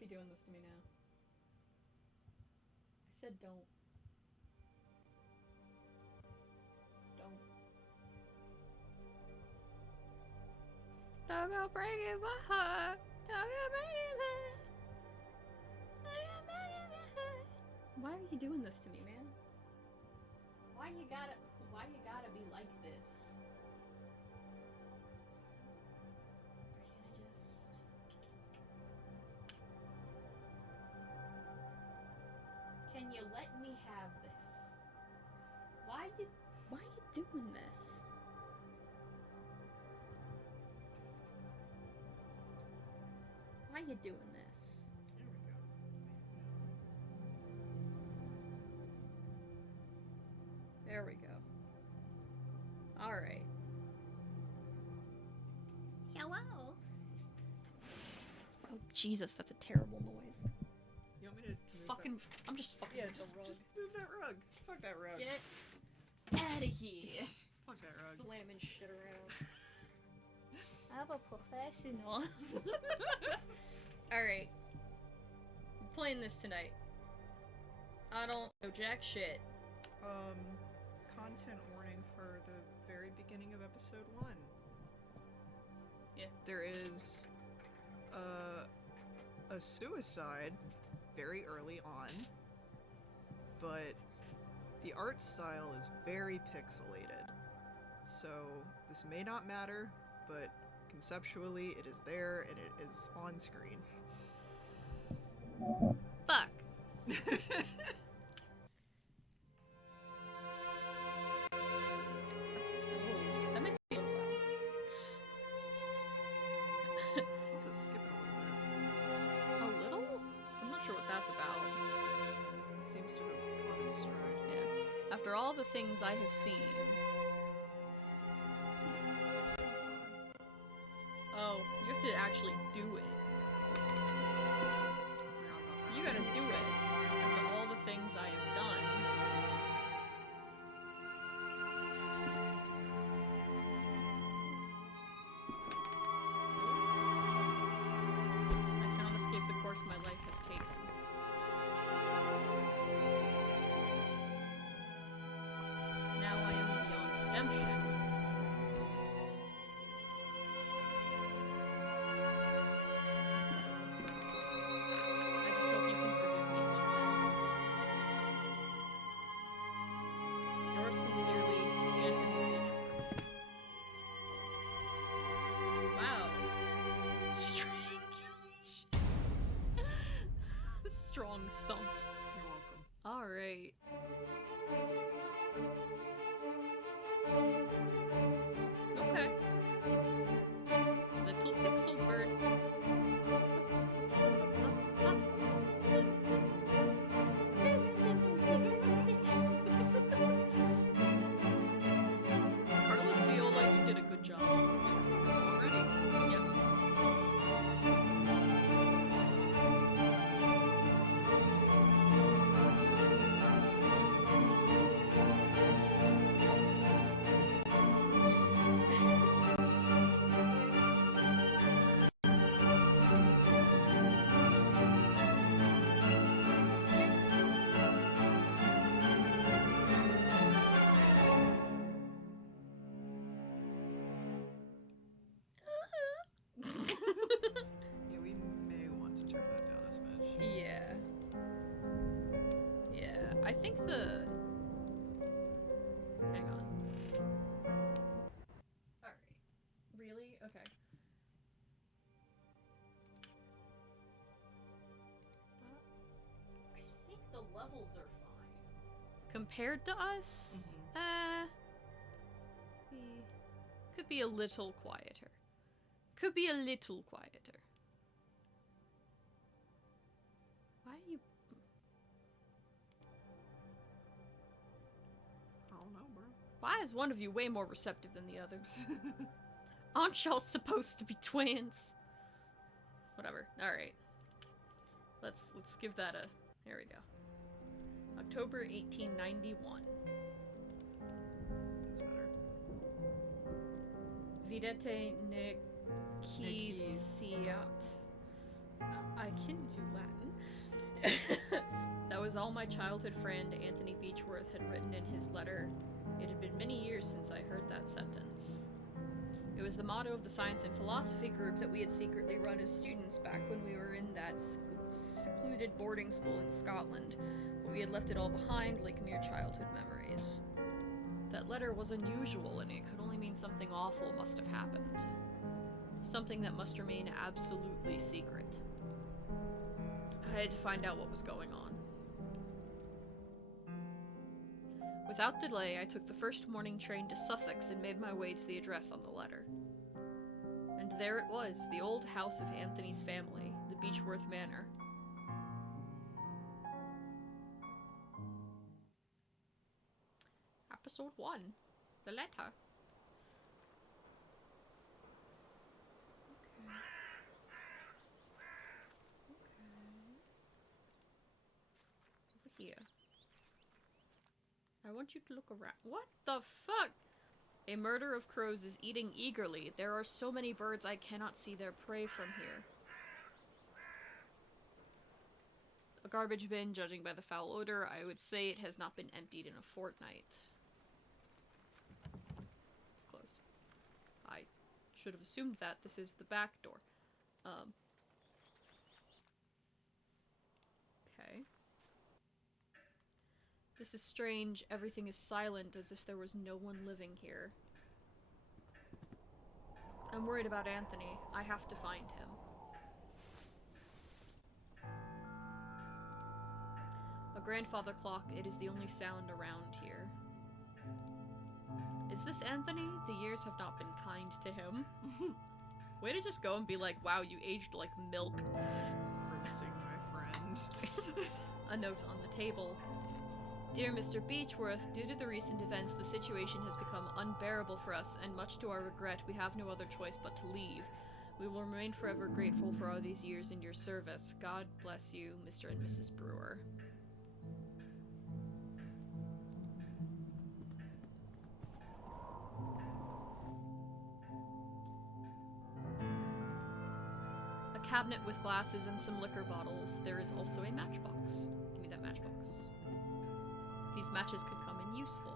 be doing this to me now. I said don't. Don't. Don't go breaking my heart. Don't go breaking my heart. Why are you doing this to me, man? Why you gotta be like this? Can you let me have this? Why you doing this? Why you doing this? There we go. Alright. Hello? Oh, Jesus, that's a terrible noise. You want me to fucking... I'm just fucking Yeah, with just the rug. move that rug. Fuck that rug. Get out of here. Fuck that rug. Slamming shit around. I'm a professional. Alright. We're playing this tonight. I don't know jack shit. Content warning for the very beginning of episode 1. Yeah. There is a suicide very early on, but the art style is very pixelated. So this may not matter, but conceptually it is there and it is on screen. Fuck. That might be a little loud. It's also skipping a little bit. A little? I'm not sure what that's about. It seems to have caught its stride. Yeah. After all the things I have seen. Oh, you have to actually do it. You gotta do it. After all the things I have done. I cannot escape the course my life has taken. Now I am beyond redemption. I just hope you can forgive me someday. Yours sincerely, Anthony Richard. Wow. Strangulation. Strong thump. You're welcome. Alright. Okay. Little pixel bird. Carlos Viola, you did a good job. Already? Yep. Yeah, we may want to turn that down a smidge. Yeah. Yeah, I think the... Hang on. Alright. Really? Okay. I think the levels are fine. Compared to us? Could be a little quieter. Could be a little quieter. Why are you... I don't know, bro. Why is one of you way more receptive than the others? Aren't y'all supposed to be twins? Whatever. Alright. Let's give that a... There we go. October 1891. That's better. Videte ne quisiat. I can do Latin. That was all my childhood friend Anthony Beechworth had written in his letter. It had been many years since I heard that sentence. It was the motto of the science and philosophy group that we had secretly run as students back when we were in that secluded boarding school in Scotland, but we had left it all behind like mere childhood memories. That letter was unusual, and it could only mean something awful must have happened. Something that must remain absolutely secret. I had to find out what was going on. Without delay, I took the first morning train to Sussex and made my way to the address on the letter. And there it was, the old house of Anthony's family, the Beechworth Manor. Episode 1. The letter. Okay. Over here. I want you to look around. What the fuck? A murder of crows is eating eagerly. There are so many birds I cannot see their prey from here. A garbage bin, judging by the foul odor, I would say it has not been emptied in a fortnight. It's closed. I should have assumed that. This is the back door. Okay. This is strange. Everything is silent, as if there was no one living here. I'm worried about Anthony. I have to find him. A grandfather clock. It is the only sound around here. Is this Anthony? The years have not been kind to him. Way to just go and be like, wow, you aged like milk. Roasting my friend. A note on the table. Dear Mr. Beechworth, due to the recent events, the situation has become unbearable for us, and much to our regret, we have no other choice but to leave. We will remain forever grateful for all these years in your service. God bless you, Mr. and Mrs. Brewer. A cabinet with glasses and some liquor bottles. There is also a matchbox. Give me that matchbox. These matches could come in useful.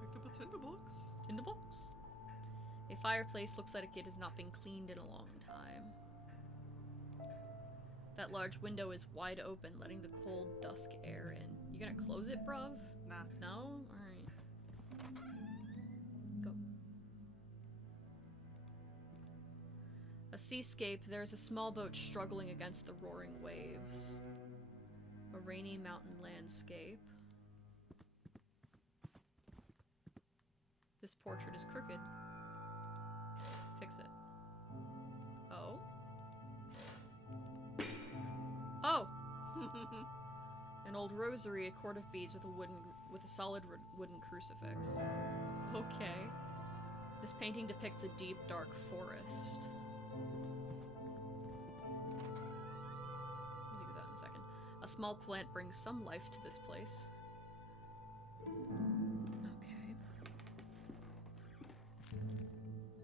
Picked up a tinderbox. Tinderbox? A fireplace looks like it has not been cleaned in a long time. That large window is wide open, letting the cold dusk air in. You gonna close it, bruv? Nah. No? Alright. Go. A seascape. There is a small boat struggling against the roaring waves. A rainy mountain landscape. This portrait is crooked. Fix it. Oh? Oh! An old rosary, a cord of beads with a solid wooden crucifix. Okay. This painting depicts a deep, dark forest. I'll leave that in a second. A small plant brings some life to this place.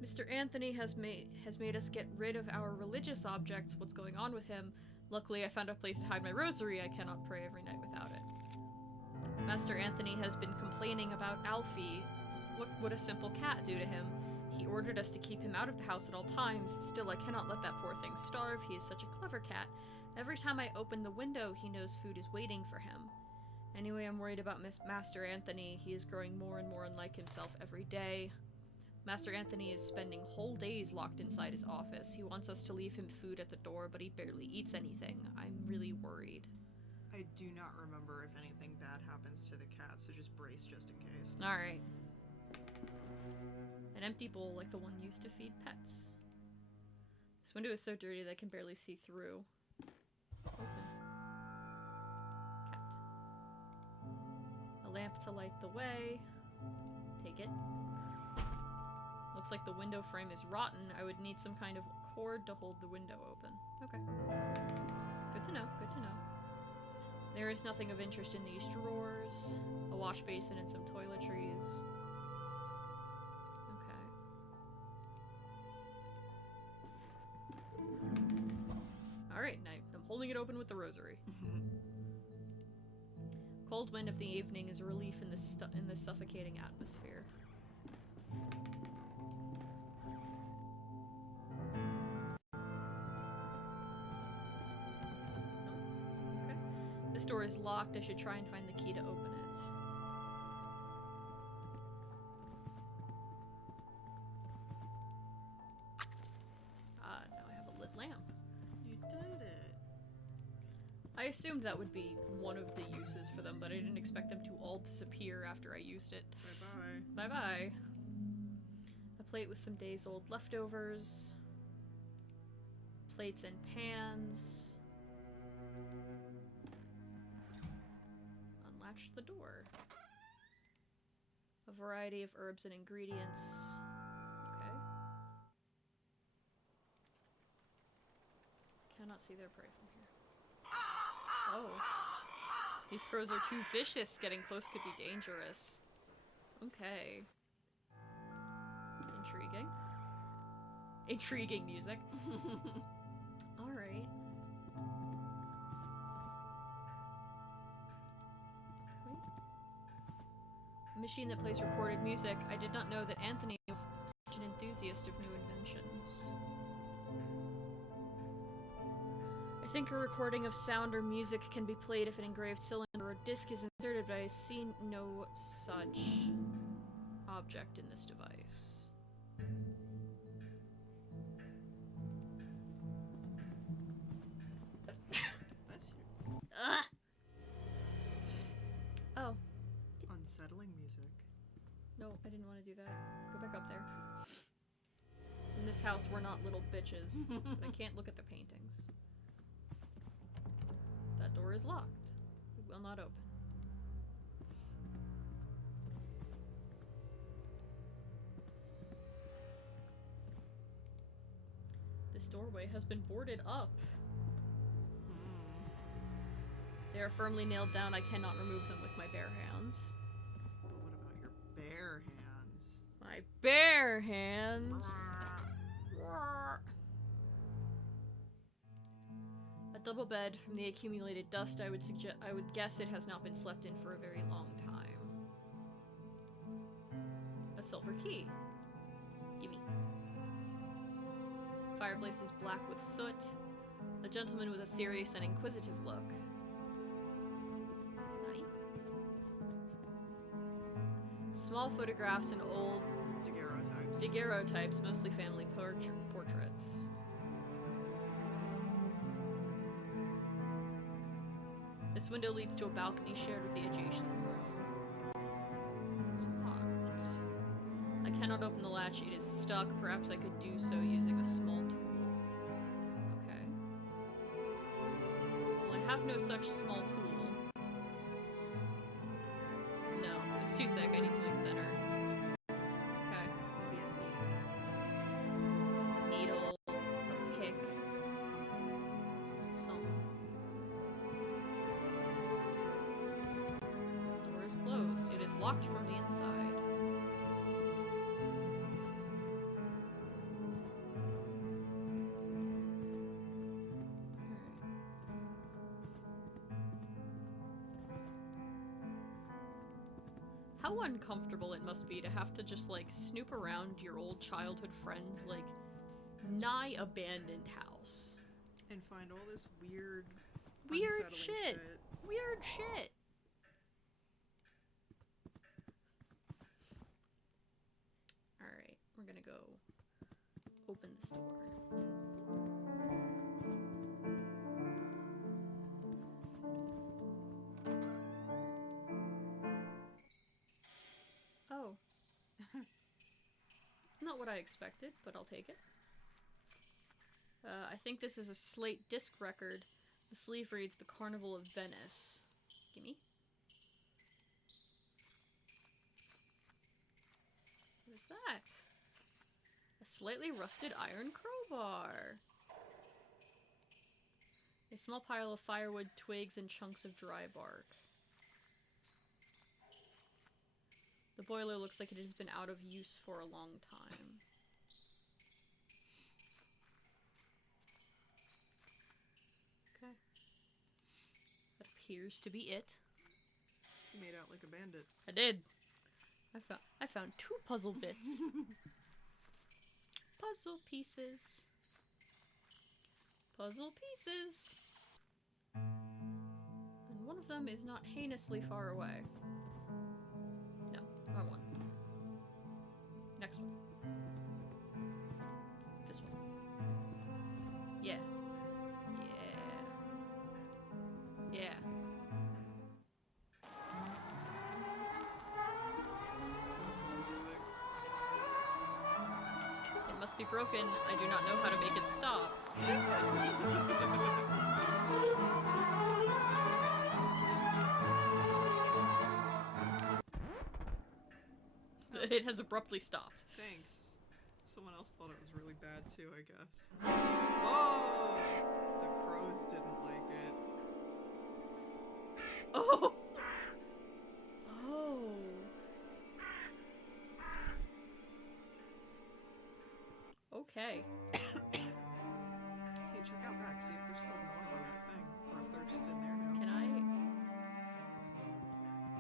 Mr. Anthony has made us get rid of our religious objects. What's going on with him? Luckily, I found a place to hide my rosary. I cannot pray every night without it. Master Anthony has been complaining about Alfie. What would a simple cat do to him? He ordered us to keep him out of the house at all times. Still, I cannot let that poor thing starve. He is such a clever cat. Every time I open the window, he knows food is waiting for him. Anyway, I'm worried about Master Anthony. He is growing more and more unlike himself every day. Master Anthony is spending whole days locked inside his office. He wants us to leave him food at the door, but he barely eats anything. I'm really worried. I do not remember if anything bad happens to the cat, so just brace just in case. Alright. An empty bowl like the one used to feed pets. This window is so dirty that I can barely see through. Open. Cat. A lamp to light the way. Take it. Looks like the window frame is rotten. I would need some kind of cord to hold the window open. Okay. Good to know, good to know. There is nothing of interest in these drawers. A wash basin and some toiletries. Okay. Alright, now holding it open with the rosary. Cold wind of the evening is a relief in this suffocating atmosphere. Okay. This door is locked. I should try and find the key to open it. Now I have a lit lamp. You did it. I assumed that would be one of the uses for them, but I didn't expect them to all disappear after I used it. Bye-bye. Bye-bye. A plate with some days-old leftovers. Plates and pans. Unlatch the door. A variety of herbs and ingredients. Okay. Cannot see their prey from here. Oh. These crows are too vicious. Getting close could be dangerous. Okay. Intriguing. Intriguing music. Alright. Wait. A machine that plays recorded music. I did not know that Anthony was such an enthusiast of new inventions. I think a recording of sound or music can be played if an engraved cylinder or disc is inserted, but I see no such object in this device. That's you. Ugh! Oh. Unsettling music. No, I didn't want to do that. Go back up there. In this house, we're not little bitches. But I can't look at the paintings. That door is locked. It will not open. This doorway has been boarded up. They are firmly nailed down. I cannot remove them with my bare hands. But what about your bare hands? My bare hands. A double bed. From the accumulated dust, I would guess it has not been slept in for a very long time. A silver key. Gimme. Fireplace is black with soot. A gentleman with a serious and inquisitive look. Nani? Small photographs and old Daguerreotypes. daguerreotypes, mostly family portraits. This window leads to a balcony shared with the adjacent room. It's locked. I cannot open the latch. It is stuck. Perhaps I could do so using a small tool. Okay. Well, I have no such small tool. No, it's too thick. I need something thinner. Okay. Maybe a needle. Needle, a pick, some. The door is closed. It is locked from the inside. How uncomfortable it must be to have to just, like, snoop around your old childhood friend's, like, nigh abandoned house. And find all this weird Weird unsettling shit. Weird shit. Alright, we're gonna go open this door. Oh. Not what I expected, but I'll take it. I think this is a slate disc record. The sleeve reads The Carnival of Venice. Gimme. What is that? A slightly rusted iron crowbar. A small pile of firewood, twigs, and chunks of dry bark. The boiler looks like it has been out of use for a long time. Okay. appears to be it. You made out like a bandit. I did. I found 2 puzzle bits. Puzzle pieces. Puzzle pieces. And one of them is not heinously far away. No, wrong one. Next one. This one. Yeah. Yeah. Yeah. It must be broken. I do not know how to make it stop. It has abruptly stopped. Thanks. Someone else thought it was really bad too, I guess. Whoa! The crows didn't like it. Oh! Oh. Okay. Hey, check out back, see if there's still more on that thing. Or if they're just in there now. Can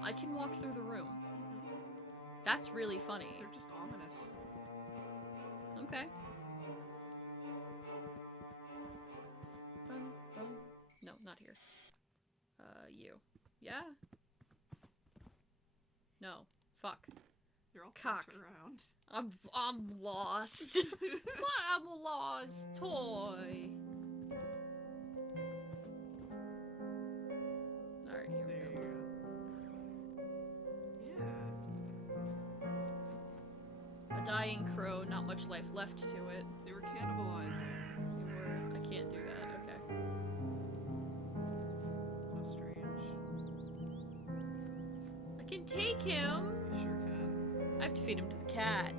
I can walk through the room. That's really funny. They're just ominous. Okay. No, not here. You. Yeah? No. Fuck. They're all Cock. turned around. I'm lost. I'm a lost toy. Alright, here There we go. you go. Yeah. A dying crow, not much life left to it. They were cannibalizing. You were. I can't do that, okay. How strange. I can take him! You sure can. I have to feed him to the cat.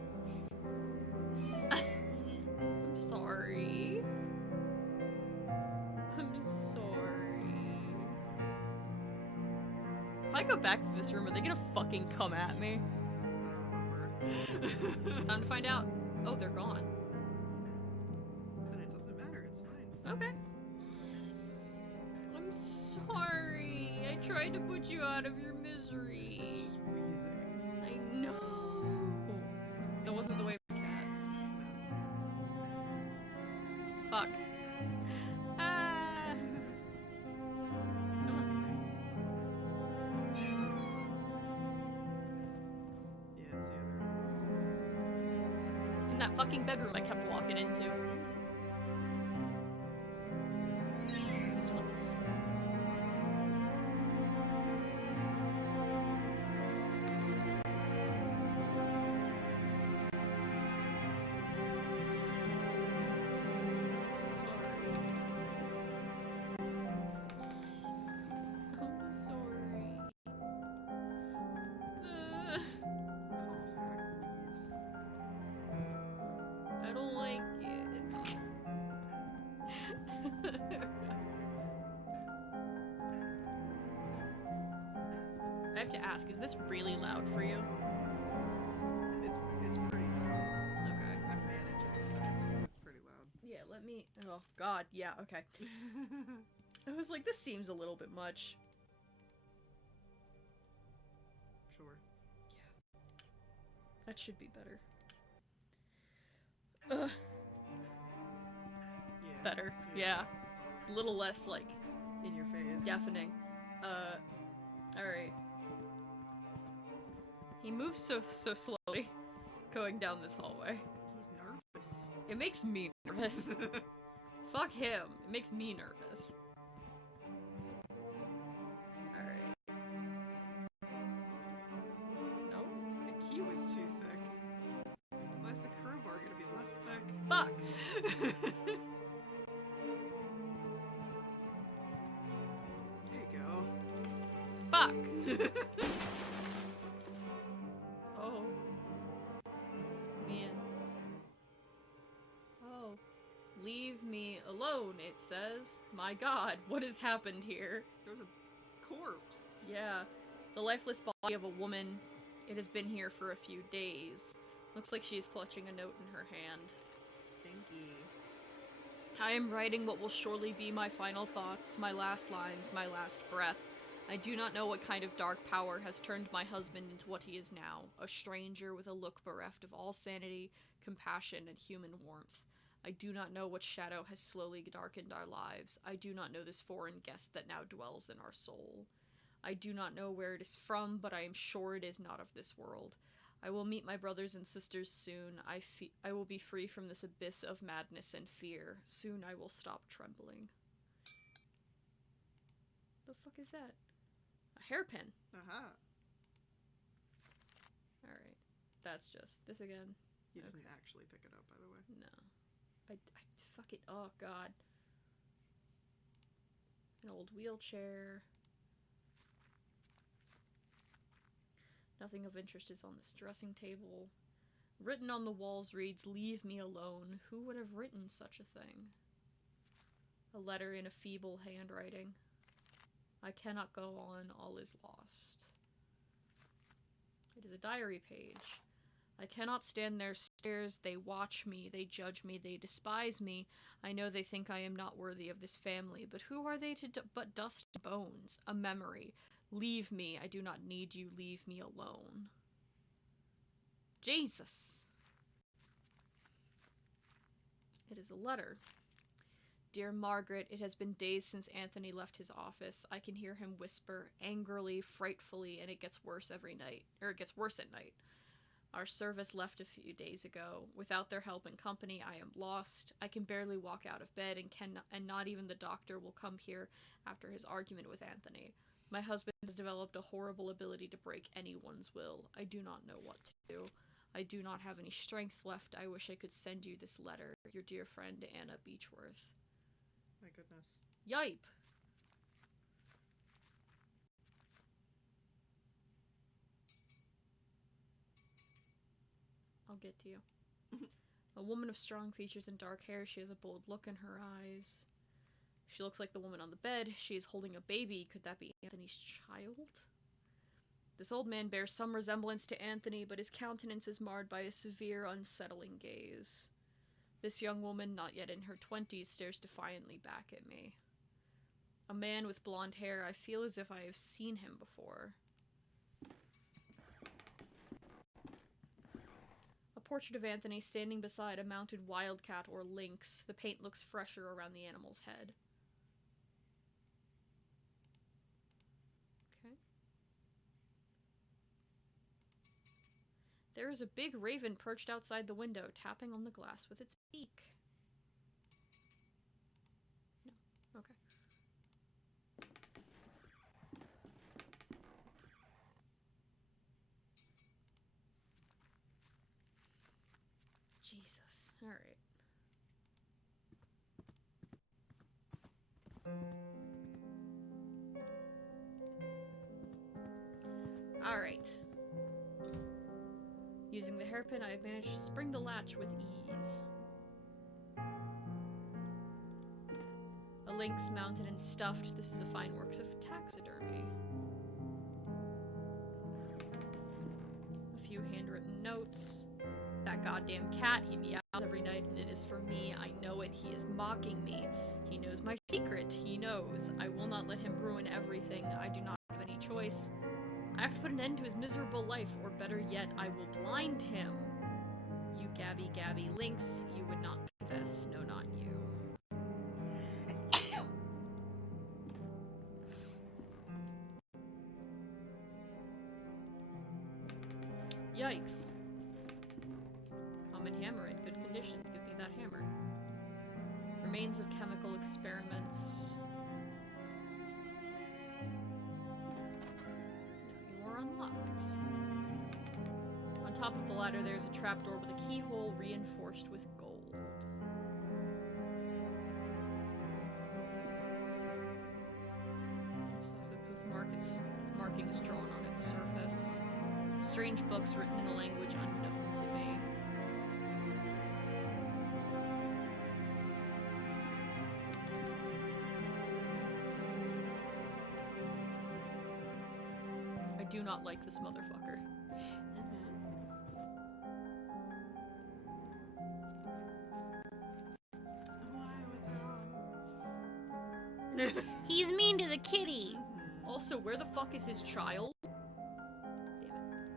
I'm sorry. I'm sorry. If I go back to this room, are they gonna fucking come at me? I don't remember. Time to find out. Oh, they're gone. Then it doesn't matter, it's fine. Okay. I'm sorry. I tried to put you out of your misery. It's just wheezing. I know. That wasn't the way of the cat. Fuck. Ah. Come on. Yeah, it's the other one. It's in that fucking bedroom I kept walking into. This one. Sorry. I'm sorry. Cough, hack, wheeze. I don't like it. I have to ask, is this really loud for you? It's pretty loud. Okay. I'm managing, but it's pretty loud. Yeah, let me... Oh, God. Yeah, okay. I was like, this seems a little bit much. Sure. That should be better. Ugh. Yeah. Better. Yeah. A little less, like, In your face. deafening. Alright. He moves so slowly, going down this hallway. He's nervous. It makes me nervous. Fuck him. It makes me nervous. Alright. No? The key was too thick. Why is the crowbar gonna be less thick? Fuck! There you go. Fuck! Oh. Man. Oh. Leave me alone, it says. My god, what has happened here? There's a corpse. Yeah. The lifeless body of a woman. It has been here for a few days. Looks like she is clutching a note in her hand. Stinky. I am writing what will surely be my final thoughts, my last lines, my last breath. I do not know what kind of dark power has turned my husband into what he is now, a stranger with a look bereft of all sanity, compassion, and human warmth. I do not know what shadow has slowly darkened our lives. I do not know this foreign guest that now dwells in our soul. I do not know where it is from, but I am sure it is not of this world. I will meet my brothers and sisters soon. I will be free from this abyss of madness and fear. Soon I will stop trembling. The fuck is that? A hairpin. Uh-huh. Alright. That's just this again. You didn't actually pick it up, by the way. No. I fuck it. Oh, God. An old wheelchair. Nothing of interest is on this dressing table. Written on the walls reads, "Leave me alone." Who would have written such a thing? A letter in a feeble handwriting. I cannot go on, all is lost. It is a diary page. I cannot stand their stares, they watch me, they judge me, they despise me. I know they think I am not worthy of this family, but who are they but dust and bones? A memory. Leave me, I do not need you, leave me alone. Jesus! It is a letter. Dear Margaret, it has been days since Anthony left his office. I can hear him whisper, angrily, frightfully, and it gets worse every night. Or it gets worse at night. Our service left a few days ago. Without their help and company, I am lost. I can barely walk out of bed, and not even the doctor will come here after his argument with Anthony. My husband has developed a horrible ability to break anyone's will. I do not know what to do. I do not have any strength left. I wish I could send you this letter. Your dear friend, Anna Beechworth. My goodness. Yipe! I'll get to you. A woman of strong features and dark hair. She has a bold look in her eyes. She looks like the woman on the bed. She is holding a baby. Could that be Anthony's child? This old man bears some resemblance to Anthony, but his countenance is marred by a severe, unsettling gaze. This young woman, not yet in her 20s, stares defiantly back at me. A man with blonde hair. I feel as if I have seen him before. A portrait of Anthony standing beside a mounted wildcat or lynx. The paint looks fresher around the animal's head. Okay. There is a big raven perched outside the window, tapping on the glass with its beak. No. Okay. Jesus. Alright. Alright. Using the hairpin, I have managed to spring the latch with ease. A lynx mounted and stuffed. This is a fine work of taxidermy. A few handwritten notes. That goddamn cat, he meows every night and it is for me. I know it. He is mocking me. He knows my secret. He knows. I will not let him ruin everything. I do not have any choice. I have to put an end to his miserable life, or better yet, I will blind him. You gabby lynx, you would not confess. No, not you. Yikes. Common hammer in good condition. Give me that hammer. Remains of chemical experiments. No, you are unlocked. On top of the ladder, there's a trapdoor with a keyhole reinforced with gold. Sussex with markings drawn on its surface. Strange books written in a language unknown to me. I do not like this motherfucker. Why? What's wrong? He's mean to the kitty. Also, where the fuck is his child? Damn it.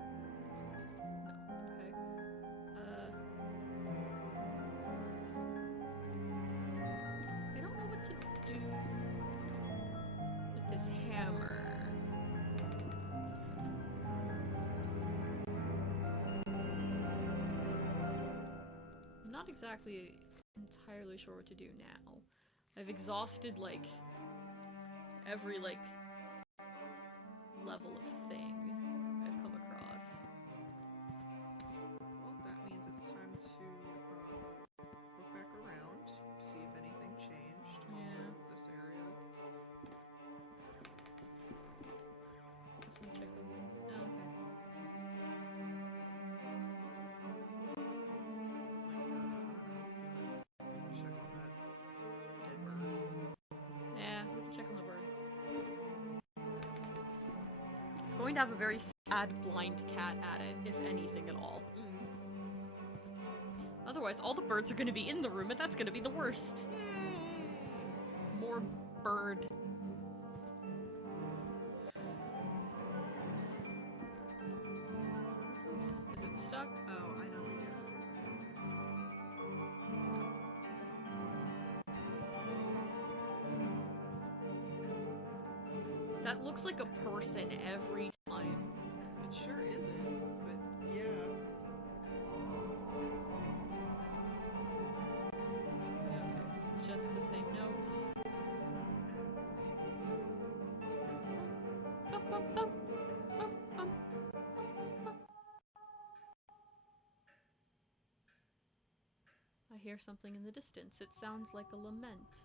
No, okay. I don't know what to do with this hammer. I'm not exactly entirely sure what to do now. I've exhausted, like, every, like, level of thing I've come across. Well, that means it's time to look back around, see if anything changed. Also, this area. Let's check the room. Oh, okay. Check on that dead bird. Yeah, we can check on the bird. It's going to have a very sad blind cat at it, if anything at all. Otherwise, all the birds are going to be in the room, and that's going to be the worst. More bird. What's this? Is it stuck? Oh, I know what you have to do. That looks like a person every time. It sure isn't, but yeah. Okay, this is just the same notes. I hear something in the distance. It sounds like a lament.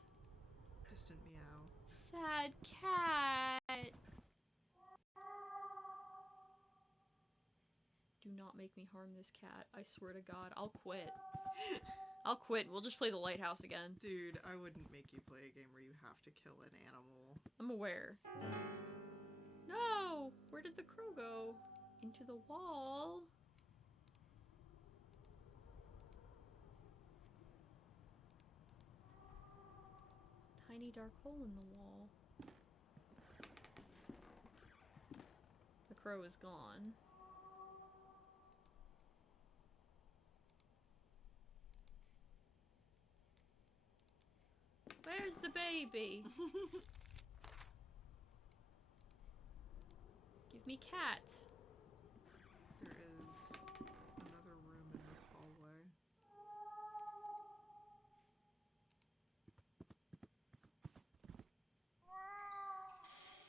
Distant meow. Sad cat! Do not make me harm this cat. I swear to God, I'll quit. I'll quit. We'll just play the lighthouse again. Dude, I wouldn't make you play a game where you have to kill an animal. I'm aware. No! Where did the crow go? Into the wall? Tiny dark hole in the wall. The crow is gone. Where's the baby? Give me cat. There is another room in this hallway.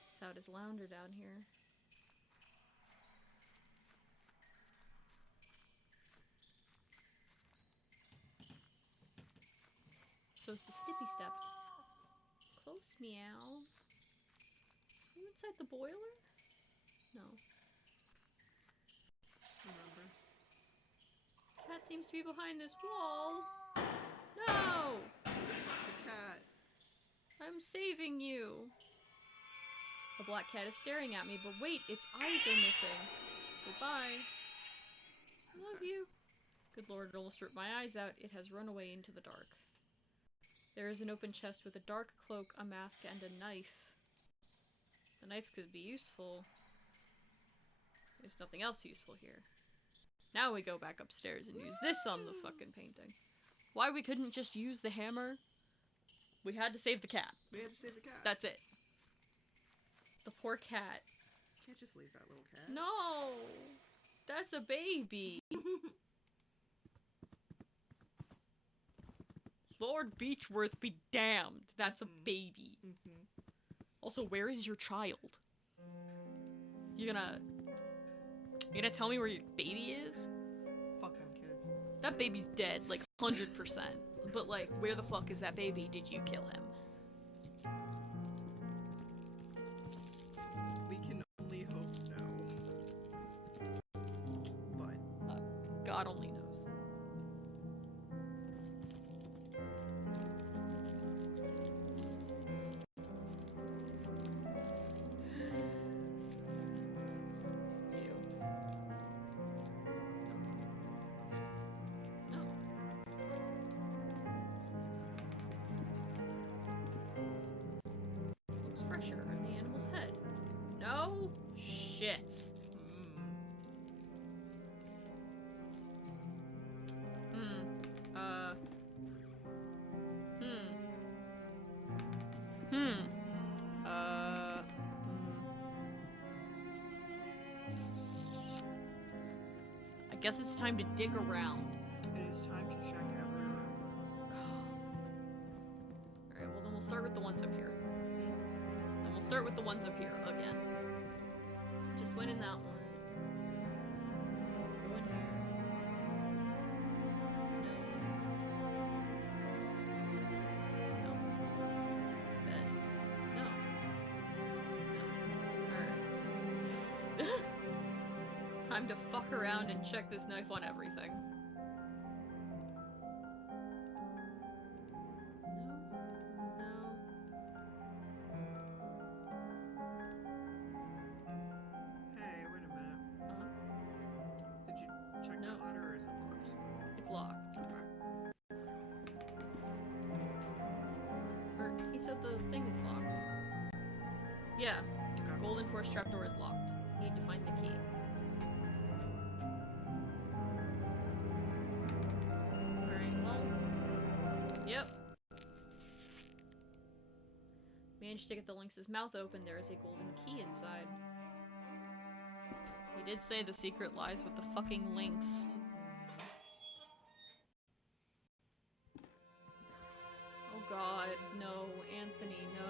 Sound is louder down here. So's the Stippy Steps. Close meow. Are you inside the boiler? No. Remember? Cat seems to be behind this wall. No! The cat. I'm saving you. A black cat is staring at me, but wait, its eyes are missing. Goodbye. I love you. Good lord, it almost ripped my eyes out. It has run away into the dark. There is an open chest with a dark cloak, a mask, and a knife. The knife could be useful. There's nothing else useful here. Now we go back upstairs and use this on the fucking painting. Why we couldn't just use the hammer? We had to save the cat. We had to save the cat. That's it. The poor cat. Can't just leave that little cat. No! That's a baby! Lord Beechworth be damned. That's a baby. Also, where is your child? You gonna tell me where your baby is? Fuck them kids. That baby's dead, like 100%. But like, where the fuck is that baby? Did you kill him? We can only hope no. But God only knows. Fresher on the animal's head. Well, shit. I guess it's time to dig around. It is time to check everywhere. Alright, well then we'll start with the ones up here. And we'll start with the ones up here again. Just went in that one. Go in here. No. No. Bed. No. No. Alright. Time to fuck around and check this knife on everything. Hey, wait a minute. Did you check that ladder or is it locked? It's locked. Okay. Or, he said the thing is locked. Yeah. Okay. Golden Force trapdoor is locked. Need to find the key. Alright, well. Yep. Managed to get the Lynx's mouth open. There is a golden key inside. He did say the secret lies with the fucking Lynx. Oh god, no. Anthony, no.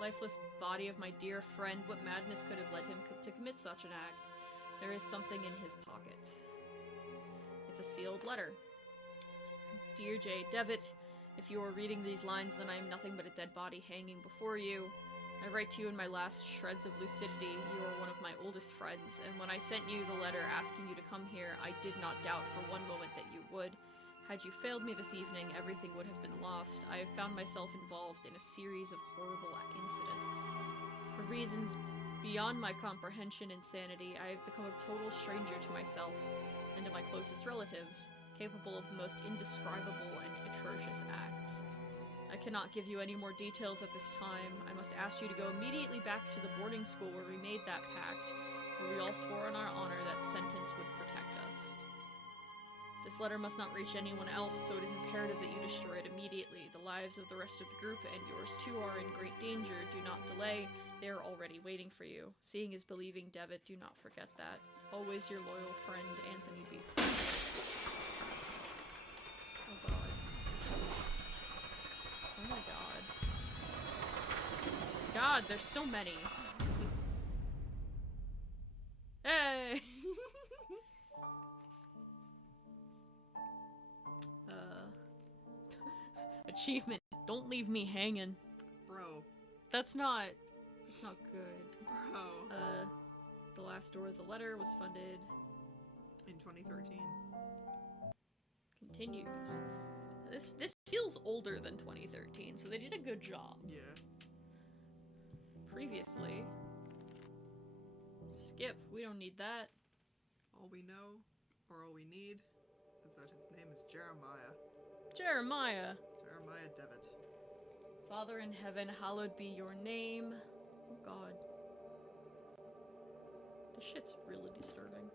Lifeless body of my dear friend, what madness could have led him to commit such an act? There is something in his pocket. It's a sealed letter. Dear J. Devitt, if you are reading these lines, then I am nothing but a dead body hanging before you. I write to you in my last shreds of lucidity. You are one of my oldest friends, and when I sent you the letter asking you to come here, I did not doubt for one moment that you would. Had you failed me this evening, everything would have been lost. I have found myself involved in a series of horrible incidents. For reasons beyond my comprehension and sanity, I have become a total stranger to myself and to my closest relatives, capable of the most indescribable and atrocious acts. I cannot give you any more details at this time. I must ask you to go immediately back to the boarding school where we made that pact, where we all swore on our honor that sentence would protect us. This letter must not reach anyone else, so it is imperative that you destroy it immediately. The lives of the rest of the group and yours too are in great danger. Do not delay. They are already waiting for you. Seeing is believing, Devitt. Do not forget that. Always your loyal friend, Anthony B. Oh god. Oh my god. God, there's so many. Hey! Achievement. Don't leave me hanging. Bro. That's not good. Bro. The last door of the letter was funded. In 2013. Continues. This feels older than 2013, so they did a good job. Yeah. Previously. Skip. We don't need that. All we know, or all we need, is that his name is Jeremiah. Jeremiah. Jeremiah Devitt. Father in heaven, hallowed be your name. Oh god. This shit's really disturbing.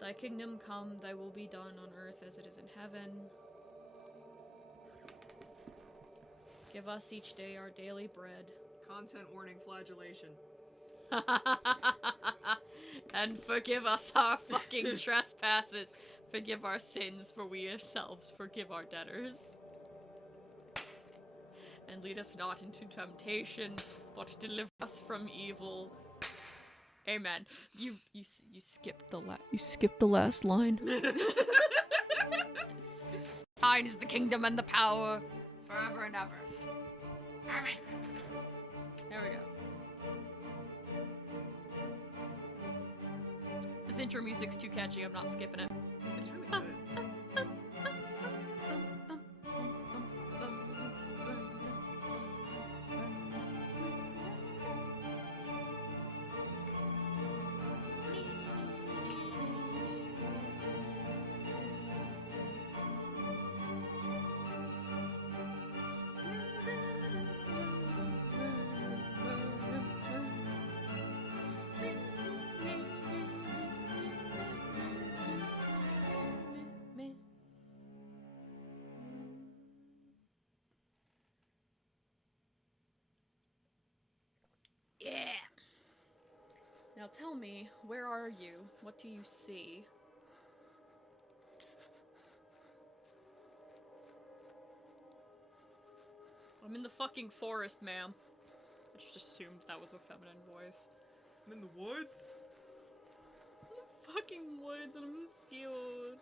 Thy kingdom come, thy will be done on earth as it is in heaven. Give us each day our daily bread. Content warning, flagellation. And forgive us our fucking trespasses. Forgive our sins, for we ourselves forgive our debtors. And lead us not into temptation, but deliver us from evil. Amen. You skipped the last line. Thine is the kingdom and the power, forever and ever. Amen. There we go. This intro music's too catchy, I'm not skipping it. It's really good. Now tell me, where are you? What do you see? I'm in the fucking forest, ma'am. I just assumed that was a feminine voice. I'm in the woods. I'm in the fucking woods and I'm scared.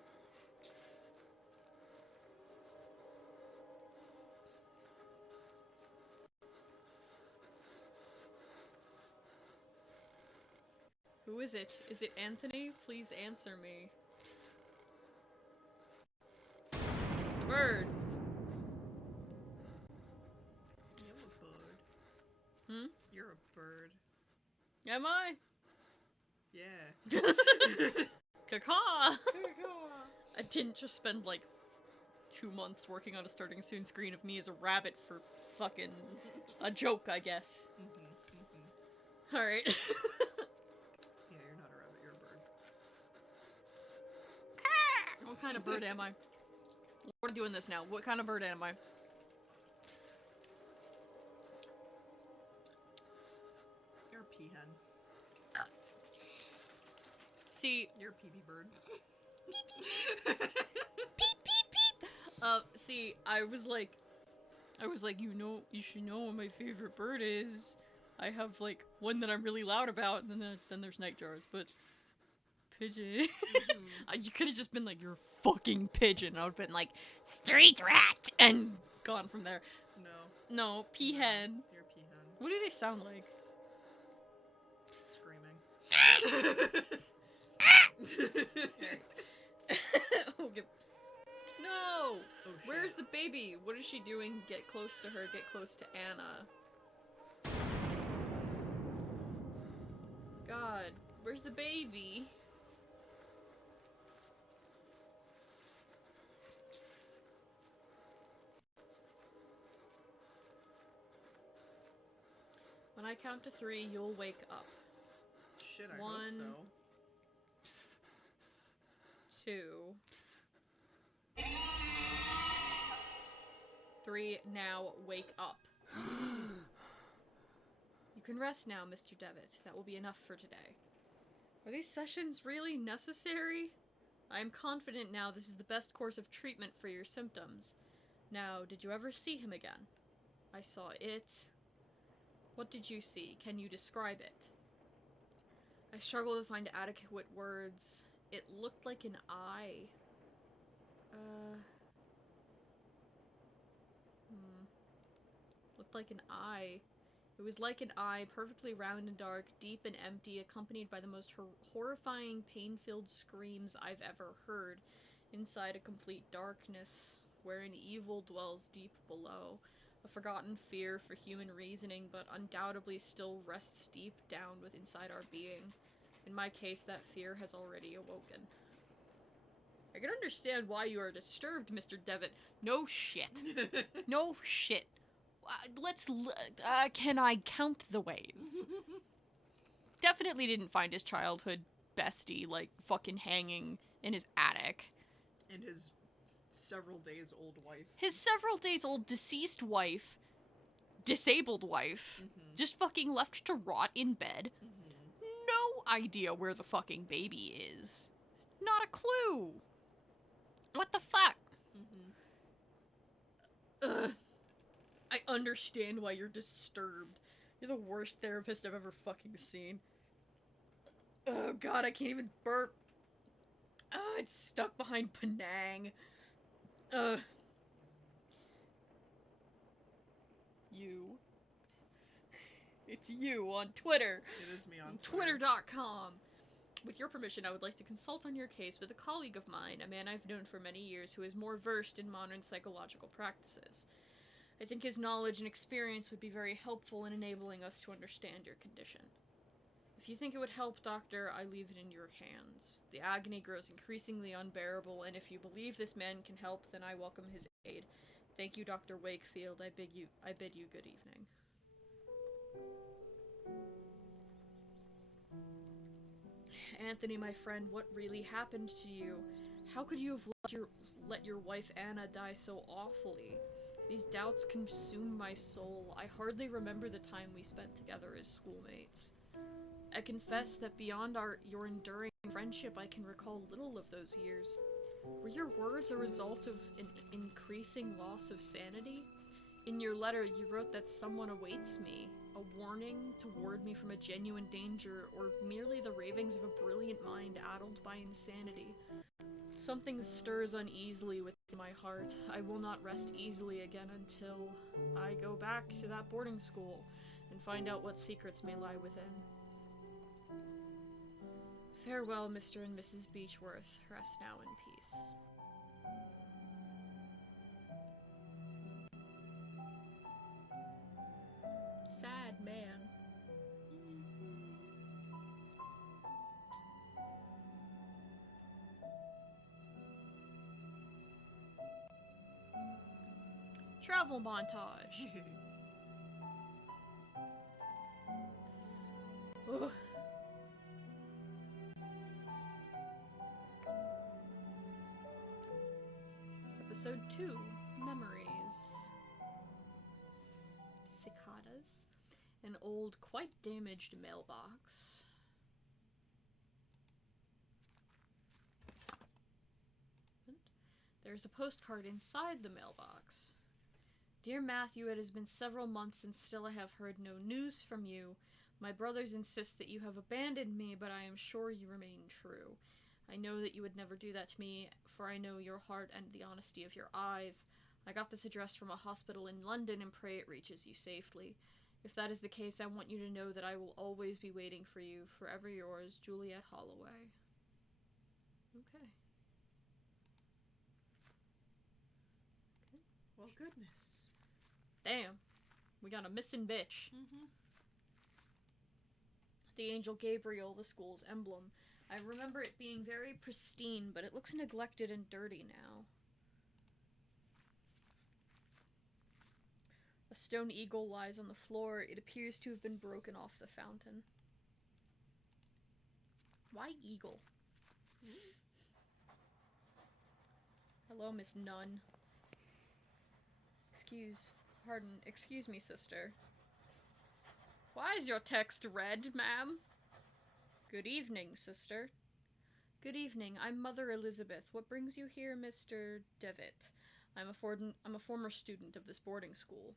Who is it? Is it Anthony? Please answer me. It's a bird. You're a bird. Hmm? You're a bird. Am I? Yeah. Caca! Caw-caw. I didn't just spend like 2 months working on a starting soon screen of me as a rabbit for fucking a joke, I guess. Alright. Yeah, you're not a rabbit, you're a bird. What kind of bird am I? We're doing this now. What kind of bird am I? You're a peahen. See, You're a peepee bird. beep beep beep. See, I was like, you should know what my favorite bird is. I have like one that I'm really loud about, and then there's nightjars, but pigeon. You could have just been like, you're a fucking pigeon. I would have been like, street rat, and gone from there. No. No, peahen. You're a peahen. What do they sound like? Screaming. Oh, no! Oh, Where's shit. the baby? What is she doing? Get close to her. Get close to Anna. God, where's the baby? When I count to 3, you'll wake up. Shit, I 1, hope so. 2, 3, now wake up. You can rest now, Mr. Devitt. That will be enough for today. Are these sessions really necessary? I am confident now this is the best course of treatment for your symptoms. Now, did you ever see him again? I saw it. What did you see? Can you describe it? I struggle to find adequate words. It looked like an eye. Looked like an eye. It was like an eye, perfectly round and dark, deep and empty, accompanied by the most horrifying, pain-filled screams I've ever heard, inside a complete darkness, wherein evil dwells deep below. A forgotten fear for human reasoning, but undoubtedly still rests deep down within inside our being. In my case, that fear has already awoken. I can understand why you are disturbed, Mr. Devitt. No shit. No shit. Can I count the ways? Definitely didn't find his childhood bestie, like, fucking hanging in his attic. And his several days old wife. His several days old deceased wife, disabled wife, just fucking left to rot in bed. No idea where the fucking baby is. Not a clue. What the fuck? Ugh. I understand why you're disturbed. You're the worst therapist I've ever fucking seen. Oh god, I can't even burp. It's stuck behind Penang. You. It's you on Twitter. It is me on Twitter. Twitter.com. With your permission, I would like to consult on your case with a colleague of mine, a man I've known for many years who is more versed in modern psychological practices. I think his knowledge and experience would be very helpful in enabling us to understand your condition. If you think it would help, Doctor, I leave it in your hands. The agony grows increasingly unbearable, and if you believe this man can help, then I welcome his aid. Thank you, Dr. Wakefield. I bid you good evening. Anthony, my friend, what really happened to you? How could you have let your wife Anna die so awfully? These doubts consume my soul. I hardly remember the time we spent together as schoolmates. I confess that beyond your enduring friendship, I can recall little of those years. Were your words a result of an increasing loss of sanity? In your letter, you wrote that someone awaits me, a warning to ward me from a genuine danger, or merely the ravings of a brilliant mind addled by insanity. Something stirs uneasily within my heart. I will not rest easily again until I go back to that boarding school and find out what secrets may lie within. Farewell, Mr. and Mrs. Beechworth. Rest now in peace. Sad man. Travel montage. Ugh. Episode 2, Memories. Cicadas. An old, quite damaged mailbox. There's a postcard inside the mailbox. Dear Matthew, it has been several months and still I have heard no news from you. My brothers insist that you have abandoned me, but I am sure you remain true. I know that you would never do that to me, for I know your heart and the honesty of your eyes. I got this address from a hospital in London and pray it reaches you safely. If that is the case, I want you to know that I will always be waiting for you. Forever yours, Juliet Holloway. Okay. Well, goodness. Damn. We got a missing bitch. Mm-hmm. The angel Gabriel, the school's emblem. I remember it being very pristine, but it looks neglected and dirty now. A stone eagle lies on the floor. It appears to have been broken off the fountain. Why eagle? Hello, Miss Nun. Excuse me, sister. Why is your text red, ma'am? Good evening, sister. Good evening. I'm Mother Elizabeth. What brings you here, Mr. Devitt? I'm a former student of this boarding school.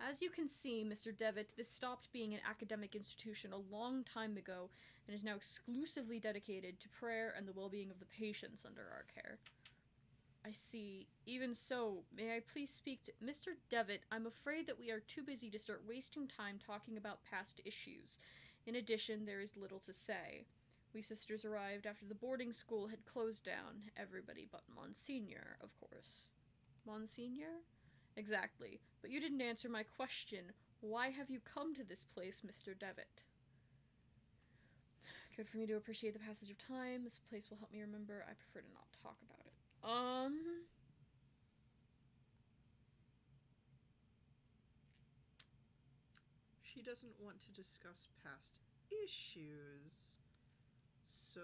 As you can see, Mr. Devitt, this stopped being an academic institution a long time ago and is now exclusively dedicated to prayer and the well-being of the patients under our care. I see. Even so, may I please speak to Mr. Devitt? I'm afraid that we are too busy to start wasting time talking about past issues. In addition, there is little to say. We sisters arrived after the boarding school had closed down. Everybody but Monsignor, of course. Monsignor? Exactly. But you didn't answer my question. Why have you come to this place, Mr. Devitt? Good for me to appreciate the passage of time. This place will help me remember. I prefer to not talk about it. She doesn't want to discuss past issues, so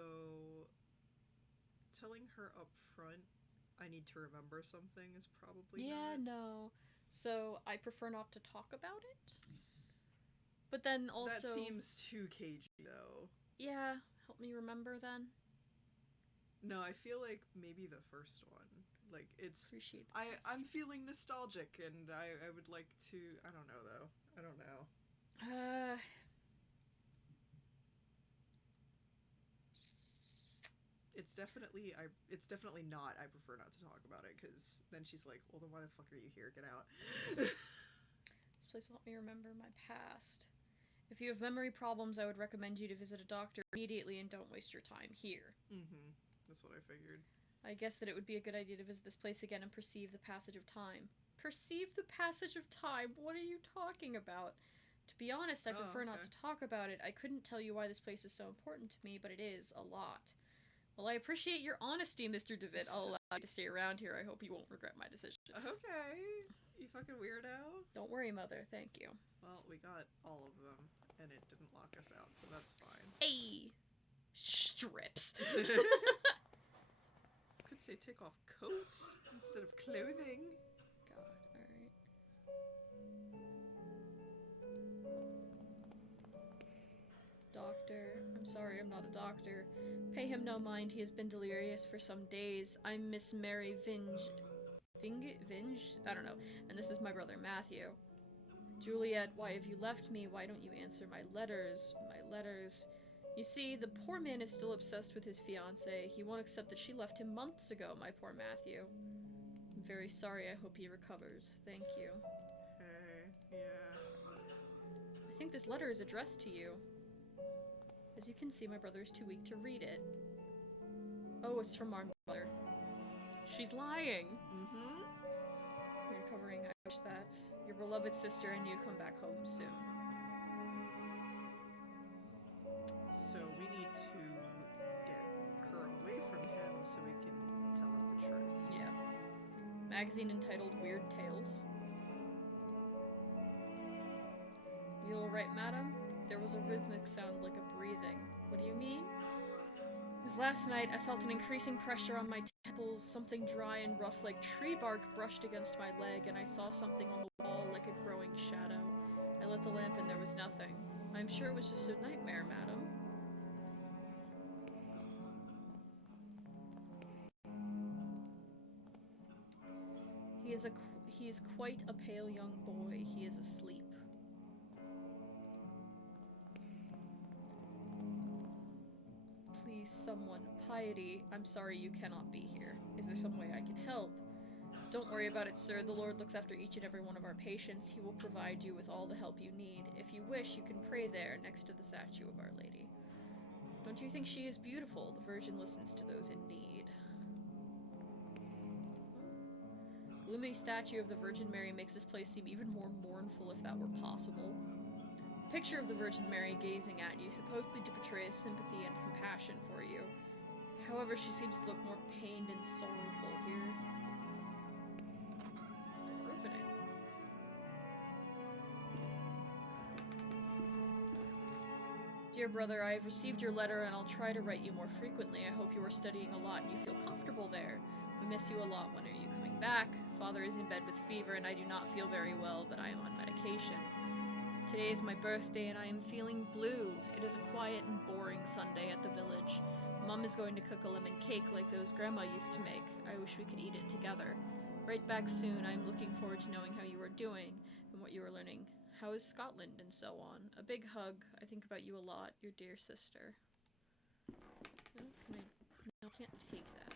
telling her up front I need to remember something is probably no. So I prefer not to talk about it. But then also... That seems too cagey, though. Yeah, help me remember then. No, I feel like maybe the first one. Like, it's... Appreciate I'm feeling nostalgic, and I would like to... I don't know, though. I don't know. It's definitely not I prefer not to talk about it, because then she's like, well, then why the fuck are you here? Get out. This place will help me remember my past. If you have memory problems, I would recommend you to visit a doctor immediately and don't waste your time here. Mm-hmm. That's what I figured. I guess that it would be a good idea to visit this place again and perceive the passage of time. Perceive the passage of time? What are you talking about? To be honest, I prefer not to talk about it. I couldn't tell you why this place is so important to me, but it is a lot. Well, I appreciate your honesty, Mr. Devitt. I'll allow you to stay around here. I hope you won't regret my decision. Okay. You fucking weirdo. Don't worry, Mother. Thank you. Well, we got all of them, and it didn't lock us out, so that's fine. Hey! Strips. Could say take off coat instead of clothing. God, alright. Doctor. I'm sorry, I'm not a doctor. Pay him no mind, he has been delirious for some days. I'm Miss Mary Vinge? I don't know. And this is my brother Matthew. Juliet, why have you left me? Why don't you answer my letters? My letters. You see, the poor man is still obsessed with his fiancée. He won't accept that she left him months ago, my poor Matthew. I'm very sorry, I hope he recovers. Thank you. Hey, yeah. I think this letter is addressed to you. As you can see, my brother is too weak to read it. Oh, it's from our mother. She's lying! Mm-hmm. You're recovering, I wish that. Your beloved sister and you come back home soon. So we need to get her away from him so we can tell him the truth. Yeah. Magazine entitled Weird Tales. You all right, madam? There was a rhythmic sound like a breathing. What do you mean? It was last night. I felt an increasing pressure on my temples. Something dry and rough like tree bark brushed against my leg, and I saw something on the wall like a growing shadow. I lit the lamp and there was nothing. I'm sure it was just a nightmare, madam. He is quite a pale young boy. He is asleep. Please, someone. Piety, I'm sorry you cannot be here. Is there some way I can help? Don't worry about it, sir. The Lord looks after each and every one of our patients. He will provide you with all the help you need. If you wish, you can pray there, next to the statue of Our Lady. Don't you think she is beautiful? The Virgin listens to those in need. Gloomy statue of the Virgin Mary makes this place seem even more mournful if that were possible. A picture of the Virgin Mary gazing at you, supposedly to portray sympathy and compassion for you. However, she seems to look more pained and sorrowful here. Door opening. Dear brother, I have received your letter and I'll try to write you more frequently. I hope you are studying a lot and you feel comfortable there. We miss you a lot. When are you coming back? Father is in bed with fever and I do not feel very well, but I am on medication. Today is my birthday and I am feeling blue. It is a quiet and boring Sunday at the village. Mom is going to cook a lemon cake like those Grandma used to make. I wish we could eat it together. Right back soon. I am looking forward to knowing how you are doing and what you are learning. How is Scotland and so on. A big hug. I think about you a lot. Your dear sister. Oh, no, I can't take that.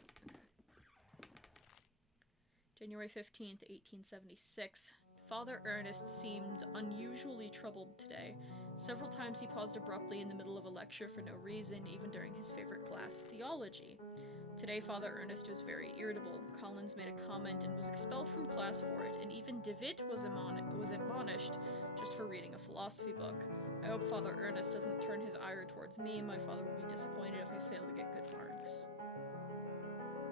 January 15th, 1876. Father Ernest seemed unusually troubled today. Several times he paused abruptly in the middle of a lecture for no reason, even during his favorite class, theology. Today, Father Ernest was very irritable. Collins made a comment and was expelled from class for it, and even DeWitt was admonished just for reading a philosophy book. I hope Father Ernest doesn't turn his ire towards me. My father will be disappointed if I fail to get good marks.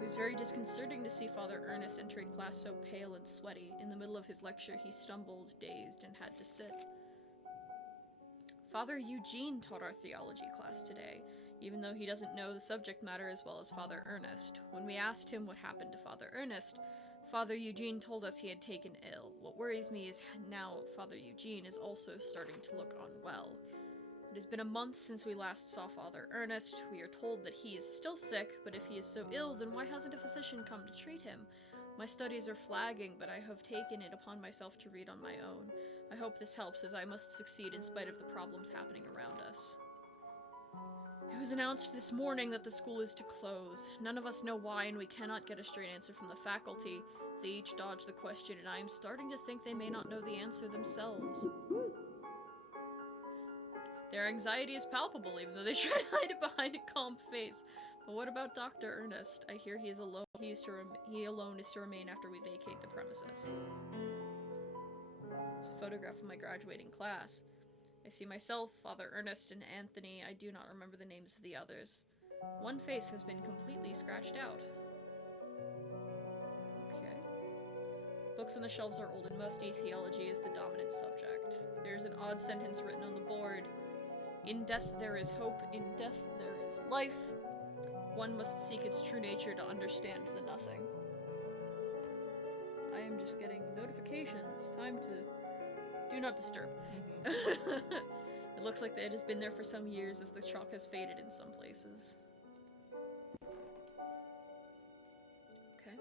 It was very disconcerting to see Father Ernest entering class so pale and sweaty. In the middle of his lecture, he stumbled, dazed, and had to sit. Father Eugene taught our theology class today, even though he doesn't know the subject matter as well as Father Ernest. When we asked him what happened to Father Ernest, Father Eugene told us he had taken ill. What worries me is now Father Eugene is also starting to look unwell. It has been a month since we last saw Father Ernest. We are told that he is still sick, but if he is so ill, then why hasn't a physician come to treat him? My studies are flagging, but I have taken it upon myself to read on my own. I hope this helps, as I must succeed in spite of the problems happening around us. It was announced this morning that the school is to close. None of us know why, and we cannot get a straight answer from the faculty. They each dodge the question, and I am starting to think they may not know the answer themselves. Their anxiety is palpable, even though they try to hide it behind a calm face. But what about Dr. Ernest? I hear he is alone. He alone is to remain after we vacate the premises. It's a photograph of my graduating class. I see myself, Father Ernest, and Anthony. I do not remember the names of the others. One face has been completely scratched out. Okay. Books on the shelves are old and musty. Theology is the dominant subject. There's an odd sentence written on the board. In death there is hope, in death there is life. One must seek its true nature to understand the nothing. I am just getting notifications. Time to do not disturb. It looks like it has been there for some years as the chalk has faded in some places. Okay.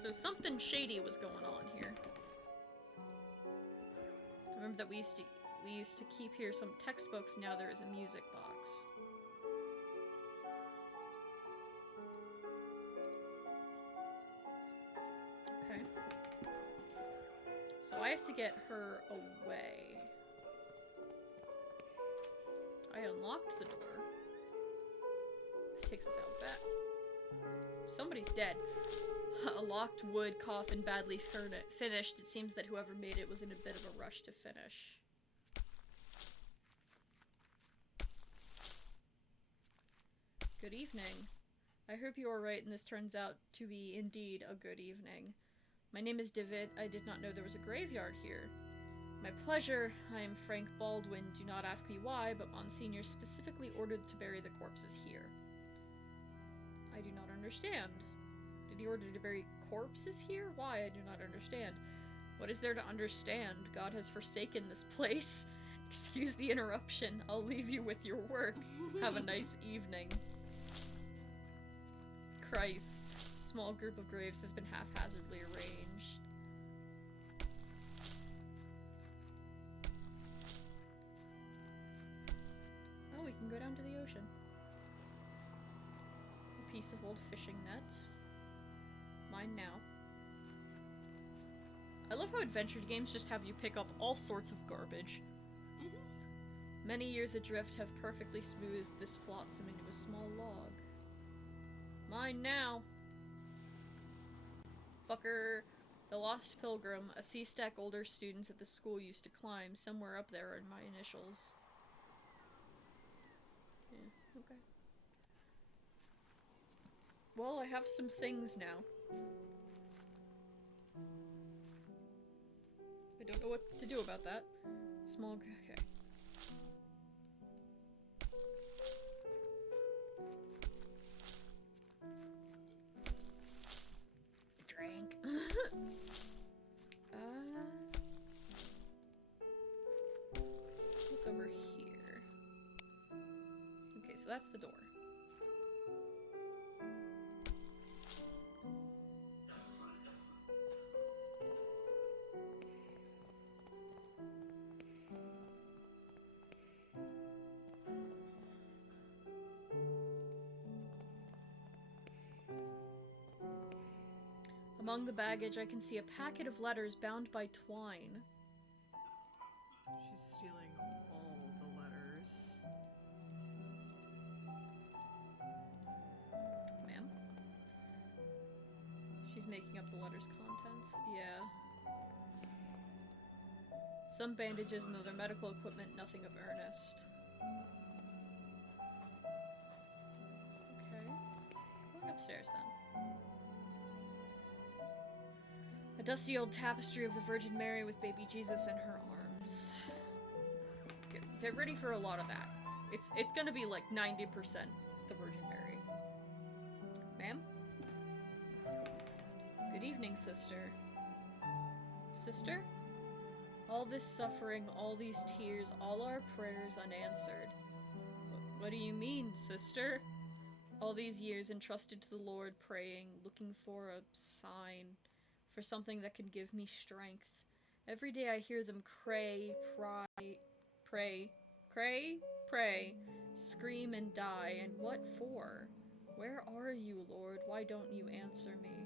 So something shady was going on here. I remember that we used to keep here some textbooks, now there is a music box. Okay. So I have to get her away. I unlocked the door. This takes us out back. Somebody's dead. A locked wood coffin, badly finished. It seems that whoever made it was in a bit of a rush to finish. Good evening. I hope you are right and this turns out to be indeed a good evening. My name is David. I did not know there was a graveyard here. My pleasure. I am Frank Baldwin. Do not ask me why, but Monsignor specifically ordered to bury the corpses here. I do not understand. Did he order to bury corpses here? Why? I do not understand. What is there to understand? God has forsaken this place. Excuse the interruption. I'll leave you with your work. Have a nice evening. Christ. Small group of graves has been haphazardly arranged. Oh, we can go down to the ocean. A piece of old fishing net. Mine now. I love how adventure games just have you pick up all sorts of garbage. Many years adrift have perfectly smoothed this flotsam into a small log. Mine now. Fucker. The Lost Pilgrim, a sea stack older students at the school used to climb. Somewhere up there are my initials. Yeah, okay. Well, I have some things now. I don't know what to do about that. Small... okay. Drink. What's over here? Okay, so that's the door. Among the baggage, I can see a packet of letters bound by twine. She's stealing all the letters. Ma'am? She's making up the letter's contents. Yeah. Some bandages and other medical equipment, nothing of earnest. Okay. Going upstairs then. A dusty old tapestry of the Virgin Mary with baby Jesus in her arms. Get ready for a lot of that. It's gonna be like 90% the Virgin Mary. Ma'am? Good evening, sister. Sister? All this suffering, all these tears, all our prayers unanswered. What do you mean, sister? All these years entrusted to the Lord, praying, looking for a sign, for something that can give me strength. Every day I hear them pray, scream and die, and what for? Where are you, Lord? Why don't you answer me?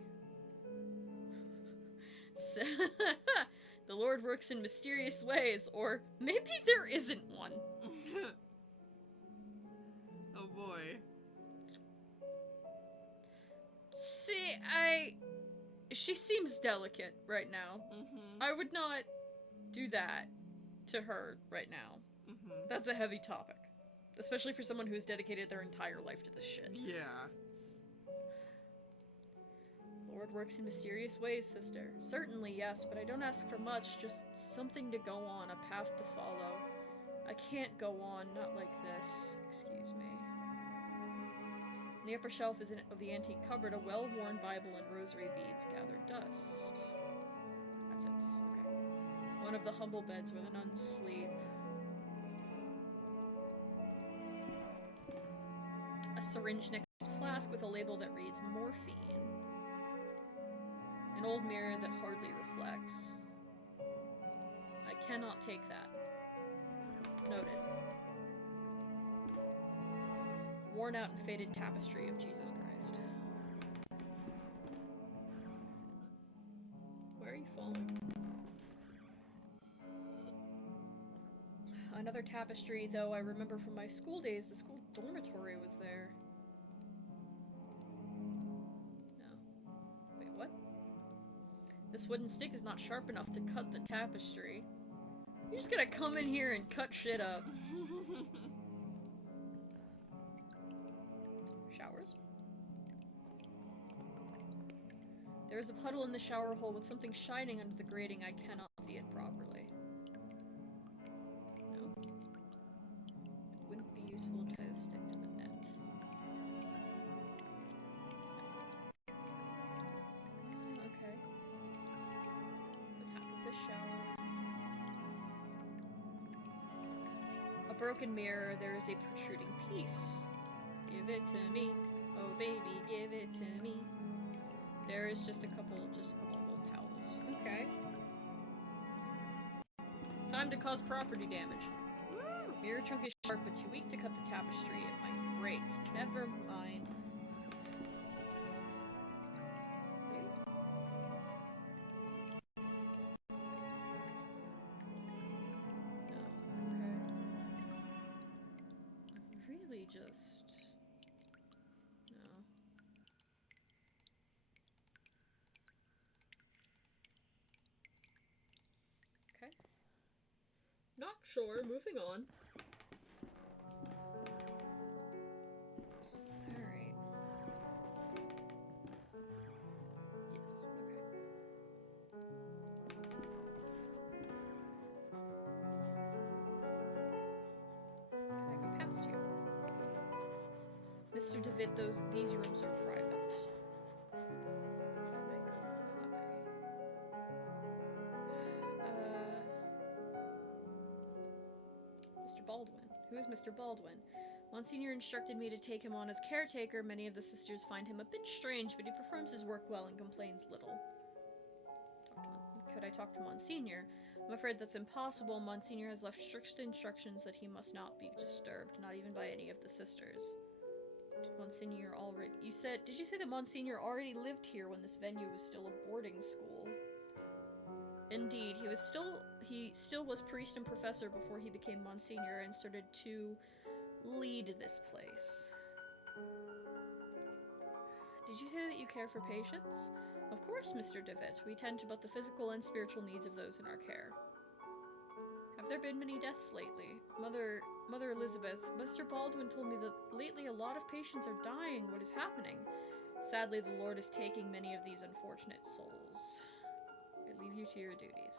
The Lord works in mysterious ways, or maybe there isn't one. Oh boy. See, she seems delicate right now. I would not do that to her right now. That's a heavy topic. Especially for someone who has dedicated their entire life to this shit. Yeah. Lord works in mysterious ways, sister. Certainly, yes, but I don't ask for much, just something to go on, a path to follow. I can't go on, not like this. Excuse me. On the upper shelf of the antique cupboard, a well-worn Bible and rosary beads gathered dust. That's it. Okay. One of the humble beds where the nuns sleep. A syringe next to a flask with a label that reads morphine. An old mirror that hardly reflects. I cannot take that. Noted. Worn out and faded tapestry of Jesus Christ. Where are you falling? Another tapestry, though I remember from my school days, the school dormitory was there. No. Wait, what? This wooden stick is not sharp enough to cut the tapestry. You're just gonna come in here and cut shit up. Showers? There is a puddle in the shower hole with something shining under the grating. I cannot see it properly. No. Wouldn't be useful to tie the stick to the net. Okay. The tap of the shower. A broken mirror. There is a protruding piece. Give it to me. Oh baby, give it to me. There is just a couple of old towels. Okay. Time to cause property damage. Woo! Mirror chunk is sharp but too weak to cut the tapestry. It might break. Never mind. No. Okay. Really just... No. Okay. Not sure. Moving on. Alright. Yes, okay. Can I go past you? Mr. DeVitt, these rooms are private. Mr. Baldwin. Who is Mr. Baldwin? Monsignor instructed me to take him on as caretaker. Many of the sisters find him a bit strange, but he performs his work well and complains little. Could I talk to Monsignor? I'm afraid that's impossible. Monsignor has left strict instructions that he must not be disturbed, not even by any of the sisters. Did Monsignor already... Did you say that Monsignor already lived here when this venue was still a boarding school? Indeed, he still was priest and professor before he became Monsignor and started to lead this place. Did you say that you care for patients? Of course, Mr. DeVitt. We tend to both the physical and spiritual needs of those in our care. Have there been many deaths lately? Mother Elizabeth, Mr. Baldwin told me that lately a lot of patients are dying. What is happening? Sadly, the Lord is taking many of these unfortunate souls. I leave you to your duties.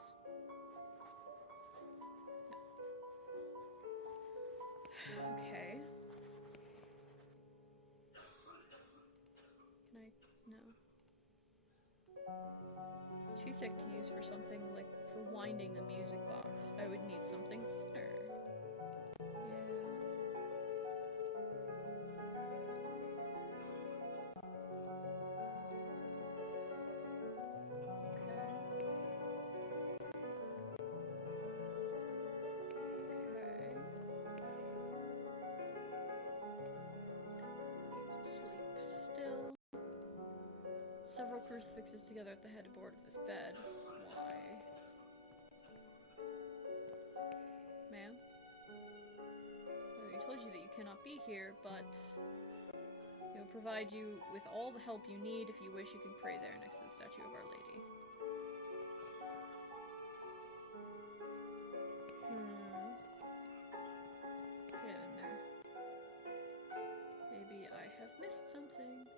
No. Okay. Can I... No. It's too thick to use for something like for winding the music box. I would need something thinner. Several crucifixes together at the headboard of this bed. Why? Ma'am? I already told you that you cannot be here, but it will provide you with all the help you need. If you wish, you can pray there next to the statue of Our Lady. Get in there. Maybe I have missed something.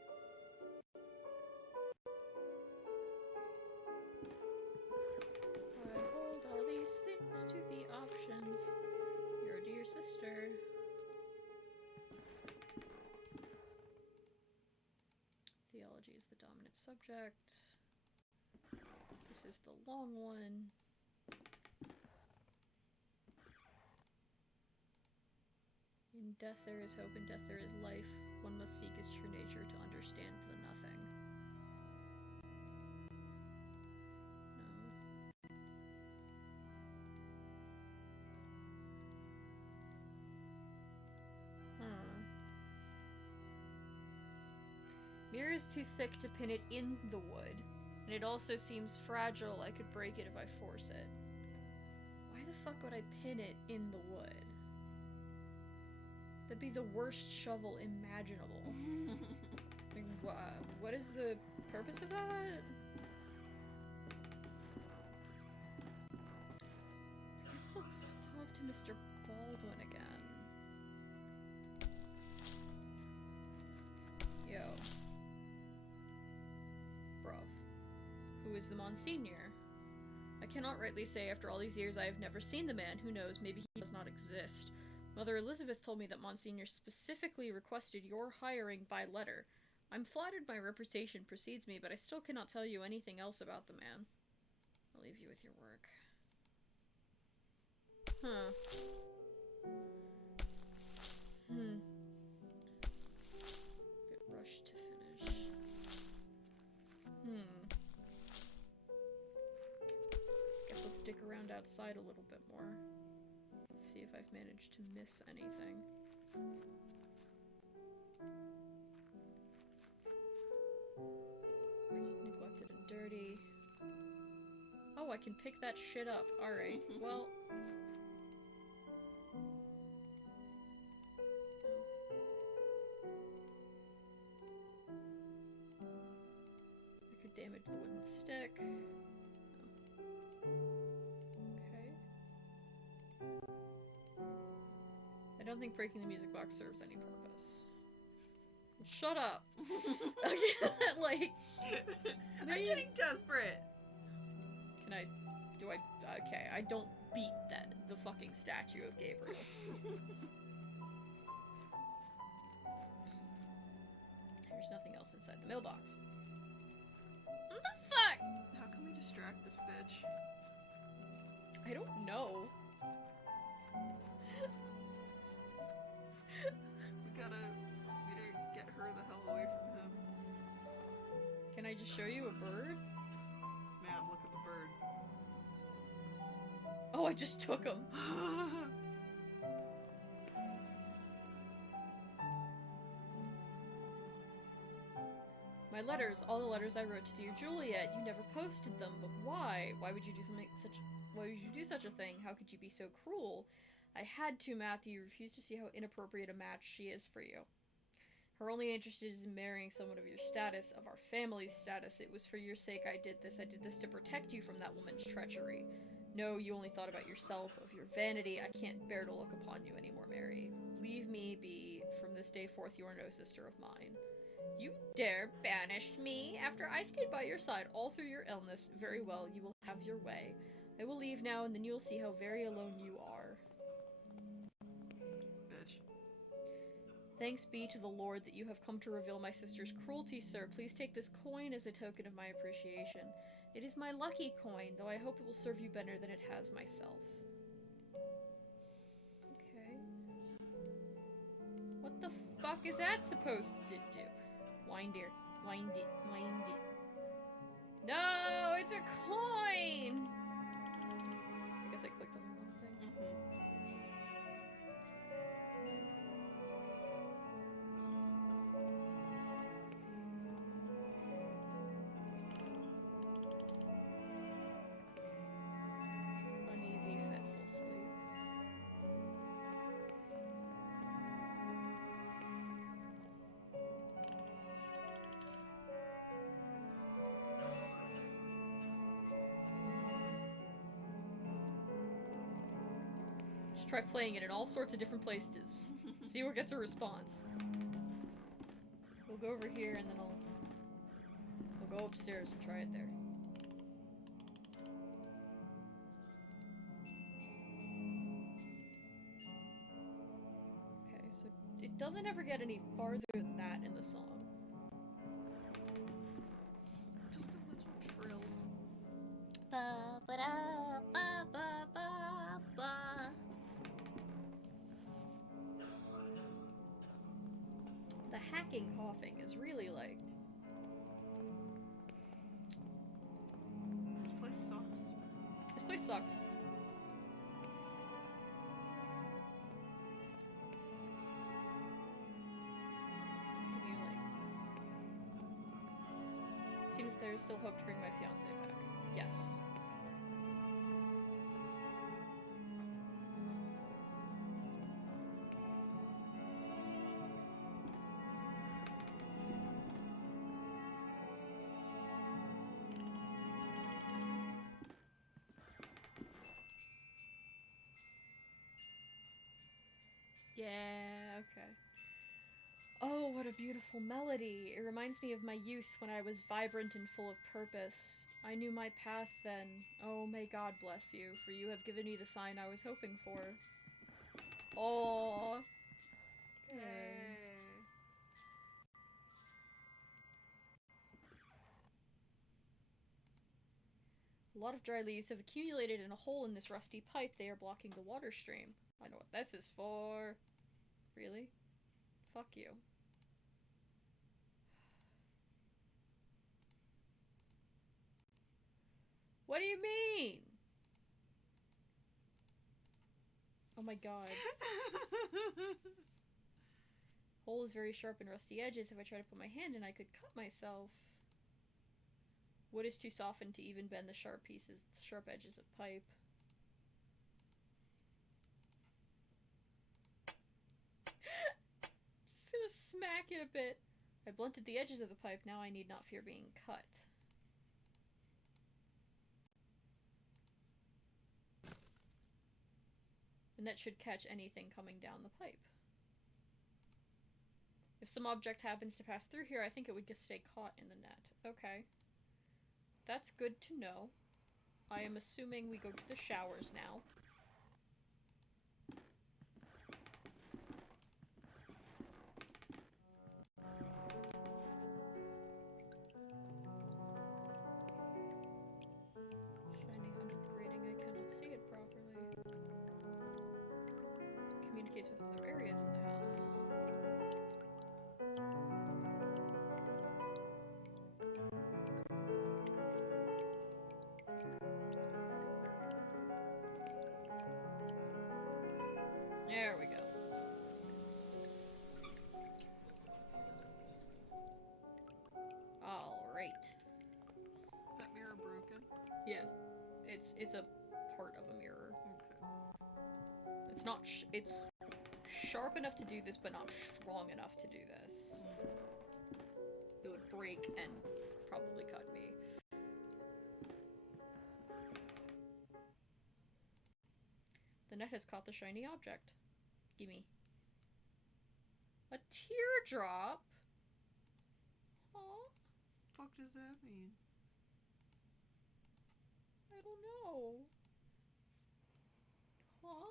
Things to be options. Your dear sister. Theology is the dominant subject. This is the long one. In death there is hope, in death there is life. One must seek its true nature to understand the nothing. No. Huh. Mirror is too thick to pin it in the wood, and it also seems fragile. I could break it if I force it. Why the fuck would I pin it in the wood? That'd be the worst shovel imaginable. Like, what is the purpose of that? I guess let's talk to Mr. Baldwin again. Yo. Bruv. Who is the Monsignor? I cannot rightly say after all these years I have never seen the man. Who knows, maybe he does not exist. Mother Elizabeth told me that Monsignor specifically requested your hiring by letter. I'm flattered my reputation precedes me, but I still cannot tell you anything else about the man. I'll leave you with your work. Huh. Bit rushed to finish. Guess let's stick around outside a little bit more. See if I've managed to miss anything. Just neglected and dirty. Oh, I can pick that shit up. Alright, well... I could damage the wooden stick. Okay. I don't think breaking the music box serves any purpose. Well, shut up! Like... I'm getting desperate! Can I... Do I... Okay, I don't beat the fucking statue of Gabriel. There's nothing else inside the mailbox. What the fuck?! How can we distract this bitch? I don't know. We gotta get her the hell away from him. Can I just show you a bird? Man, look at the bird. Oh, I just took him. My letters, all the letters I wrote to dear Juliet, you never posted them, but why? Why would you do such a thing? How could you be so cruel? I had to, Matthew. You refused to see how inappropriate a match she is for you. Her only interest is in marrying someone of your status, of our family's status. It was for your sake I did this. I did this to protect you from that woman's treachery. No, you only thought about yourself, of your vanity. I can't bear to look upon you anymore, Mary. Leave me be. From this day forth, you are no sister of mine. You dare banish me? After I stayed by your side all through your illness, very well, you will have your way. I will leave now, and then you will see how very alone you are. Bitch. Thanks be to the Lord that you have come to reveal my sister's cruelty, sir. Please take this coin as a token of my appreciation. It is my lucky coin, though I hope it will serve you better than it has myself. Okay. What the fuck is that supposed to do? Wind it. Wind it. Wind it. No! It's a coin! I guess I clicked on the wrong thing. Uneasy, fitful sleep. Just try playing it in all sorts of different places. See what gets a response. We'll go over here and then we'll go upstairs and try it there. Okay, so it doesn't ever get any farther than that in the song. Just a little trill. Ba ba da ba ba ba ba. hacking coughing is really like... This place sucks. This place sucks. Can you, like... Seems there's still hope to bring my fiancé back. Yes. Yeah, okay. Oh, what a beautiful melody. It reminds me of my youth when I was vibrant and full of purpose. I knew my path then. Oh, may God bless you, for you have given me the sign I was hoping for. Oh. Yay. A lot of dry leaves have accumulated in a hole in this rusty pipe. They are blocking the water stream. I know what this is for. Really? Fuck you. What do you mean? Oh my god. Hole is very sharp and rusty edges. If I try to put my hand in, I could cut myself. Wood is too softened to even bend the sharp edges of pipe. Just gonna smack it a bit. I blunted the edges of the pipe. Now I need not fear being cut. The net should catch anything coming down the pipe. If some object happens to pass through here, I think it would just stay caught in the net. Okay. That's good to know. I am assuming we go to the showers now. Shining under the grating, I cannot see it properly. Communicates with other areas in the house. There we go. Alright. Is that mirror broken? Yeah. It's a part of a mirror. Okay. It's not it's sharp enough to do this, but not strong enough to do this. It would break and probably cut me. The net has caught the shiny object. Gimme. A teardrop? Huh? Fuck does that mean? I don't know. Huh?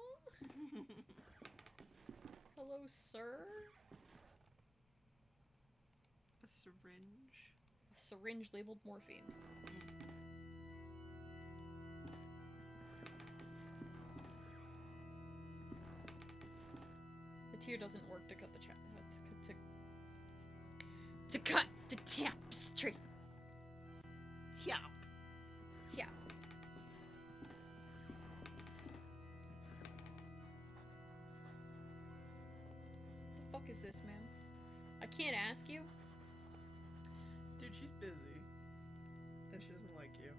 Hello, sir? A syringe? A syringe labeled morphine. The tear doesn't work to cut the to cut the tapestry. Tap. Yeah. The fuck is this, man? I can't ask you. Dude, she's busy. And she doesn't like you.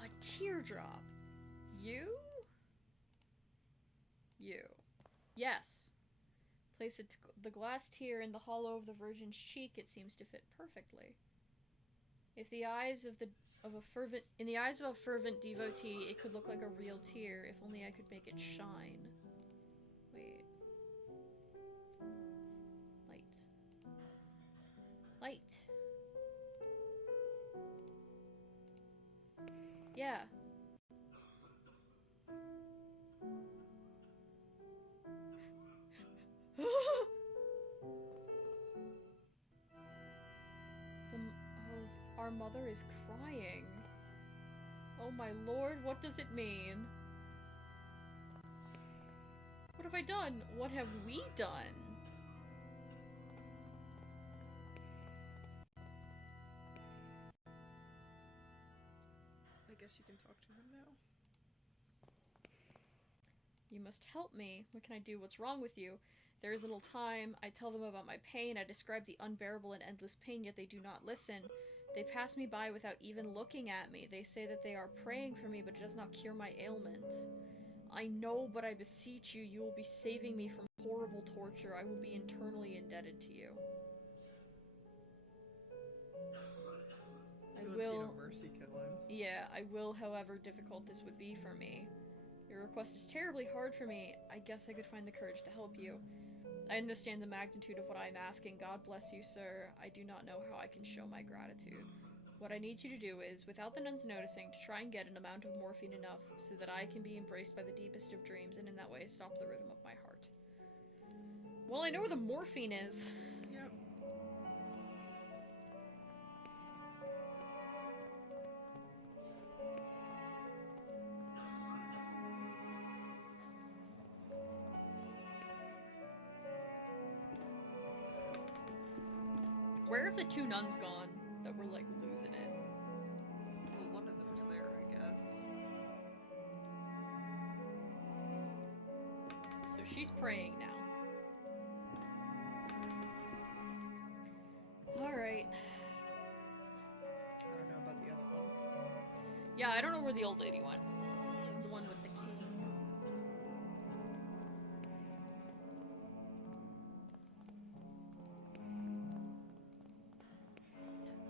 A teardrop. You? You. Yes. Place the glass tear in the hollow of the Virgin's cheek. It seems to fit perfectly. If the eyes of in the eyes of a fervent devotee, it could look like a real tear. If only I could make it shine. Wait. Light. Light. Yeah. Our mother is crying. Oh my lord, what does it mean? What have I done? What have we done? I guess you can talk to him now. You must help me. What can I do? What's wrong with you? There is little time. I tell them about my pain. I describe the unbearable and endless pain, yet they do not listen. They pass me by without even looking at me. They say that they are praying for me, but it does not cure my ailment. I know, but I beseech you, you will be saving me from horrible torture. I will be eternally indebted to you. He wants you to mercy kill him. Yeah, I will, however difficult this would be for me. Your request is terribly hard for me. I guess I could find the courage to help you. I understand the magnitude of what I'm asking. God bless you, sir. I do not know how I can show my gratitude. What I need you to do is, without the nuns noticing, to try and get an amount of morphine enough so that I can be embraced by the deepest of dreams and in that way stop the rhythm of my heart. Well, I know where the morphine is. Yep. Where have the two nuns gone that were, like, losing it? Well, one of them's there, I guess. So she's praying now. Alright. I don't know about the other one. Yeah, I don't know where the old lady went. The one with the cane.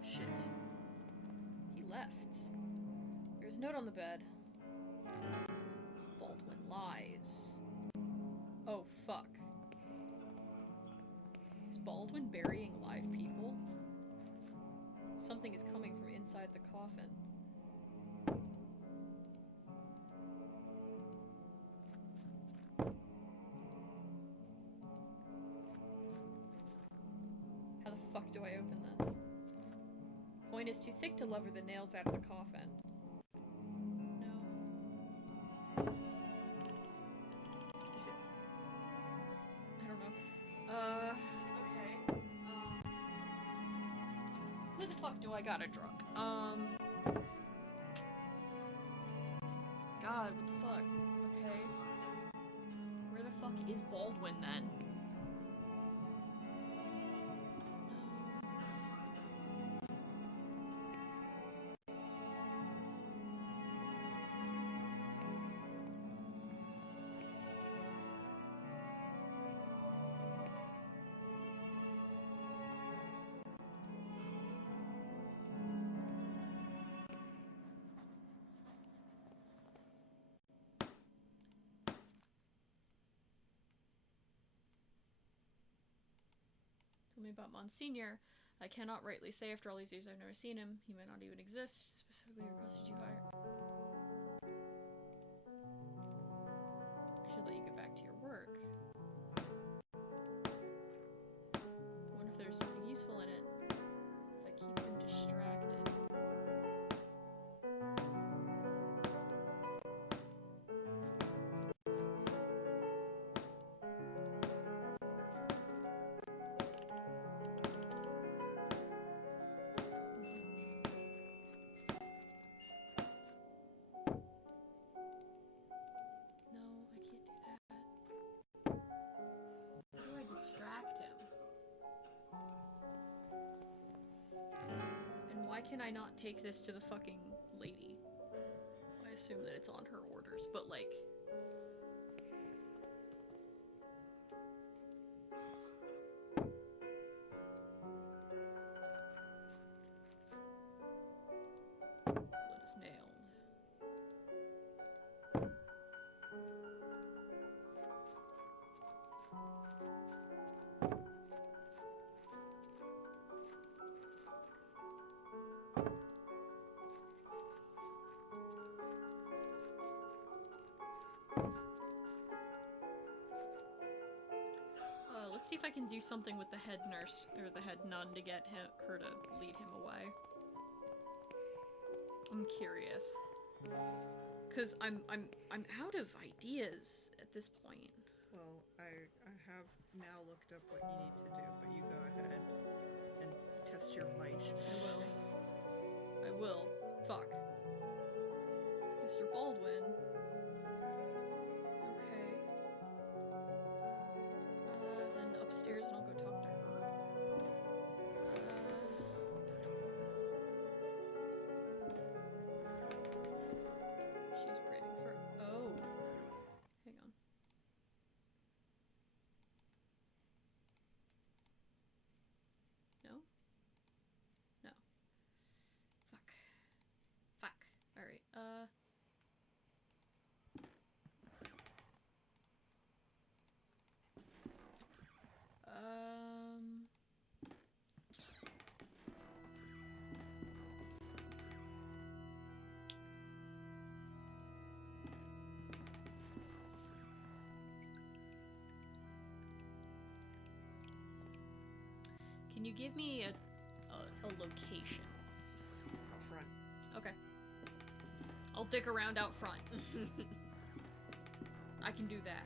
Shit. He left. There's a note on the bed. Baldwin lies. Oh, fuck. Is Baldwin burying live people? Something is coming from inside the coffin. How the fuck do I open this? Point is too thick to lever the nails out of the coffin. No. I don't know. Okay. Who the fuck do I got a drunk? God, what the fuck? Okay. Where the fuck is Baldwin then? Tell me about Monsignor. I cannot rightly say after all these years I've never seen him. He might not even exist. Specifically requested you hire. I should let you get back to your work. I wonder if there's something useful in it. If I keep him distracted. No, I can't do that. How do I distract him? And why can I not take this to the fucking lady? I assume that it's on her orders, but like... Blood is nailed. see if I can do something with the head nurse, or the head nun, to get her to lead him away. I'm curious. Cause I'm out of ideas at this point. Well, I have now looked up what you need to do, but you go ahead and test your might. I will. Fuck. Mr. Baldwin. Okay. Then upstairs and I'll go talk to her. She's craving for... Oh. Hang on. No? No. Fuck. Fuck. Alright, can you give me a location? Out front. Okay. I'll dick around out front. I can do that.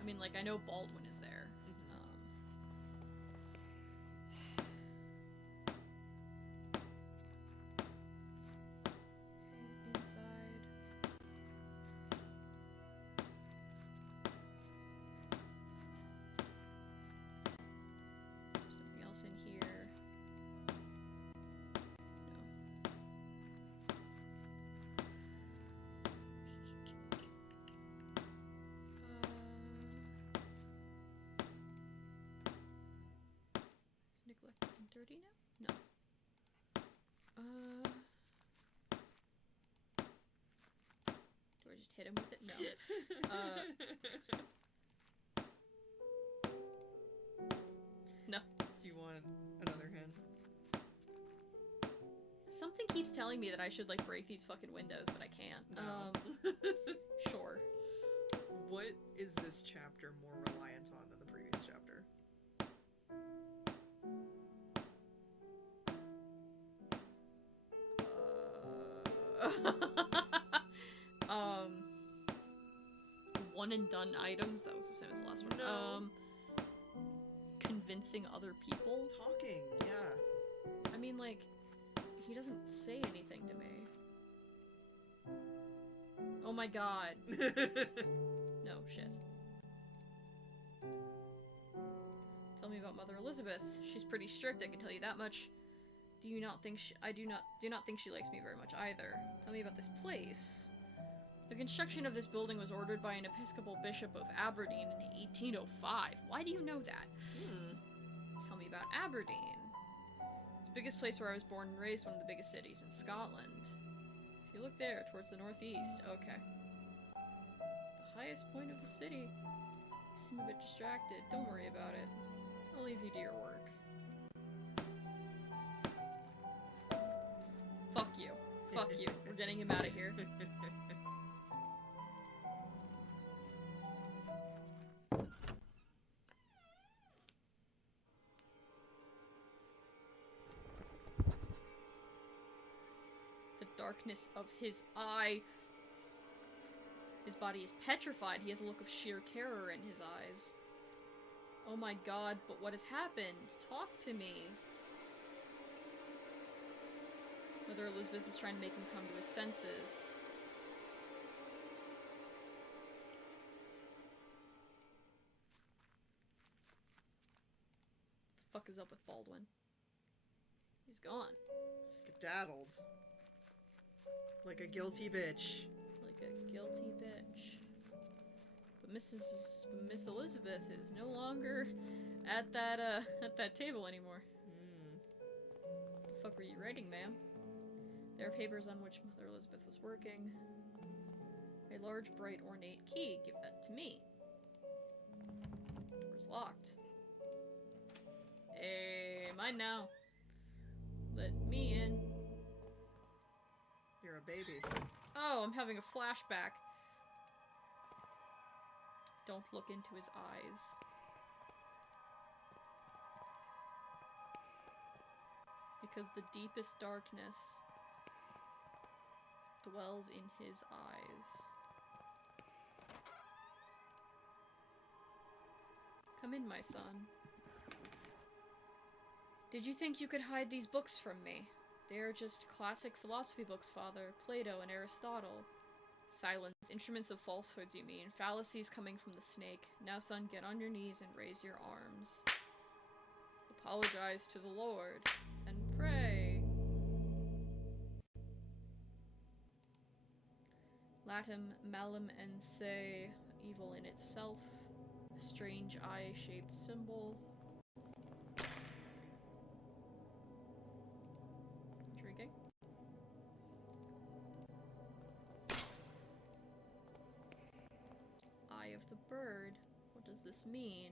I mean, like, I know Baldwin is there. Inside. Something else in here. Neglected and dirty now? No. Do I just hit him with it? No. No. Do you want another hand? Something keeps telling me that I should, like, break these fucking windows, but I can't. No. Sure. What is this chapter more reliant on than the previous chapter? One and done items. That was the same as the last one. No. Convincing other people. Talking, yeah. I mean, like, he doesn't say anything to me. Oh my god. No, shit. Tell me about Mother Elizabeth. She's pretty strict, I can tell you that much. Do you not think I do not think she likes me very much either. Tell me about this place. The construction of this building was ordered by an Episcopal Bishop of Aberdeen in 1805. Why do you know that? Tell me about Aberdeen. It's the biggest place where I was born and raised, one of the biggest cities in Scotland. If you look there, towards the northeast. Okay. The highest point of the city. You seem a bit distracted. Don't worry about it. I'll leave you to your work. Fuck you. Fuck you. We're getting him out of here. The darkness of his eye. His body is petrified. He has a look of sheer terror in his eyes. Oh my god, but what has happened? Talk to me. Mother Elizabeth is trying to make him come to his senses. What the fuck is up with Baldwin? He's gone. Skedaddled. Like a guilty bitch. Like a guilty bitch. But Miss Elizabeth is no longer at that table anymore. What the fuck were you writing, ma'am? There are papers on which Mother Elizabeth was working. A large, bright, ornate key. Give that to me. Door's locked. Hey, mine now. Let me in. You're a baby. Oh, I'm having a flashback. Don't look into his eyes. because the deepest darkness dwells in his eyes. Come in, my son. Did you think you could hide these books from me? They are just classic philosophy books, Father. Plato and Aristotle. Silence. Instruments of falsehoods, you mean. Fallacies coming from the snake. Now, son, get on your knees and raise your arms. Apologize to the Lord. And pray. Latum malum and se. Evil in itself. A strange eye-shaped symbol. Intriguing. Eye of the bird. What does this mean?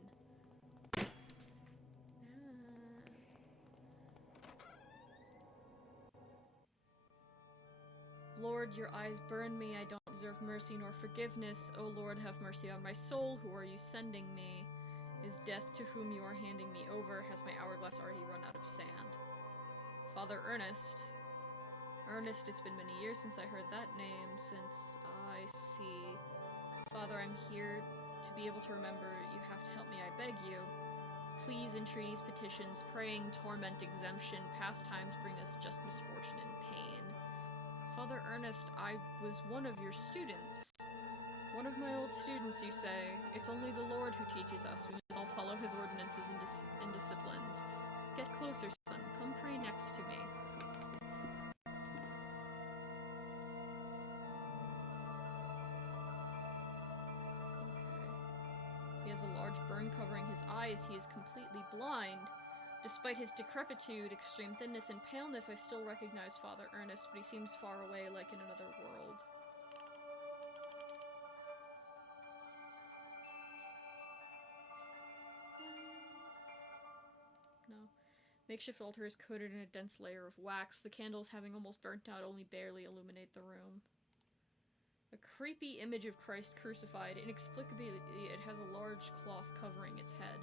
Lord, your eyes burn me. I don't deserve mercy nor forgiveness. O Lord, have mercy on my soul. Who are you sending me? Is death to whom you are handing me over? Has my hourglass already run out of sand? Father Ernest. Ernest, it's been many years since I heard that name. Since I see. Father, I'm here to be able to remember. You have to help me, I beg you. Pleas, entreaties, petitions, praying, torment, exemption. Past times bring us just misfortune and pain. Father Ernest, I was one of your students. One of my old students, you say. It's only the Lord who teaches us. We must all follow his ordinances and disciplines. Get closer, son. Come pray next to me. Okay. He has a large burn covering his eyes. He is completely blind. Despite his decrepitude, extreme thinness, and paleness, I still recognize Father Ernest, but he seems far away, like in another world. No. Makeshift altar is coated in a dense layer of wax. The candles, having almost burnt out, only barely illuminate the room. A creepy image of Christ crucified. Inexplicably, it has a large cloth covering its head.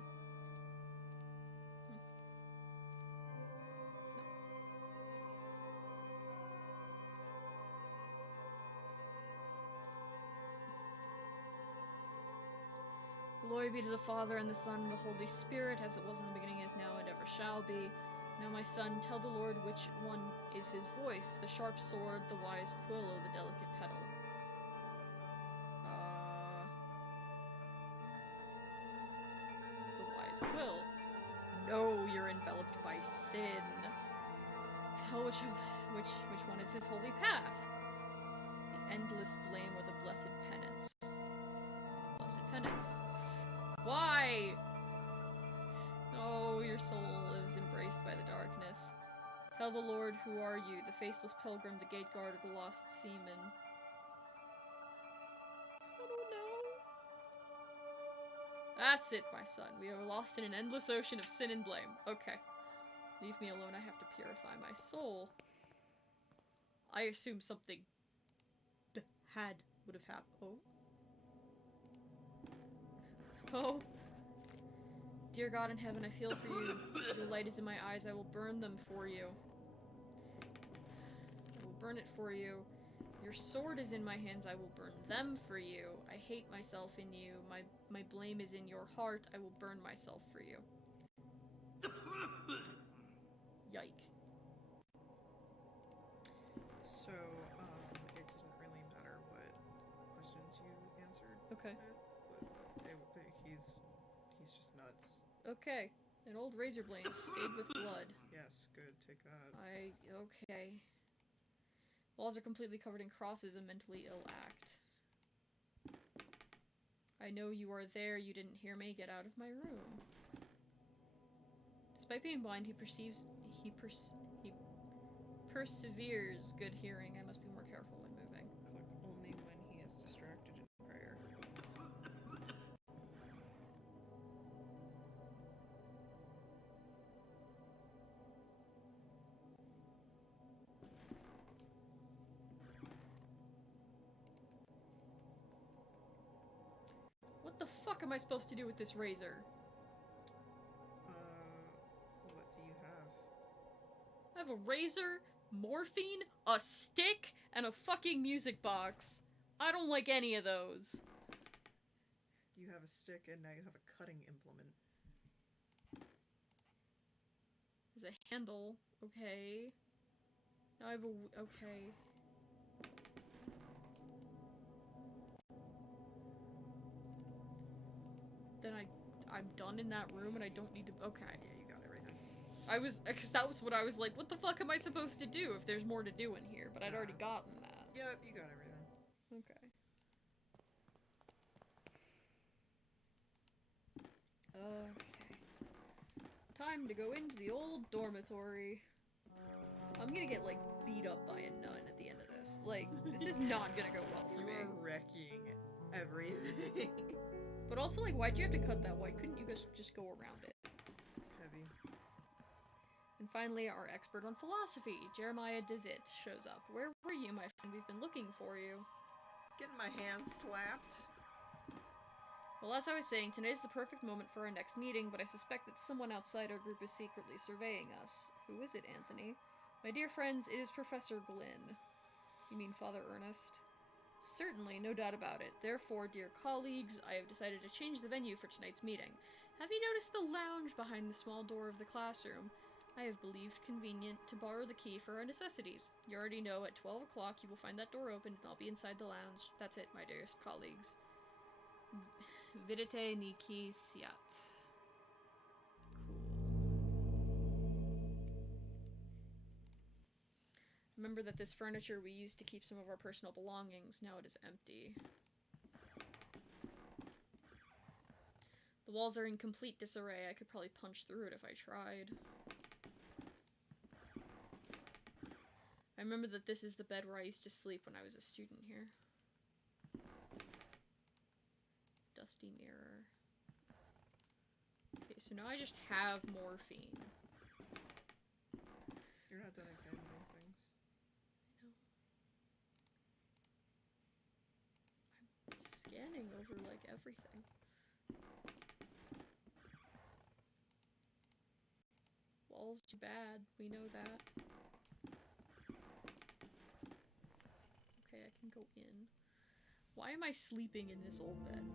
Glory be to the Father, and the Son, and the Holy Spirit, as it was in the beginning, is now, and ever shall be. Now, my son, tell the Lord which one is his voice, the sharp sword, the wise quill, or the delicate petal. The wise quill. No, you're enveloped by sin. Tell which one is his holy path. The endless blame or the blessed penance. Blessed penance. Why? Oh, your soul lives embraced by the darkness. Tell the Lord, who are you? The faceless pilgrim, the gate guard, or the lost seaman? I don't know. That's it, my son. We are lost in an endless ocean of sin and blame. Okay. Leave me alone. I have to purify my soul. I assume something bad would have happened. Oh. Oh. Dear God in heaven, I feel for you. Your light is in my eyes. I will burn them for you. I will burn it for you. Your sword is in my hands. I will burn them for you. I hate myself in you. My blame is in your heart. I will burn myself for you. Yike. So, it doesn't really matter what questions you answered. Okay. He's just nuts. Okay. An old razor blade stained with blood. Yes, good. Take that. Okay. Walls are completely covered in crosses, a mentally ill act. I know you are there. You didn't hear me. Get out of my room. Despite being blind, he perseveres good hearing. I must be more careful when moving. Click only when he is distracted in prayer. What the fuck am I supposed to do with this razor? What do you have? I have a razor, morphine, a stick, and a fucking music box. I don't like any of those. You have a stick and now you have a cutting implement. There's a handle. Okay. Now I have a... okay. Then I'm done in that room and I don't need to... okay. Yeah, you got everything. I was... because that was what I was like, what the fuck am I supposed to do if there's more to do in here? But I'd already gotten that. Yep, you got everything. Okay. Okay. Time to go into the old dormitory. I'm gonna get, like, beat up by a nun at the end of this. Like, this is not gonna go well for me. You are wrecking everything. But also, like, why'd you have to cut that? Why couldn't you guys just go around it? Heavy. And finally, our expert on philosophy, Jeremiah DeWitt, shows up. Where were you, my friend? We've been looking for you. Getting my hands slapped. Well, as I was saying, today is the perfect moment for our next meeting, but I suspect that someone outside our group is secretly surveying us. Who is it, Anthony? My dear friends, it is Professor Glynn. You mean Father Ernest? Certainly, no doubt about it. Therefore, dear colleagues, I have decided to change the venue for tonight's meeting. Have you noticed the lounge behind the small door of the classroom? I have believed convenient to borrow the key for our necessities. You already know at 12 o'clock you will find that door open and I'll be inside the lounge. That's it, my dearest colleagues. Vidite niki siat. Remember that this furniture we used to keep some of our personal belongings, now it is empty. The walls are in complete disarray. I could probably punch through it if I tried. I remember that this is the bed where I used to sleep when I was a student here. Dusty mirror. Okay, so now I just have morphine. You're not done examining things. I'm scanning over, like, everything. Walls too bad, we know that. Okay, I can go in. Why am I sleeping in this old bed?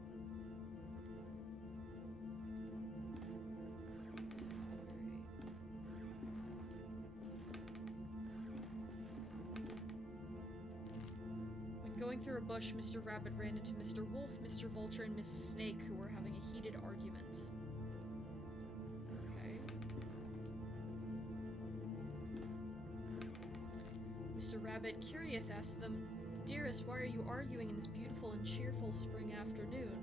Going through a bush, Mr. Rabbit ran into Mr. Wolf, Mr. Vulture, and Miss Snake, who were having a heated argument. Okay. Mr. Rabbit, curious, asked them, "Dearest, why are you arguing in this beautiful and cheerful spring afternoon?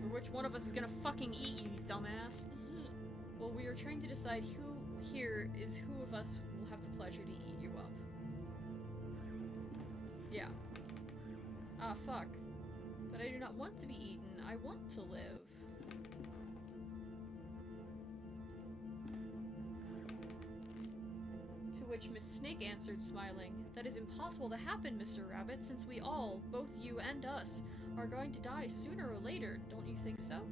For which one of us is gonna fucking eat you, you dumbass?" Well, we are trying to decide who here is who of us will have the pleasure to eat you up. Yeah. Ah, fuck. But I do not want to be eaten. I want to live. To which Miss Snake answered, smiling, "That is impossible to happen, Mr. Rabbit, since we all, both you and us, are going to die sooner or later. Don't you think so?"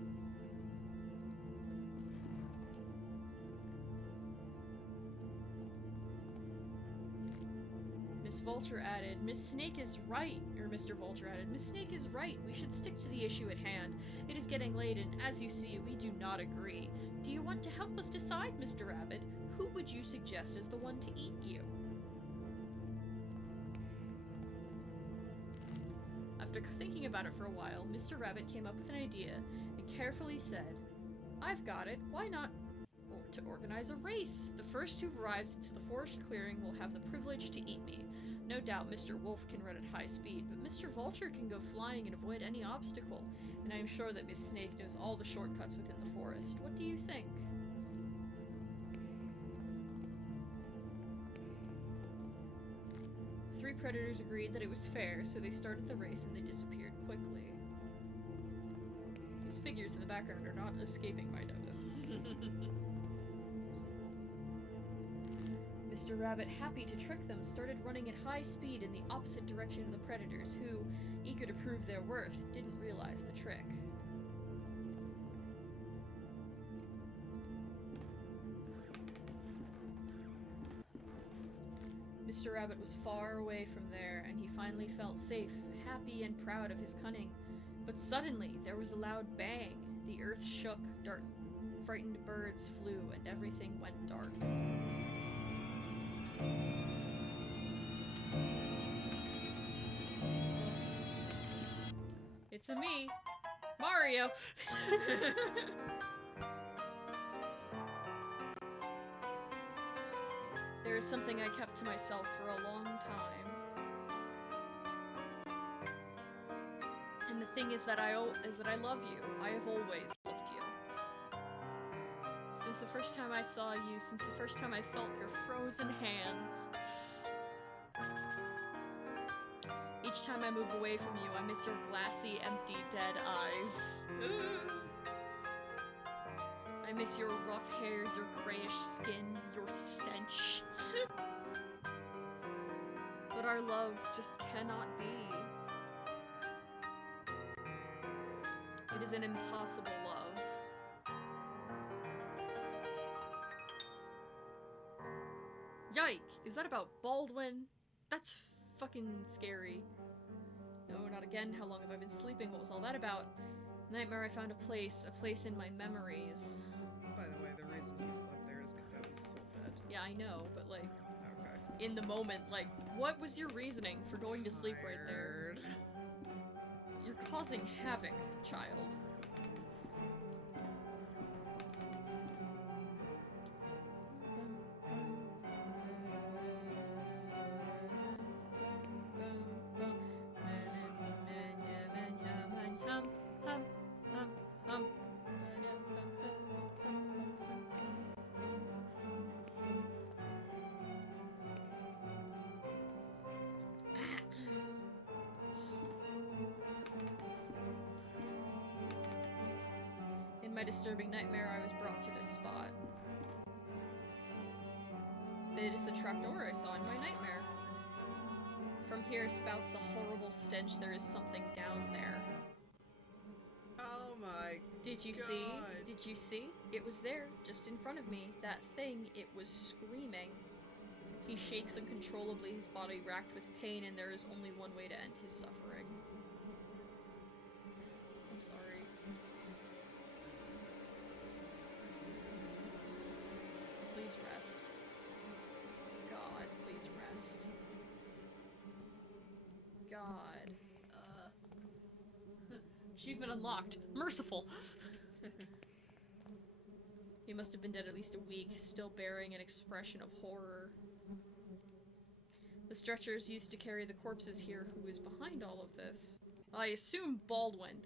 Miss Vulture added, "Miss Snake is right," or Mr. Vulture added, "Miss Snake is right. We should stick to the issue at hand. It is getting late, and as you see, we do not agree. Do you want to help us decide, Mr. Rabbit? Who would you suggest as the one to eat you?" After thinking about it for a while, Mr. Rabbit came up with an idea and carefully said, "I've got it. Why not to organize a race? The first who arrives into the forest clearing will have the privilege to eat me. No doubt Mr. Wolf can run at high speed, but Mr. Vulture can go flying and avoid any obstacle, and I am sure that Miss Snake knows all the shortcuts within the forest. What do you think?" The three predators agreed that it was fair, so they started the race and they disappeared quickly. These figures in the background are not escaping my notice. Mr. Rabbit, happy to trick them, started running at high speed in the opposite direction of the predators, who, eager to prove their worth, didn't realize the trick. Mr. Rabbit was far away from there, and he finally felt safe, happy and proud of his cunning. But suddenly, there was a loud bang. The earth shook, frightened birds flew, and everything went dark. It's a me, Mario! There is something I kept to myself for a long time. And the thing is that I love you. I have always loved you. Since the first time I saw you, since the first time I felt your frozen hands. Each time I move away from you, I miss your glassy, empty, dead eyes. I miss your rough hair, your grayish skin, your stench. But our love just cannot be. It is an impossible love. Yike! Is that about Baldwin? That's fucking scary. No, not again. How long have I been sleeping? What was all that about? Nightmare, I found a place in my memories. By the way, the reason he slept there is because that was his whole bed. Yeah, I know, but like, Okay. in the moment, like, what was your reasoning for going to sleep right there? Tired. You're causing havoc, child. In my disturbing nightmare, I was brought to this spot. It is the trapdoor I saw in my nightmare. From here spouts a horrible stench. There is something down there. Oh my Did you God. see? Did you see? It was there, just in front of me. That thing, it was screaming. He shakes uncontrollably, his body racked with pain, and there is only one way to end his suffering. I'm sorry. Please rest. God, please rest. God. Achievement unlocked. Merciful! He must have been dead at least a week, still bearing an expression of horror. The stretchers used to carry the corpses here. Who is behind all of this? I assume Baldwin.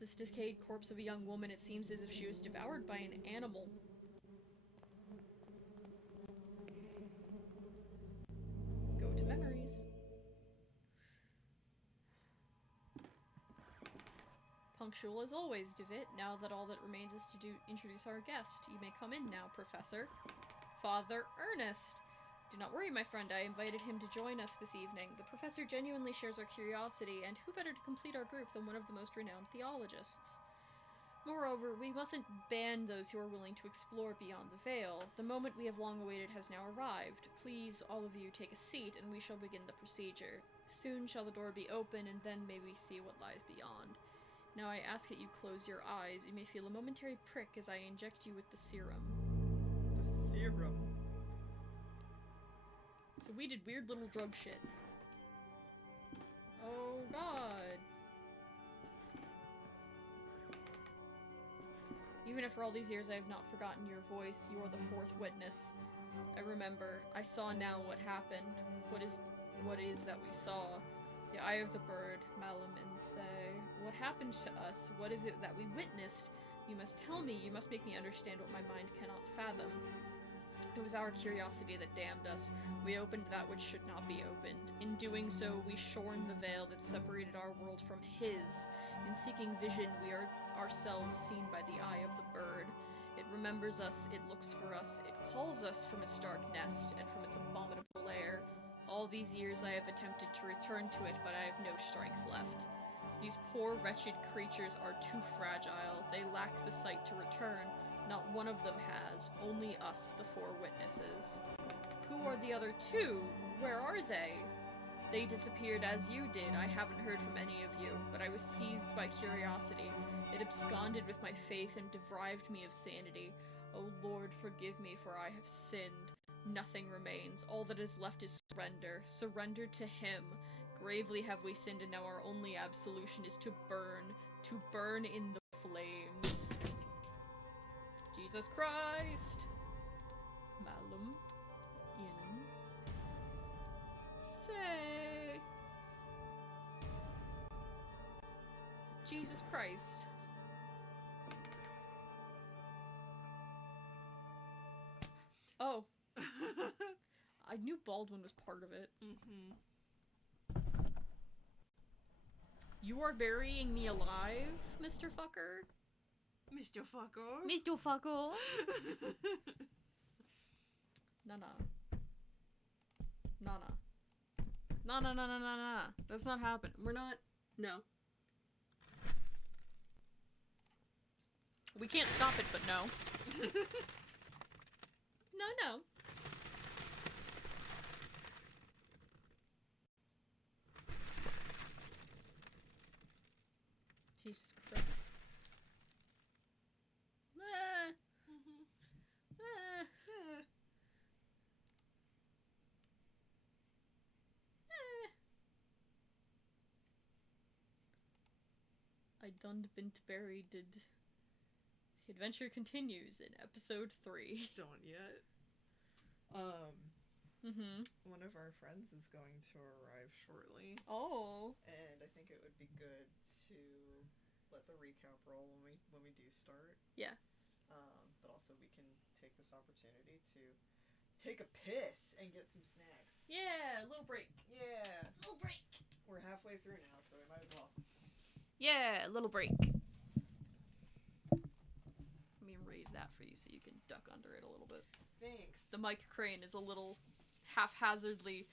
This decayed corpse of a young woman, it seems as if she was devoured by an animal. Go to memories. Punctual as always, DeVitt. Now that all that remains is to introduce our guest. You may come in now, Professor. Father Ernest! Do not worry, my friend. I invited him to join us this evening. The professor genuinely shares our curiosity, and who better to complete our group than one of the most renowned theologists? Moreover, we mustn't ban those who are willing to explore beyond the veil. The moment we have long awaited has now arrived. Please, all of you, take a seat, and we shall begin the procedure. Soon shall the door be open, and then may we see what lies beyond. Now I ask that you close your eyes. You may feel a momentary prick as I inject you with the serum. The serum. So we did weird little drug shit. Oh god. Even after all these years I have not forgotten your voice. You are the fourth witness. I remember. I saw now what happened. What is that we saw? The eye of the bird, Malum and say. What happened to us? What is it that we witnessed? You must tell me. You must make me understand what my mind cannot fathom. It was our curiosity that damned us. We opened that which should not be opened. In doing so, we shorn the veil that separated our world from his. In seeking vision, we are ourselves seen by the eye of the bird. It remembers us, it looks for us, it calls us from its dark nest and from its abominable lair. All these years I have attempted to return to it, but I have no strength left. These poor, wretched creatures are too fragile. They lack the sight to return. Not one of them has. Only us, the 4 witnesses. Who are the other 2? Where are they? They disappeared as you did. I haven't heard from any of you, but I was seized by curiosity. It absconded with my faith and deprived me of sanity. O Lord, forgive me, for I have sinned. Nothing remains. All that is left is surrender. Surrender to him. Gravely have we sinned, and now our only absolution is to burn in the flames. Jesus Christ! Malum in se. Jesus Christ. Oh. I knew Baldwin was part of it. Mm-hmm. You are burying me alive, Mr. Fucker? Mr. Fucker. Mr. Fucker? Nah. Nah. That's not happening. We're not. No. We can't stop it, but no. No. Jesus Christ. I done been buried. The adventure continues in episode 3. Don't yet. One of our friends is going to arrive shortly. Oh. And I think it would be good to let the recap roll when we do start. Yeah. But also we can take this opportunity to take a piss and get some snacks. Yeah, a little break. Yeah. Little break. We're halfway through now, so we might as well. Yeah, a little break. Let me raise that for you so you can duck under it a little bit. Thanks. The mic crane is a little haphazardly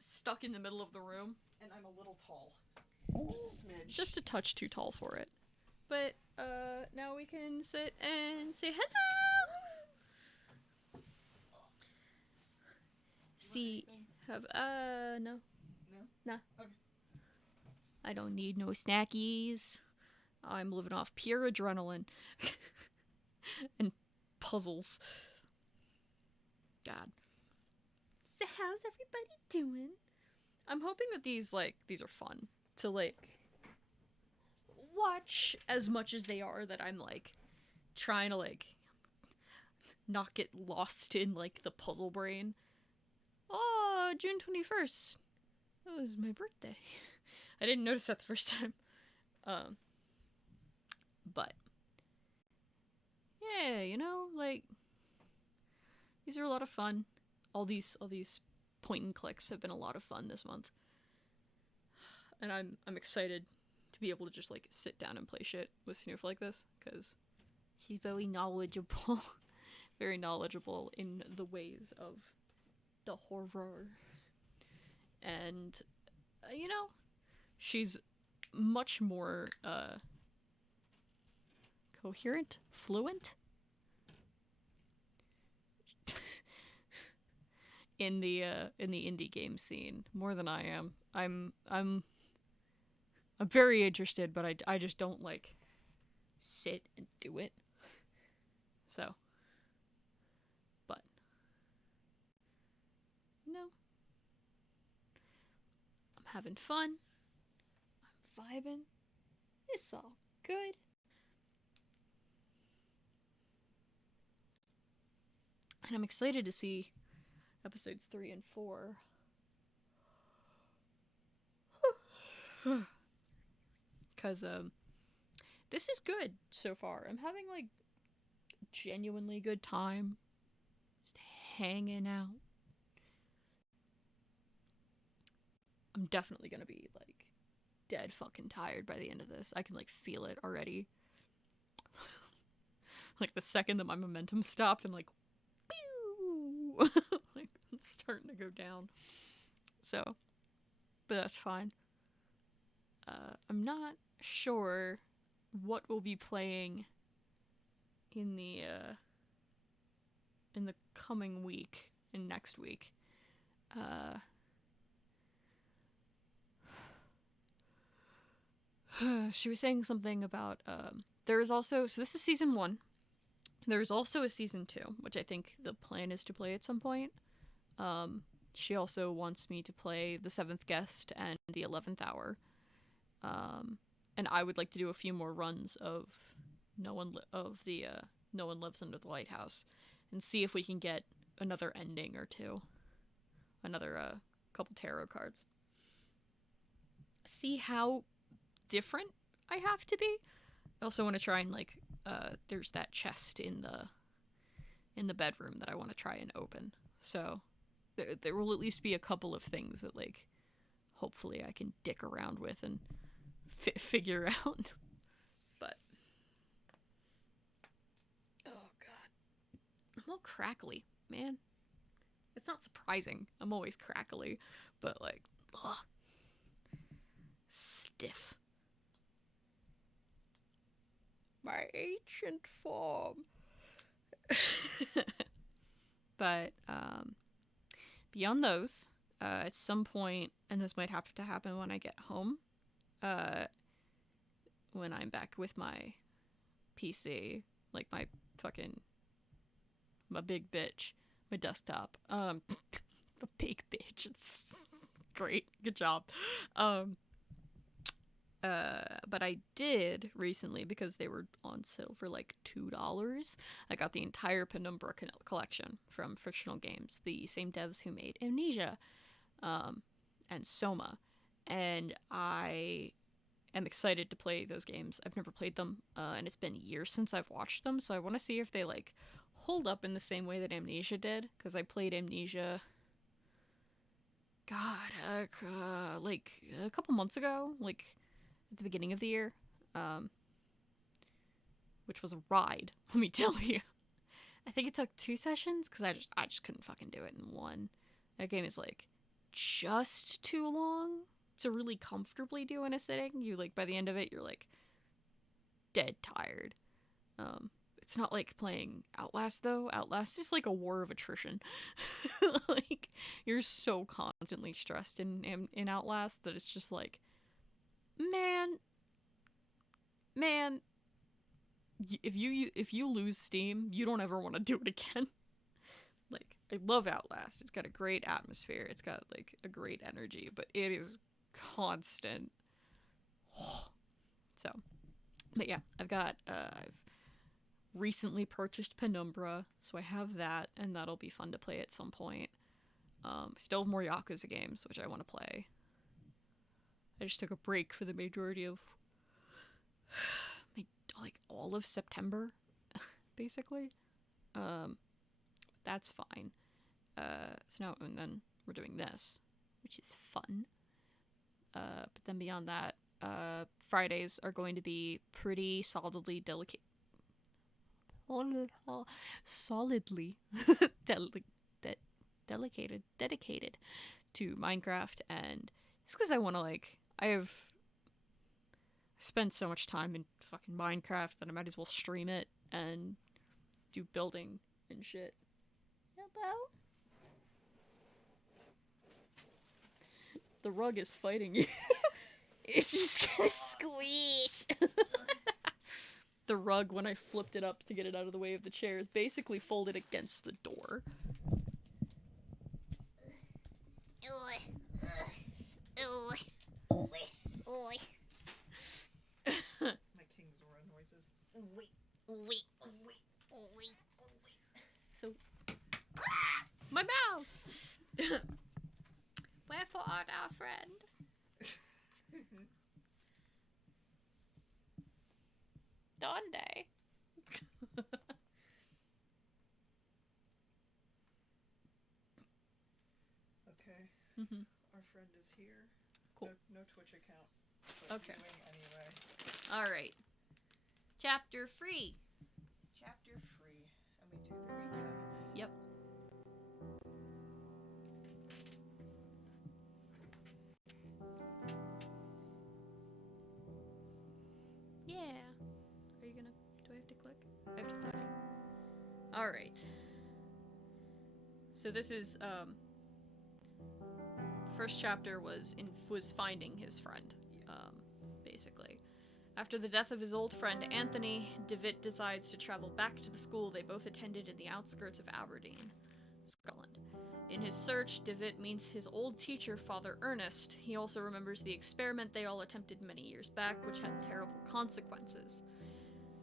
stuck in the middle of the room. And I'm a little tall. Just a smidge. Just a touch too tall for it. But, now we can sit and say hello! See, no. No? Nah. Okay. I don't need no snackies. I'm living off pure adrenaline. And puzzles. God. So how's everybody doing? I'm hoping that these are fun to, watch as much as they are, that I'm, trying to, not get lost in, the puzzle brain. Oh, June 21st. That was my birthday. I didn't notice that the first time. But yeah, these are a lot of fun. All these point and clicks have been a lot of fun this month. And I'm excited to be able to just sit down and play shit with Snoof like this, because she's very knowledgeable. Very knowledgeable in the ways of the horror. And she's much more coherent, fluent in the indie game scene more than I am. I'm very interested, but I just don't sit and do it. So, but no, I'm having fun. I'm vibing. It's all good. And I'm excited to see episodes 3 and 4. Because, this is good so far. I'm having, genuinely good time. Just hanging out. I'm definitely gonna be, dead fucking tired by the end of this. I can, feel it already. The second that my momentum stopped, I'm pew! I'm starting to go down. So, but that's fine. I'm not sure what we'll be playing in the coming week and next week. She was saying something about there is also, so this is season 1. There's also a season 2, which I think the plan is to play at some point. She also wants me to play The Seventh Guest and The 11th Hour. And I would like to do a few more runs of No One Lives Under the Lighthouse, and see if we can get another ending or two, another couple tarot cards. See how different I have to be. I also want to try and like, there's that chest in the bedroom that I want to try and open. So there will at least be a couple of things that like, hopefully I can dick around with and figure out. But oh god, I'm all crackly, man. It's not surprising. I'm always crackly, but like, ugh. Stiff. My ancient form. But beyond those, at some point, and this might have to happen when I get home, when I'm back with my PC, like my big bitch, my desktop, a big bitch, it's great, good job, but I did recently, because they were on sale for like $2, I got the entire Penumbra collection from Frictional Games, the same devs who made Amnesia, and Soma, and I am excited to play those games. I've never played them, and it's been years since I've watched them, so I want to see if they like hold up in the same way that Amnesia did, because I played Amnesia, god, like a couple months ago, like at the beginning of the year, which was a ride, let me tell you. I think it took 2 sessions, because I just couldn't fucking do it in one. That game is like just too long to really comfortably do in a sitting. You like, by the end of it, you're like dead tired. It's not like playing Outlast though. Outlast is like a war of attrition. Like, you're so constantly stressed in Outlast that it's just like, man, if you lose steam, you don't ever want to do it again. Like, I love Outlast. It's got a great atmosphere. It's got like a great energy, but it is constant. So, but yeah, I've recently purchased Penumbra, so I have that, and that'll be fun to play at some point. I still have more Yakuza games, which I want to play. I just took a break for the majority of like all of September, basically. That's fine. So now, and then we're doing this, which is fun. But then beyond that, Fridays are going to be pretty solidly dedicated to Minecraft, and it's because I want to like, I have spent so much time in fucking Minecraft that I might as well stream it and do building and shit. Hello? The rug is fighting you. It's just gonna squeeze. The rug, when I flipped it up to get it out of the way of the chair, is basically folded against the door. My King Zora noises. So, my mouse! Wherefore art our friend? Donde? Okay. Mm-hmm. Our friend is here. Cool. No Twitch account. But okay. Anyway. Alright. Chapter 3. Chapter 3. And we do the recap. Yep. Yeah. Are you gonna... Do I have to click? I have to click. Alright. So this is, first chapter was finding his friend, basically. After the death of his old friend Anthony, DeVitt decides to travel back to the school they both attended in the outskirts of Aberdeen, Scotland. In his search, DeVitt meets his old teacher, Father Ernest. He also remembers the experiment they all attempted many years back, which had terrible consequences.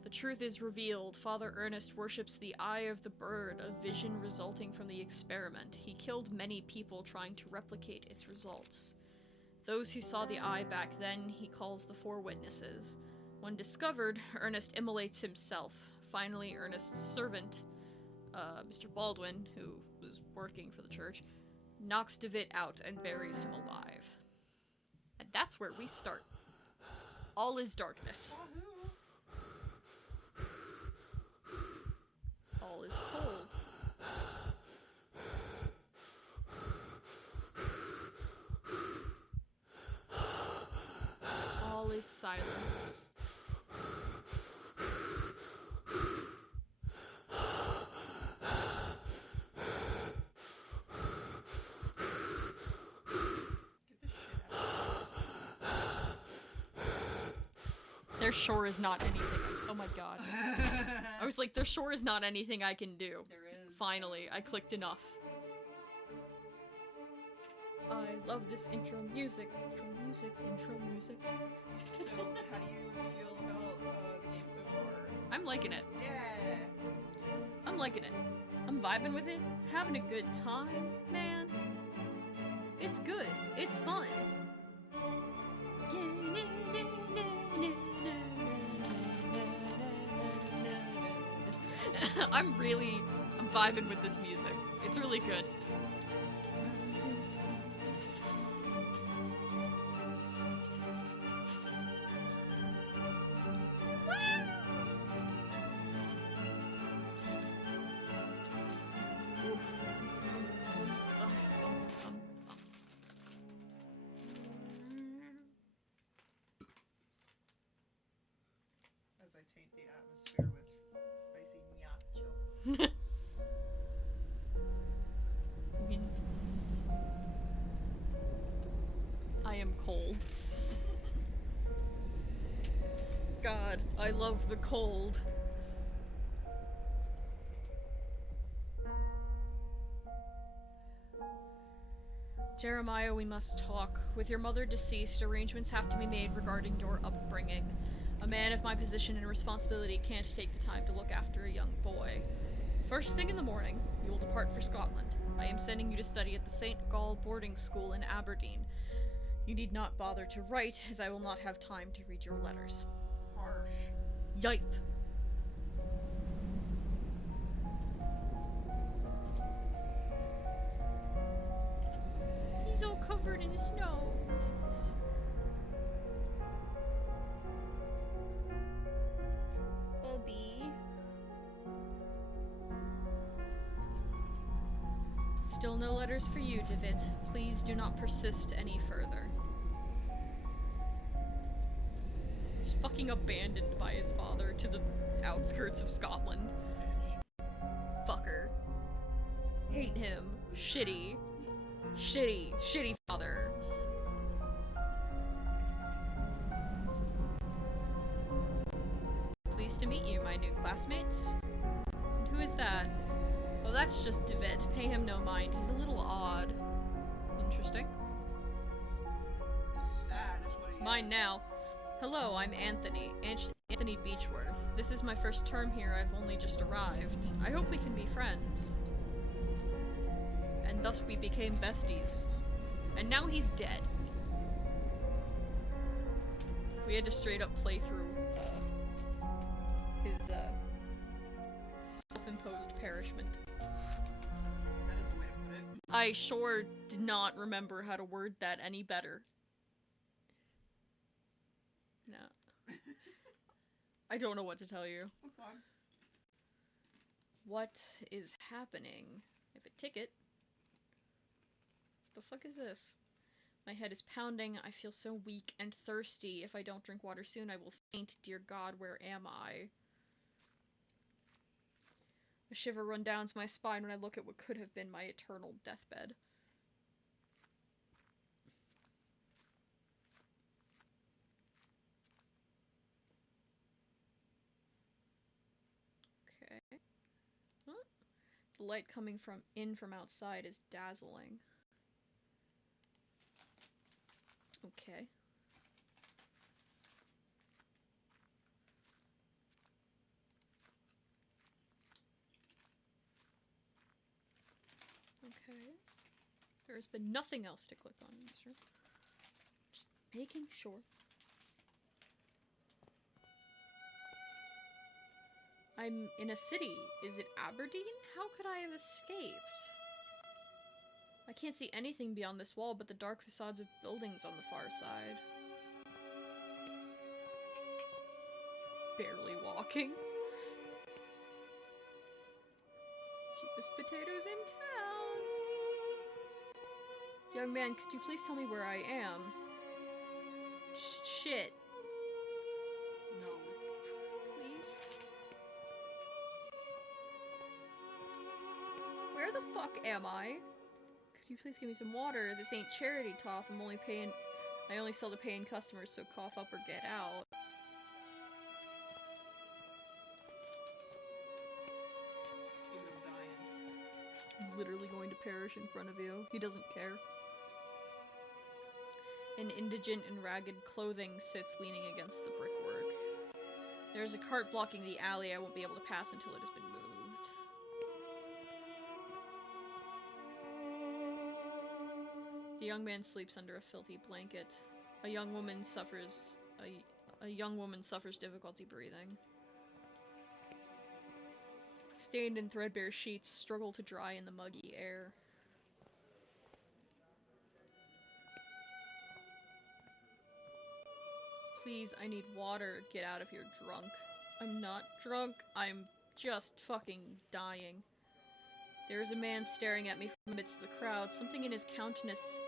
The truth is revealed. Father Ernest worships the Eye of the Bird, a vision resulting from the experiment. He killed many people trying to replicate its results. Those who saw the eye back then, he calls the four witnesses. When discovered, Ernest immolates himself. Finally, Ernest's servant, Mr. Baldwin, who was working for the church, knocks DeVitt out and buries him alive. And that's where we start. All is darkness. All is cold. All is silence. There sure is not anything. Oh my god. I was like, there sure is not anything I can do. There is. Finally, I clicked enough. I love this intro music. Intro music. Intro music. So, how do you feel about the game so far? I'm liking it. Yeah. I'm liking it. I'm vibing with it. Having a good time, man. It's good. It's fun. I'm vibing with this music. It's really good. As I taint the atmosphere with spicy nacho. I am cold. God, I love the cold. Jeremiah, we must talk. With your mother deceased, arrangements have to be made regarding your upbringing. A man of my position and responsibility can't take the time to look after a young boy. First thing in the morning, you will depart for Scotland. I am sending you to study at the St. Gall boarding school in Aberdeen. You need not bother to write, as I will not have time to read your letters. Harsh. Yipe. He's all covered in snow. Bubby. Still no letters for you, DeVitt. Please do not persist any further. He's fucking abandoned by his father to the outskirts of Scotland. Fucker. Hate him. Shitty. Shitty. Shitty father. Pleased to meet you, my new classmates. And who is that? Oh, that's just DeVitt. Pay him no mind. He's a little odd. Interesting. That is what he Mine is. now. Hello, I'm Anthony. Anthony Beechworth. This is my first term here. I've only just arrived. I hope we can be friends. And thus we became besties. And now he's dead. We had to straight up play through his self-imposed perishment. That is a way to put it. I sure did not remember how to word that any better. No. I don't know what to tell you. Okay. What is happening? I have a ticket. What the fuck is this? My head is pounding. I feel so weak and thirsty. If I don't drink water soon, I will faint. Dear God, where am I? A shiver runs down my spine when I look at what could have been my eternal deathbed. Okay. Huh? The light coming from outside is dazzling. Okay. Okay. There's been nothing else to click on in this room. Just making sure. I'm in a city. Is it Aberdeen? How could I have escaped? I can't see anything beyond this wall but the dark facades of buildings on the far side. Barely walking. Cheapest potatoes in town. Young man, could you please tell me where I am? Shit. No. Please? Where the fuck am I? Could you please give me some water? This ain't charity toff. I only sell to paying customers, so cough up or get out. You're dying. I'm literally going to perish in front of you. He doesn't care. An indigent in ragged clothing sits leaning against the brickwork. There's a cart blocking the alley. I won't be able to pass until it has been moved. The young man sleeps under a filthy blanket. A young woman suffers difficulty breathing. Stained and threadbare sheets struggle to dry in the muggy air. Please, I need water. Get out of here, drunk. I'm not drunk. I'm just fucking dying. There is a man staring at me from amidst the crowd. Something in his countenance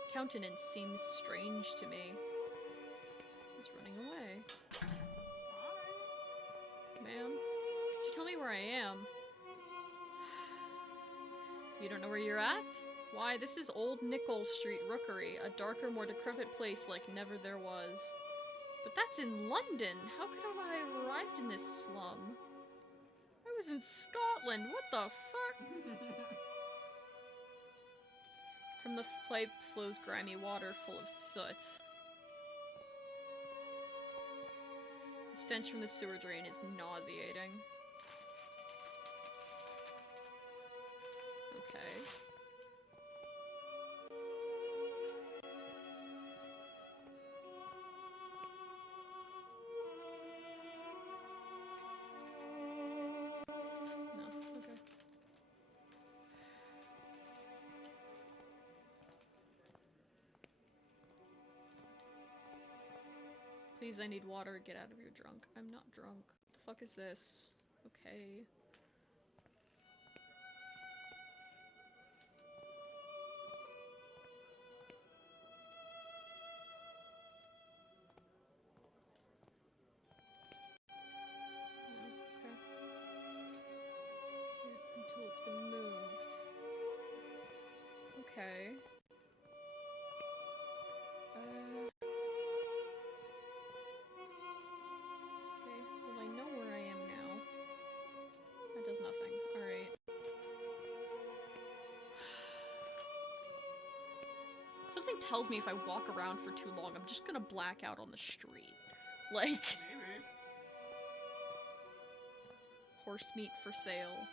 seems strange to me. He's running away. Man, could you tell me where I am? You don't know where you're at? Why, this is Old Nichols Street Rookery, a darker, more decrepit place like never there was. But that's in London! How could I have arrived in this slum? I was in Scotland! What the fuck? From the pipe flows grimy water full of soot. The stench from the sewer drain is nauseating. Okay. No, okay. Please, I need water. Get out of here, drunk. I'm not drunk. What the fuck is this? Okay. Okay. Until it's been moved. Okay. Okay, well I know where I am now. That does nothing. Alright. Something tells me if I walk around for too long, I'm just gonna black out on the street. Like... Maybe. Horse meat for sale.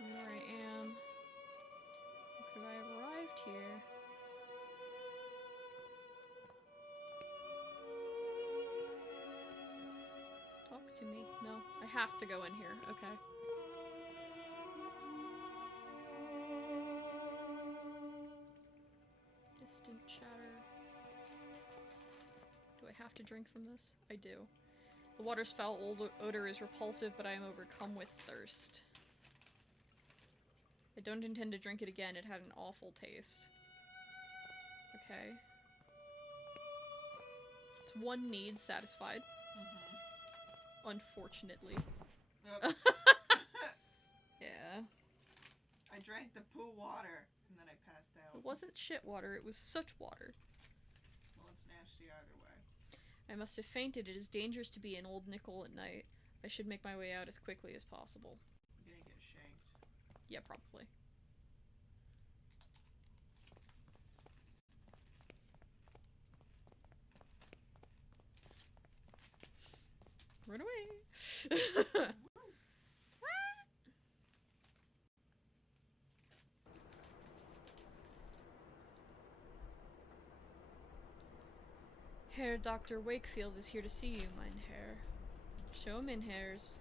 Where I am. How could I have arrived here? Talk to me. No, I have to go in here. Okay. Distant chatter. Do I have to drink from this? I do. The water's foul odor is repulsive, but I am overcome with thirst. I don't intend to drink it again. It had an awful taste. Okay. It's one need satisfied. Mm-hmm. Unfortunately. Yep. Yeah. I drank the poo water, and then I passed out. It wasn't shit water, it was soot water. Well, it's nasty either way. I must have fainted. It is dangerous to be in Old Nickel at night. I should make my way out as quickly as possible. I'm gonna get shanked. Yeah, probably. Run away! Herr Dr. Wakefield is here to see you, mein Herr. Show him in, Herrs.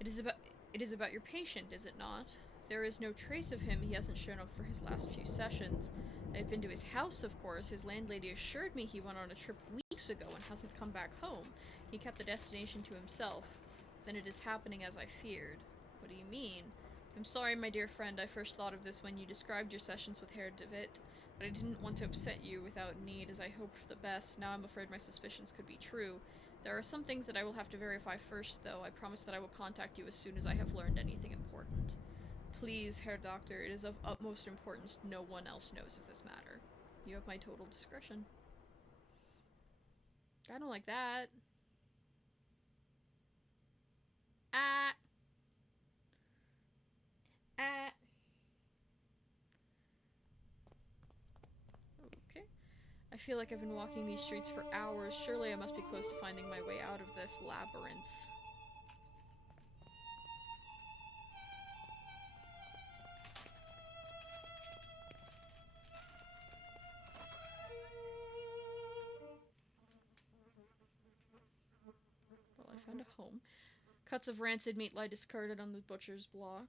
It is about your patient, is it not? There is no trace of him. He hasn't shown up for his last few sessions. I've been to his house, of course. His landlady assured me he went on a trip weeks ago and hasn't come back home. He kept the destination to himself. Then it is happening as I feared. What do you mean? I'm sorry, my dear friend. I first thought of this when you described your sessions with Herr David, but I didn't want to upset you without need, as I hoped for the best. Now I'm afraid my suspicions could be true. There are some things that I will have to verify first, though. I promise that I will contact you as soon as I have learned anything important. Please, Herr Doctor, it is of utmost importance no one else knows of this matter. You have my total discretion. I don't like that. Ah. Ah. Okay. I feel like I've been walking these streets for hours. Surely I must be close to finding my way out of this labyrinth. Well, I found a home. Cuts of rancid meat lie discarded on the butcher's block.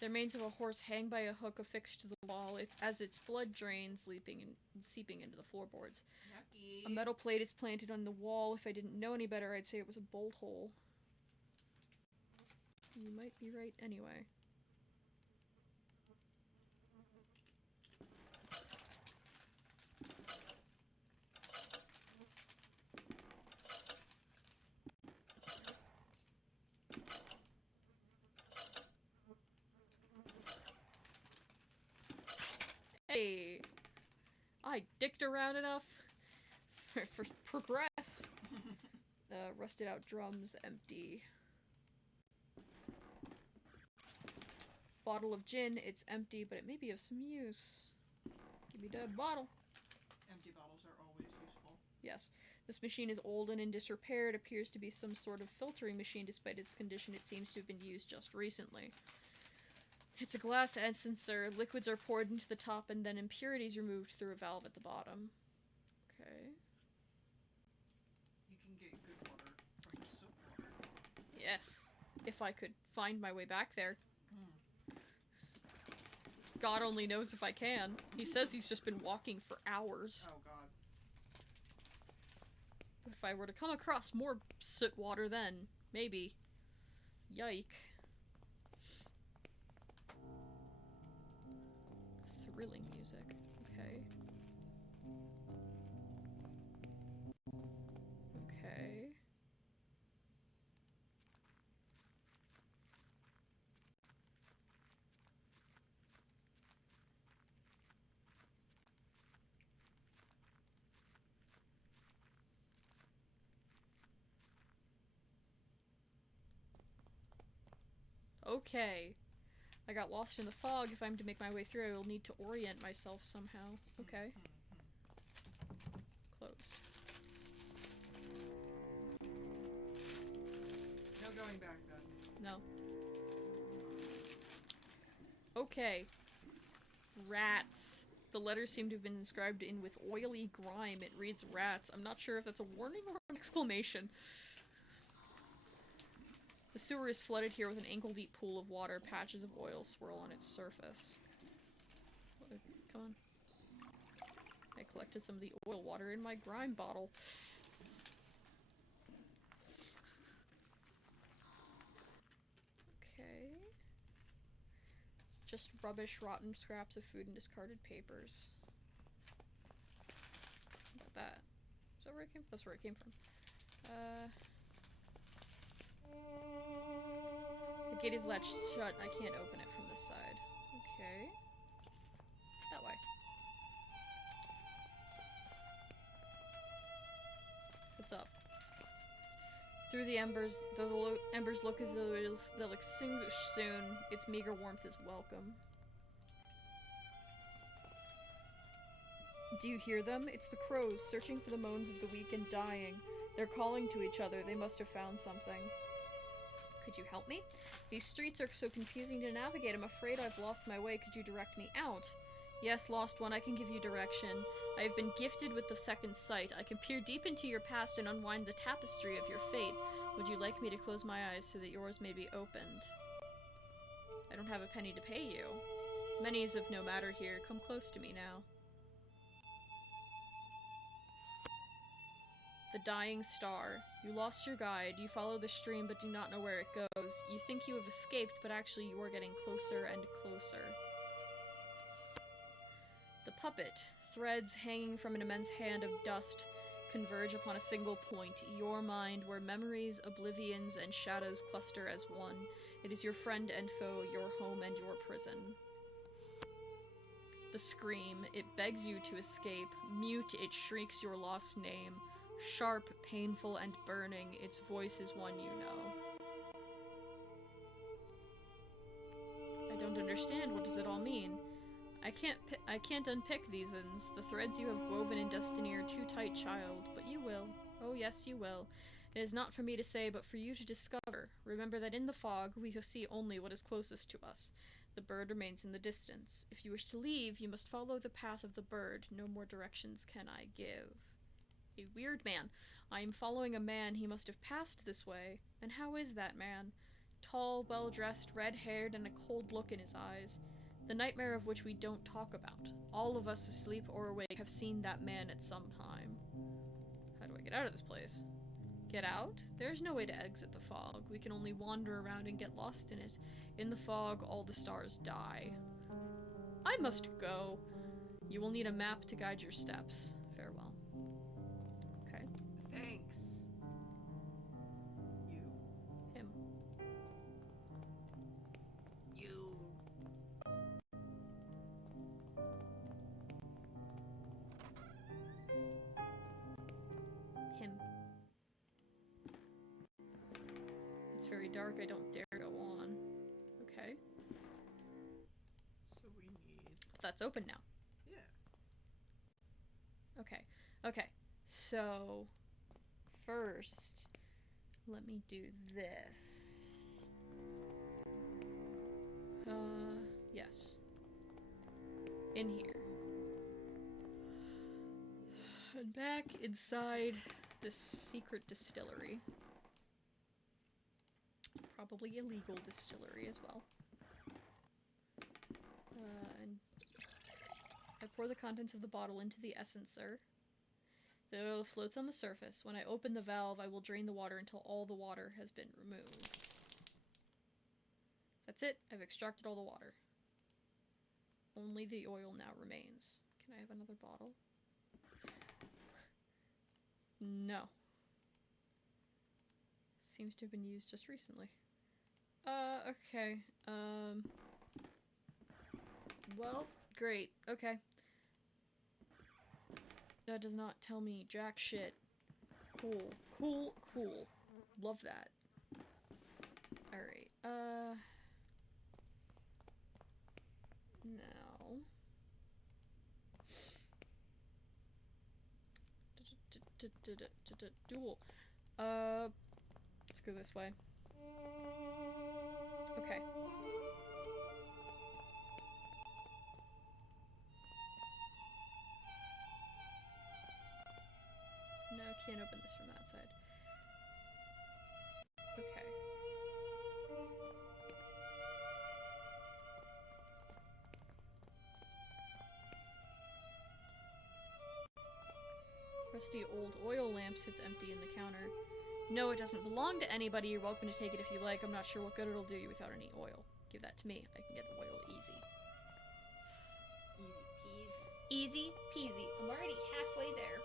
The remains of a horse hang by a hook affixed to the wall as its blood drains, seeping into the floorboards. Yucky. A metal plate is planted on the wall. If I didn't know any better, I'd say it was a bolt hole. You might be right anyway. Hey! I dicked around enough for progress. Rusted out drums, empty. Bottle of gin, it's empty, but it may be of some use. Give me the bottle. Empty bottles are always useful. Yes. This machine is old and in disrepair. It appears to be some sort of filtering machine. Despite its condition, it seems to have been used just recently. It's a glass essencer. Liquids are poured into the top and then impurities removed through a valve at the bottom. Okay. You can get good water from the soap water. Yes. If I could find my way back there. Hmm. God only knows if I can. He says he's just been walking for hours. Oh god. But if I were to come across more soot water then, maybe. Yike. Thrilling music. Okay. Okay. Okay. I got lost in the fog. If I'm to make my way through, I will need to orient myself somehow. Okay. Close. No going back then. No. Okay. Rats. The letters seem to have been inscribed in with oily grime. It reads rats. I'm not sure if that's a warning or an exclamation. The sewer is flooded here with an ankle-deep pool of water. Patches of oil swirl on its surface. Come on. I collected some of the oil water in my grime bottle. Okay. rubbish, rotten scraps of food, and discarded papers. Look at that. Is that where it came from? That's where it came from. The gate is latched shut. I can't open it from this side. Okay. That way. What's up? Through the embers, though the embers look as though they'll extinguish soon, its meager warmth is welcome. Do you hear them? It's the crows, searching for the moans of the weak and dying. They're calling to each other. They must have found something. Could you help me? These streets are so confusing to navigate. I'm afraid I've lost my way. Could you direct me out? Yes, Lost One, I can give you direction. I have been gifted with the second sight. I can peer deep into your past and unwind the tapestry of your fate. Would you like me to close my eyes so that yours may be opened? I don't have a penny to pay you. Money is of no matter here. Come close to me now. The dying star. You lost your guide. You follow the stream but do not know where it goes. You think you have escaped, but actually you are getting closer and closer. The puppet. Threads hanging from an immense hand of dust converge upon a single point, your mind, where memories, oblivions, and shadows cluster as one. It is your friend and foe, your home and your prison. The scream. It begs you to escape. Mute, it shrieks your lost name. Sharp, painful, and burning, its voice is one you know. I don't understand. What does it all mean? I can't unpick these ends. The threads you have woven in destiny are too tight, child. But you will. Oh, yes, you will. It is not for me to say, but for you to discover. Remember that in the fog, we see only what is closest to us. The bird remains in the distance. If you wish to leave, you must follow the path of the bird. No more directions can I give. A weird man. I am following a man. He must have passed this way. And how is that man? Tall, well-dressed, red-haired, and a cold look in his eyes. The nightmare of which we don't talk about. All of us, asleep or awake, have seen that man at some time. How do I get out of this place? Get out? There is no way to exit the fog. We can only wander around and get lost in it. In the fog, all the stars die. I must go. You will need a map to guide your steps. Farewell. Okay. Thanks. You. Him. You. Him. It's very dark. I don't dare go on. Okay. So we need... That's open now. Yeah. Okay. Okay. So, first, let me do this. Yes. In here. And back inside this secret distillery. Probably illegal distillery as well. And I pour the contents of the bottle into the essencer. The oil floats on the surface. When I open the valve, I will drain the water until all the water has been removed. That's it. I've extracted all the water. Only the oil now remains. Can I have another bottle? No. Seems to have been used just recently. Okay. Well, great. Okay. That does not tell me jack shit. Cool. Cool. Cool. Love that. Alright. Now. Duel. Let's go this way. Okay. No, can't open this from that side. Okay. Rusty old oil lamp sits empty in the counter. No, it doesn't belong to anybody. You're welcome to take it if you like. I'm not sure what good it'll do you without any oil. Give that to me. I can get the oil easy. Easy peasy. I'm already halfway there.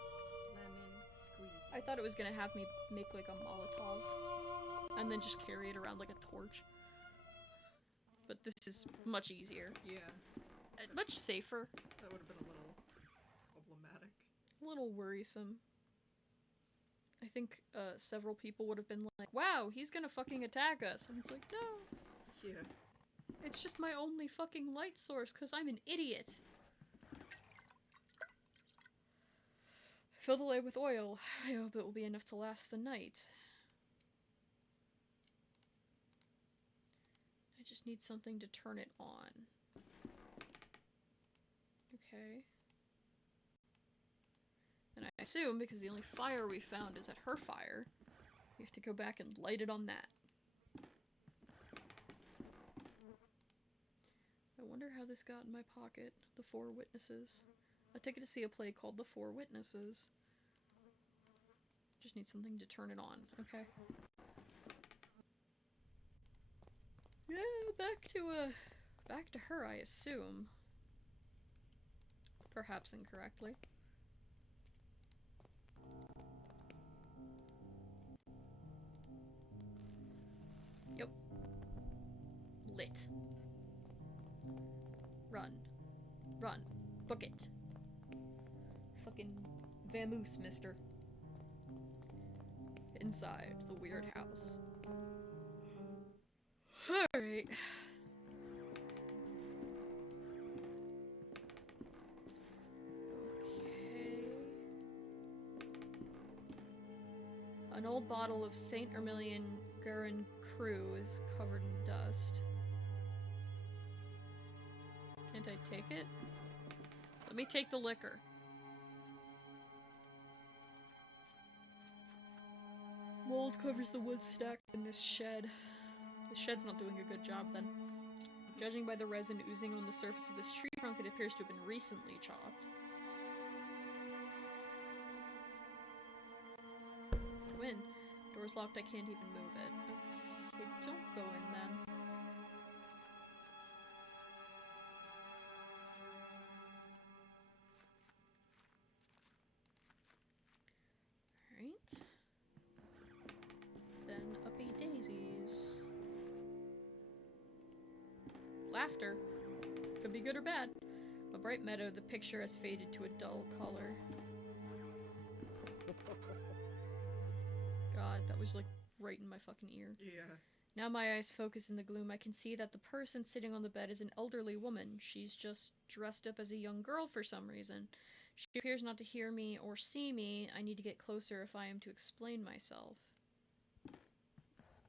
Lemon squeezy. I thought it was gonna have me make like a Molotov and then just carry it around like a torch. But this is much easier. Yeah. Much safer. That would have been a little problematic. A little worrisome. I think several people would have been like, wow, he's gonna fucking attack us. And it's like, no. Yeah. It's just my only fucking light source because I'm an idiot. Fill the lamp with oil. I hope it will be enough to last the night. I just need something to turn it on. Okay. And I assume, because the only fire we found is at her fire, we have to go back and light it on that. I wonder how this got in my pocket. The Four Witnesses. A ticket to see a play called The Four Witnesses. Just need something to turn it on. Okay. Yeah, back to her, I assume. Perhaps incorrectly. Yep. Lit. Run. Run. Book it. Fucking vamoose, mister. Inside the weird house. Alright. Okay. An old bottle of St. Ermilion Guerin Crew is covered in dust. Can't I take it? Let me take the liquor. Mold covers the wood stacked in this shed. The shed's not doing a good job then. Judging by the resin oozing on the surface of this tree trunk, it appears to have been recently chopped. Go in. Door's locked, I can't even move it. Okay, don't go in then. Alright. Then uppy daisies. Laughter. Could be good or bad. A bright meadow, the picture has faded to a dull color. God, that was like right in my fucking ear. Yeah. Now my eyes focus in the gloom. I can see that the person sitting on the bed is an elderly woman. She's just dressed up as a young girl for some reason. She appears not to hear me or see me. I need to get closer if I am to explain myself.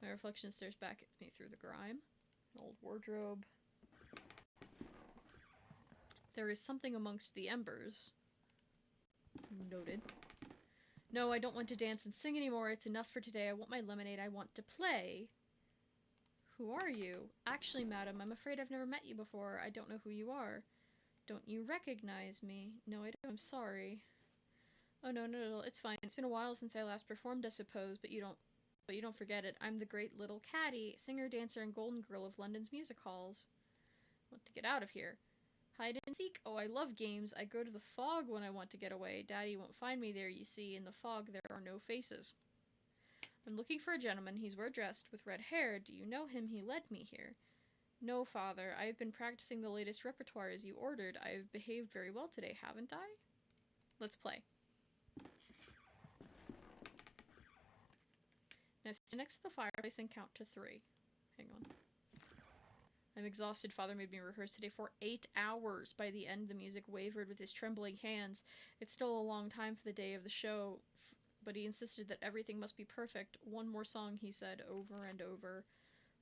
My reflection stares back at me through the grime. An old wardrobe. There is something amongst the embers. Noted. No, I don't want to dance and sing anymore. It's enough for today. I want my lemonade. I want to play. Who are you? Actually, madam, I'm afraid I've never met you before. I don't know who you are. Don't you recognize me? No, I don't. I'm sorry. Oh, no, it's fine. It's been a while since I last performed, I suppose, but you don't forget it. I'm the great little Caddy, singer, dancer, and golden girl of London's music halls. I want to get out of here. Hide and seek. Oh, I love games. I go to the fog when I want to get away. Daddy won't find me there, you see. In the fog, there are no faces. I'm looking for a gentleman. He's well-dressed, with red hair. Do you know him? He led me here. No, father. I have been practicing the latest repertoire as you ordered. I have behaved very well today, haven't I? Let's play. Now stand next to the fireplace and count to 3. Hang on. I'm exhausted. Father made me rehearse today for 8 hours. By the end, the music wavered with his trembling hands. It's still a long time for the day of the show, but he insisted that everything must be perfect. One more song, he said, over and over.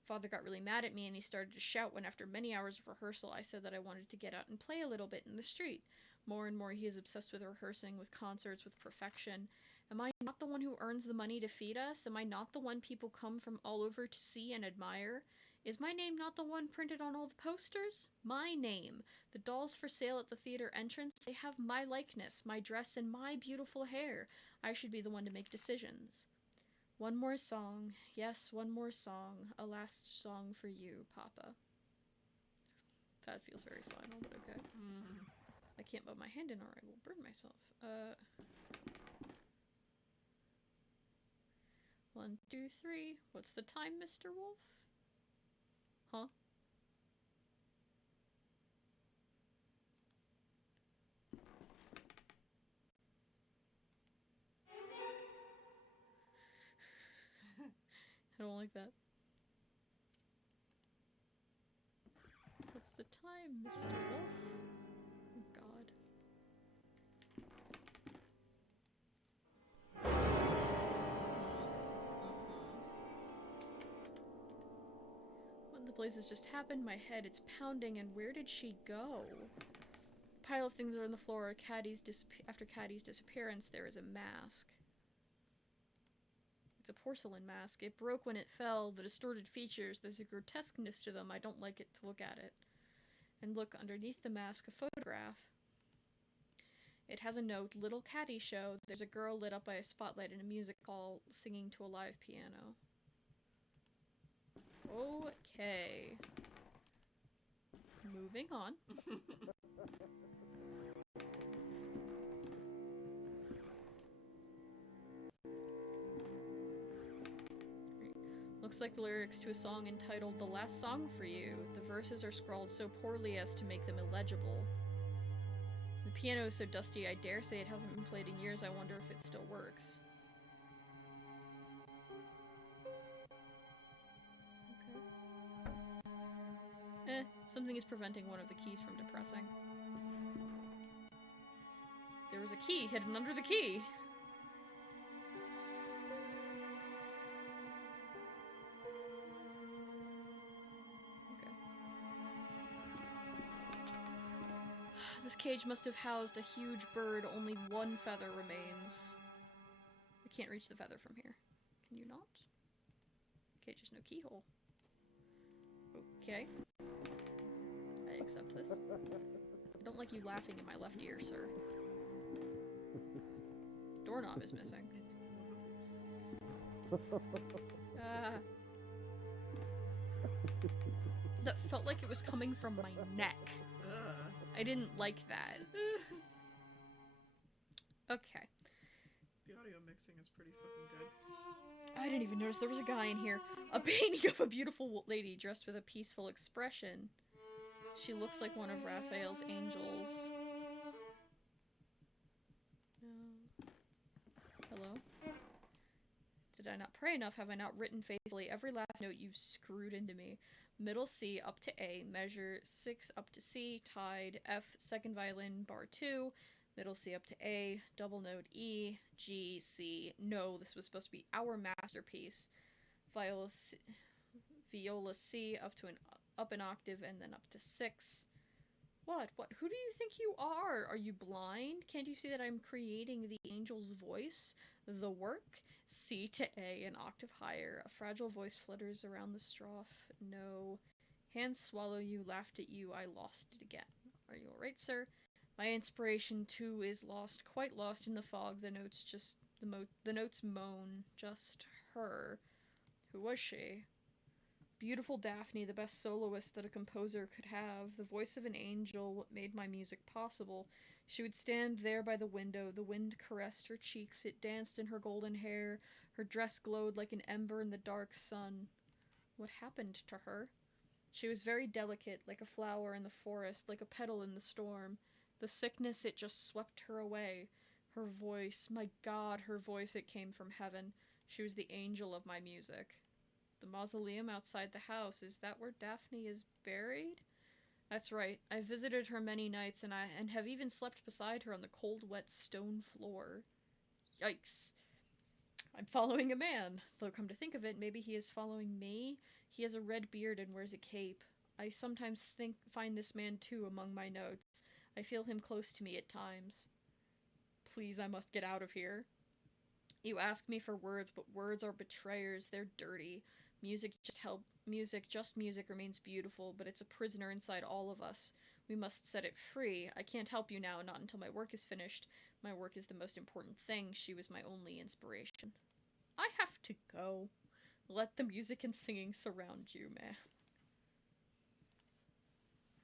Father got really mad at me, and he started to shout when, after many hours of rehearsal, I said that I wanted to get out and play a little bit in the street. More and more, he is obsessed with rehearsing, with concerts, with perfection. Am I not the one who earns the money to feed us? Am I not the one people come from all over to see and admire? Is my name not the one printed on all the posters? My name. The dolls for sale at the theater entrance, they have my likeness, my dress, and my beautiful hair. I should be the one to make decisions. One more song. Yes, one more song. A last song for you, Papa. That feels very final, but okay. I can't put my hand in or I will burn myself. 1, 2, 3. What's the time, Mr. Wolf? Huh? I don't like that. What's the time, Mr. Wolf? Oh god. What in the blazes just happened? My head, it's pounding, and where did she go? A pile of things are on the floor. After Caddy's disappearance, there is a mask. It's a porcelain mask. It broke when it fell. The distorted features, there's a grotesqueness to them. I don't like it to look at it. And look, underneath the mask, a photograph. It has a note, Little Caddy Show. There's a girl lit up by a spotlight in a music hall singing to a live piano. Okay. Moving on. Looks like the lyrics to a song entitled The Last Song for You. The verses are scrawled so poorly as to make them illegible. The piano is so dusty, I dare say it hasn't been played in years. I wonder if it still works. Okay. Something is preventing one of the keys from depressing. There was a key hidden under the key! This cage must have housed a huge bird. Only one feather remains. I can't reach the feather from here. Can you not? Cage has no keyhole. Okay. I accept this. I don't like you laughing in my left ear, sir. Doorknob is missing. That felt like it was coming from my neck. I didn't like that. Okay. The audio mixing is pretty fucking good. I didn't even notice there was a guy in here. A painting of a beautiful lady dressed with a peaceful expression. She looks like one of Raphael's angels. No. Hello? Did I not pray enough? Have I not written faithfully every last note you've screwed into me? Middle C up to A, measure 6 up to C, tied, F, second violin, bar 2, middle C up to A, double note E, G, C. No, this was supposed to be our masterpiece. Viola C up to up an octave and then up to 6. What? Who do you think you are? Are you blind? Can't you see that I'm creating the angel's voice? The work? C to A, an octave higher. A fragile voice flutters around the strophe. No. Hands swallow you, laughed at you, I lost it again. Are you alright, sir? My inspiration, too, is lost, quite lost in the fog. The notes just... the notes moan. Just her. Who was she? Beautiful Daphne, the best soloist that a composer could have. The voice of an angel, what made my music possible. She would stand there by the window. The wind caressed her cheeks. It danced in her golden hair. Her dress glowed like an ember in the dark sun. What happened to her? She was very delicate, like a flower in the forest, like a petal in the storm. The sickness, it just swept her away. Her voice, my God, her voice, it came from heaven. She was the angel of my music. The mausoleum outside the house, is that where Daphne is buried? That's right. I visited her many nights and have even slept beside her on the cold, wet stone floor. Yikes. I'm following a man. Though come to think of it, maybe he is following me. He has a red beard and wears a cape. I sometimes find this man too among my notes. I feel him close to me at times. Please, I must get out of here. You ask me for words, but words are betrayers. They're dirty. Music remains beautiful, but it's a prisoner inside all of us. We must set it free. I can't help you now, not until my work is finished. My work is the most important thing. She was my only inspiration. I have to go. Let the music and singing surround you, man.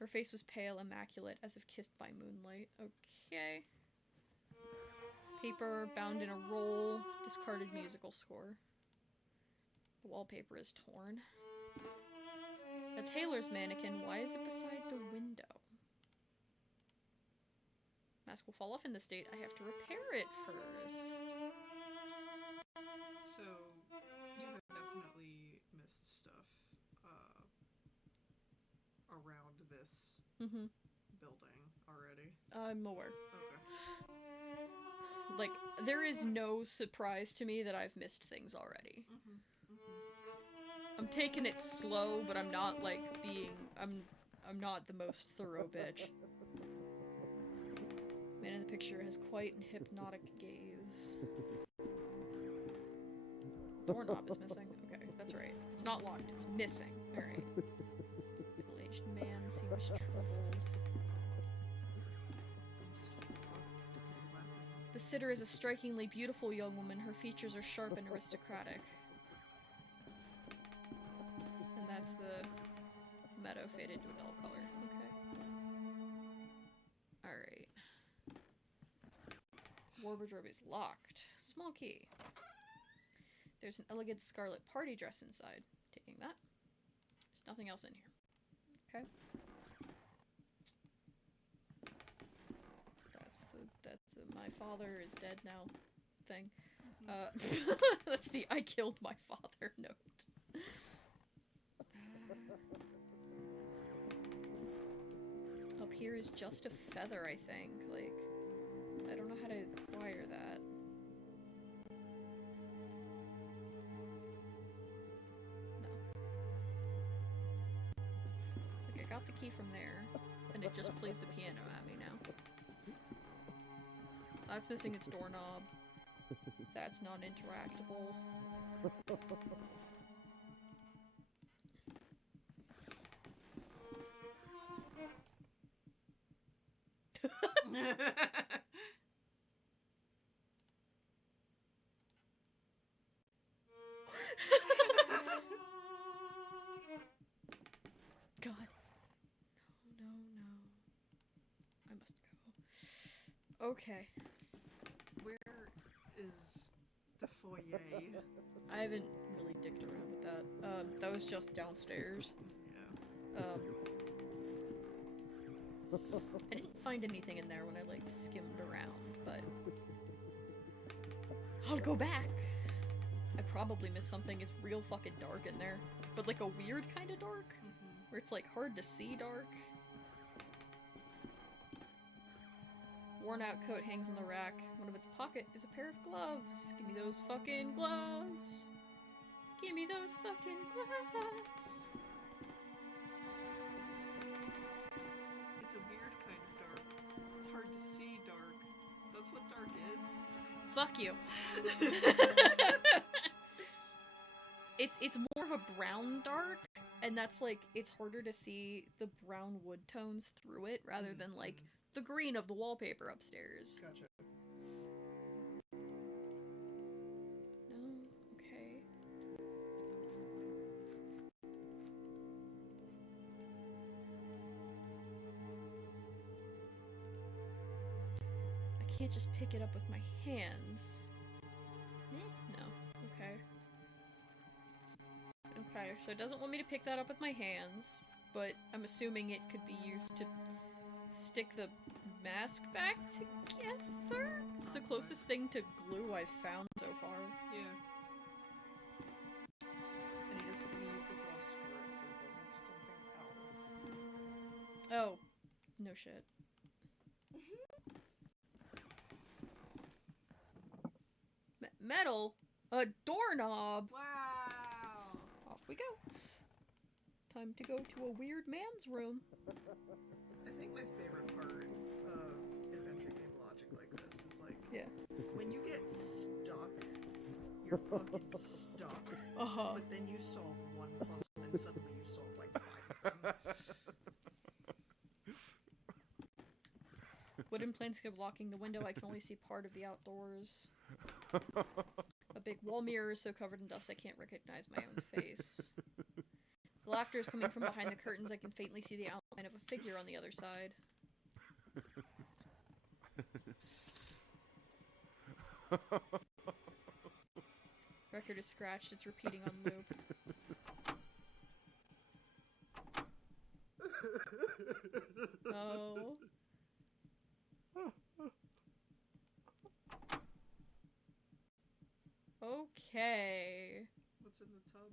Her face was pale, immaculate, as if kissed by moonlight. Okay. Paper bound in a roll. Discarded musical score. The wallpaper is torn. A tailor's mannequin. Why is it beside the window? Mask will fall off in this state. I have to repair it first. So, you have definitely missed stuff around this building already. I'm aware. Okay. Like, there is no surprise to me that I've missed things already. I'm taking it slow, but I'm not, like, being... I'm not the most thorough bitch. Man in the picture has quite an hypnotic gaze. Doorknob is missing. Okay, that's right. It's not locked, it's missing. Alright. Middle-aged man seems troubled. The sitter is a strikingly beautiful young woman. Her features are sharp and aristocratic. And that's the meadow faded to a dull color. Okay. Alright. Wardrobe is locked. Small key. There's an elegant scarlet party dress inside. Taking that. There's nothing else in here. Okay. That's the my father is dead now thing. That's the I killed my father note. Up here is just a feather, I think. Like, I don't know how to acquire that. No. Like, I got the key from there, and it just plays the piano at me now. That's missing its doorknob. That's not interactable. God. No, no, no. I must go. Okay. Where is the foyer? I haven't really dicked around with that. That was just downstairs. Yeah. I didn't find anything in there when I, like, skimmed around, but... I'll go back! I probably missed something. It's real fucking dark in there. But, like, a weird kind of dark? Where it's, like, hard to see dark? Worn out coat hangs in the rack. One of its pocket is a pair of gloves. Give me those fucking gloves! Give me those fucking gloves! It's a weird kind of dark. It's hard to see dark. That's what dark is. Fuck you. It's more of a brown dark, and that's like, it's harder to see the brown wood tones through it rather than like the green of the wallpaper upstairs. Gotcha. No, okay. I can't just pick it up with my hands. No. Okay. Okay, so it doesn't want me to pick that up with my hands, but I'm assuming it could be used to stick the mask back together? It's the closest thing to glue I've found so far. Yeah. And he doesn't really use the gloves for it, so those are something else. Oh. No shit. Metal? A doorknob? Wow! Off we go. Time to go to a weird man's room. I think my favorite part of adventure game logic like this is like, Yeah. when you get stuck, you're fucking stuck. But then you solve one puzzle and suddenly you solve like 5 of them. Wooden planescape blocking the window. I can only see part of the outdoors. A big wall mirror is so covered in dust I can't recognize my own face. The laughter is coming from behind the curtains. I can faintly see the outline outline of a figure on the other side. Record is scratched, it's repeating on loop. Oh. Okay. What's in the tub?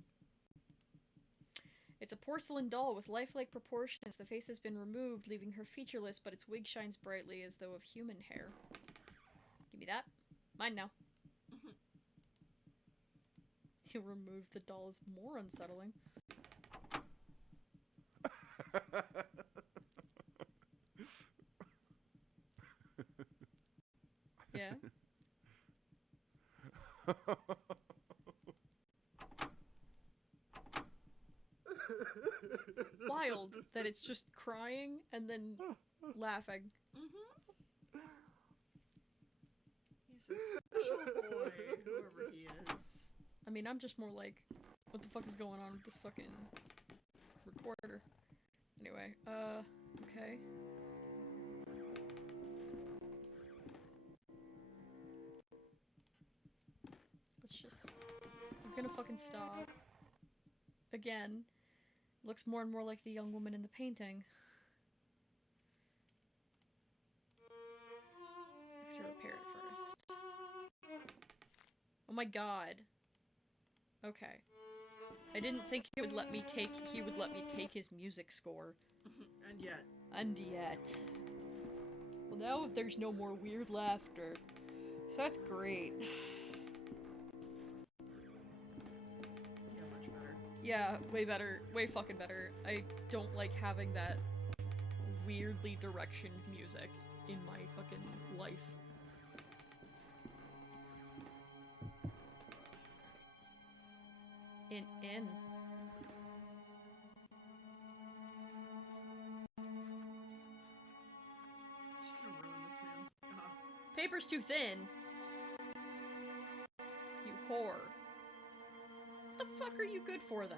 It's a porcelain doll with lifelike proportions. The face has been removed, leaving her featureless, but its wig shines brightly as though of human hair. Give me that. Mine now. You removed the doll is more unsettling. Yeah? Wild that it's just crying and then laughing. Mm-hmm. He's a special boy, whoever he is. I mean, I'm just more like, what the fuck is going on with this fucking recorder? Anyway, okay. Let's just... We're gonna fucking stop. Again. Looks more and more like the young woman in the painting. I have to repair it first. Oh my god. Okay. I didn't think he would let me take his music score. And yet. And yet. Well, now there's no more weird laughter. So that's great. Yeah, much better. Yeah, way better. Way fucking better. I don't like having that weirdly directioned music in my fucking life. In. Just gonna ruin this man's. Paper's too thin. You whore. What the fuck are you good for then?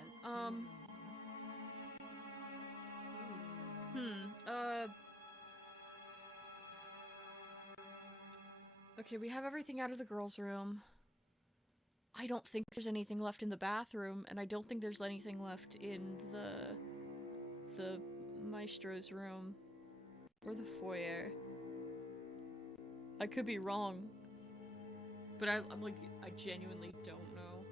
Okay, we have everything out of the girls' room. I don't think there's anything left in the bathroom, and I don't think there's anything left in the maestro's room. Or the foyer. I could be wrong. But I'm like, I genuinely don't know.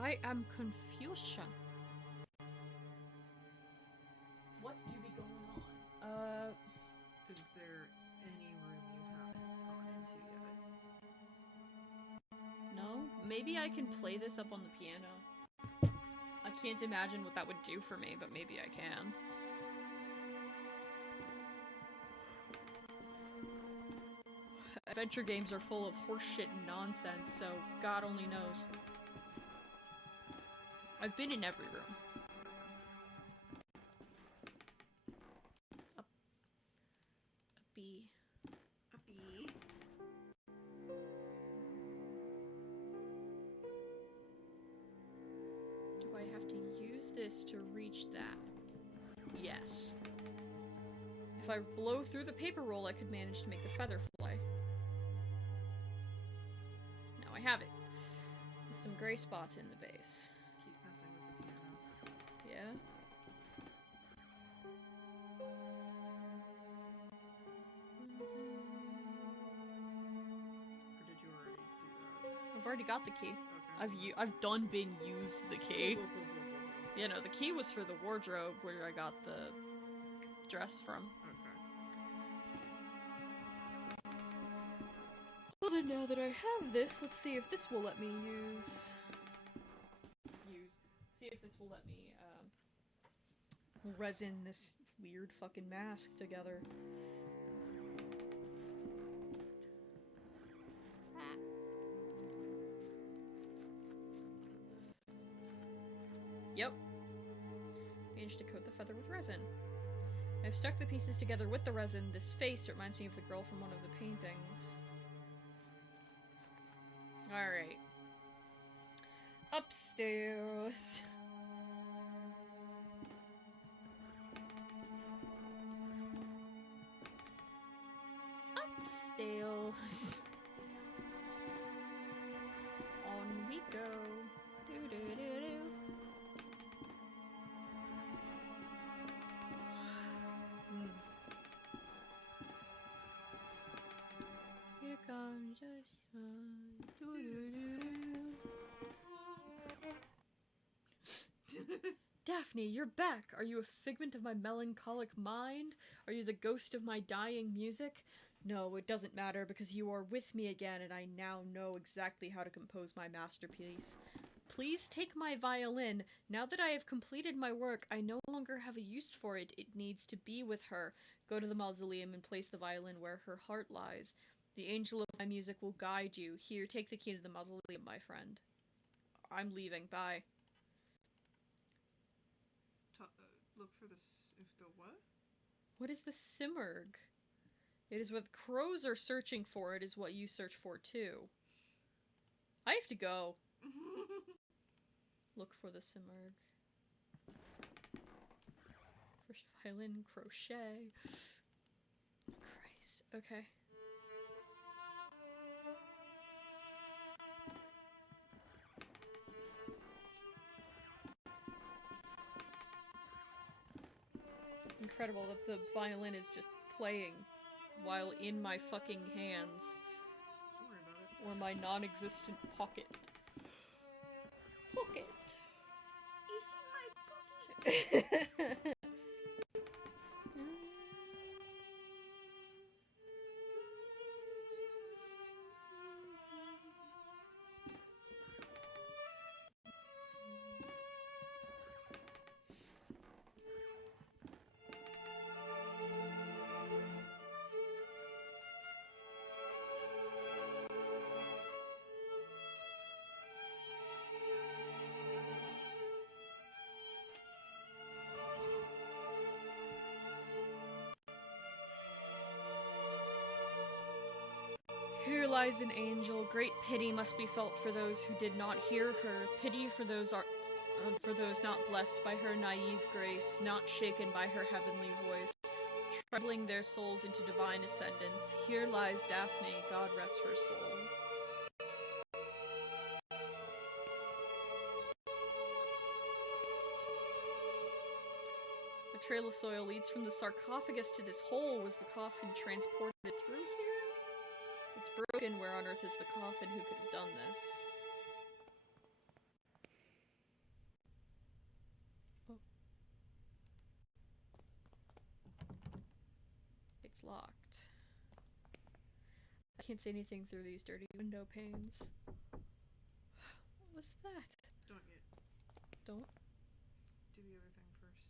I am confusion. What do be going on? Is there any room you haven't gone into yet? No? Maybe I can play this up on the piano. I can't imagine what that would do for me, but maybe I can. Adventure games are full of horseshit and nonsense, so God only knows. I've been in every room. A bee. A bee. Do I have to use this to reach that? Yes. If I blow through the paper roll, I could manage to make the feather fly. Now I have it. With some gray spots in the base. Keep messing with the piano. Yeah? Or did you already do that? I've already got the key. Okay. I've done been used the key. Yeah, no, the key was for the wardrobe where I got the dress from. Okay. Well then, now that I have this, let's see if this will let me see if this will let me, resin this weird fucking mask together. Yep. Managed to coat the feather with resin. I've stuck the pieces together with the resin. This face reminds me of the girl from one of the paintings. Alright. Upstairs. tales. On we go. Do do do do. Here comes the sun. Do do do do. Daphne, you're back! Are you a figment of my melancholic mind? Are you the ghost of my dying music? No, it doesn't matter because you are with me again and I now know exactly how to compose my masterpiece. Please take my violin. Now that I have completed my work, I no longer have a use for it. It needs to be with her. Go to the mausoleum and place the violin where her heart lies. The angel of my music will guide you. Here, take the key to the mausoleum, my friend. I'm leaving. Bye. Look for the what? What is the Simurg? It is what crows are searching for. It is what you search for, too. I have to go. Look for the Simurg. First violin, crochet. Christ. Okay. Incredible that the violin is just playing while in my fucking hands. Don't worry about it. Or my non-existent pocket. Pocket. Is it my cookie? Here lies an angel. Great pity must be felt for those who did not hear her. Pity for those not blessed by her naive grace, not shaken by her heavenly voice, trebling their souls into divine ascendance. Here lies Daphne. God rest her soul. A trail of soil leads from the sarcophagus to this hole. Was the coffin transported through here? It's broken. Where on earth is the coffin? Who could have done this? Oh. It's locked. I can't see anything through these dirty window panes. What was that? Don't yet. Don't? Do the other thing first.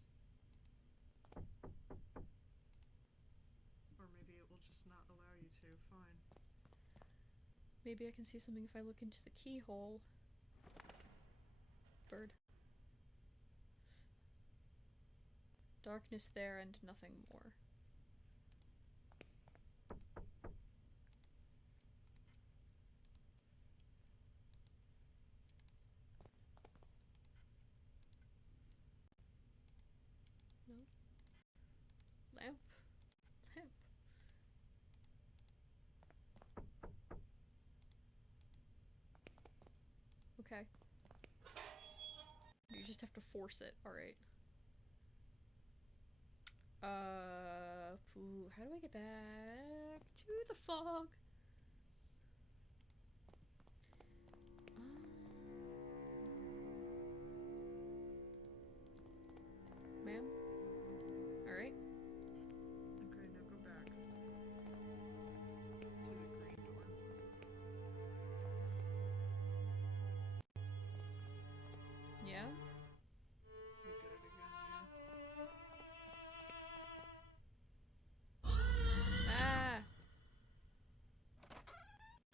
Or maybe it will just not allow you to. Fine. Maybe I can see something if I look into the keyhole. Bird. Darkness there and nothing more. No. Lamp. Lamp. Okay. You just have to force it. Alright. How do I get back to the fog? Ma'am? Alright. Okay, now go back. To the green door. Yeah? Look at it again, Ah!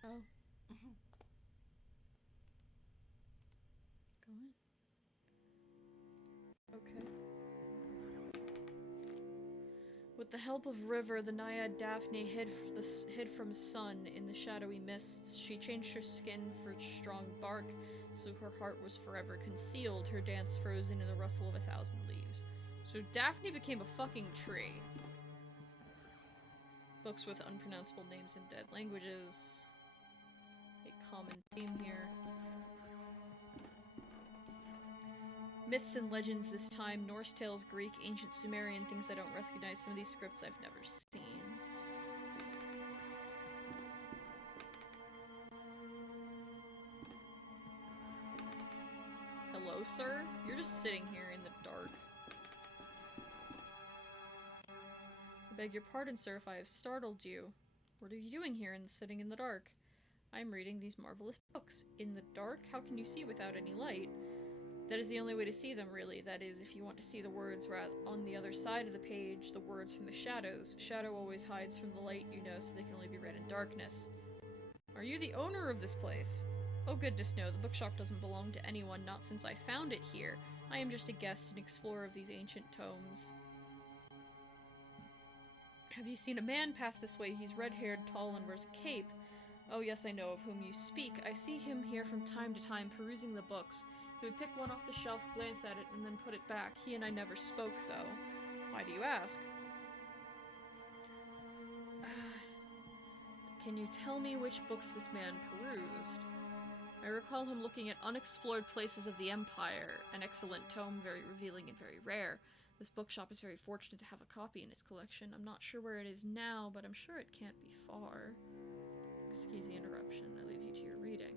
Oh. Go in. Okay. With the help of River, the Naiad Daphne hid from sun in the shadowy mists. She changed her skin for strong bark, so her heart was forever concealed, her dance frozen in the rustle of 1,000 leaves. So Daphne became a fucking tree. Books with unpronounceable names in dead languages. A common theme here. Myths and legends this time, Norse tales, Greek, ancient Sumerian, things I don't recognize. Some of these scripts I've never seen. Hello, sir? You're just sitting here in the dark. I beg your pardon, sir, if I have startled you. What are you doing here and sitting in the dark? I'm reading these marvelous books. In the dark? How can you see without any light? That is the only way to see them, really. That is, if you want to see the words on the other side of the page, the words from the shadows. Shadow always hides from the light, you know, so they can only be read in darkness. Are you the owner of this place? Oh goodness no, the bookshop doesn't belong to anyone, not since I found it here. I am just a guest and explorer of these ancient tomes. Have you seen a man pass this way? He's red-haired, tall, and wears a cape. Oh yes, I know of whom you speak. I see him here from time to time, perusing the books. He would pick one off the shelf, glance at it, and then put it back. He and I never spoke, though. Why do you ask? Can you tell me which books this man perused? I recall him looking at Unexplored Places of the Empire, an excellent tome, very revealing and very rare. This bookshop is very fortunate to have a copy in its collection. I'm not sure where it is now, but I'm sure it can't be far. Excuse the interruption. I leave you to your reading.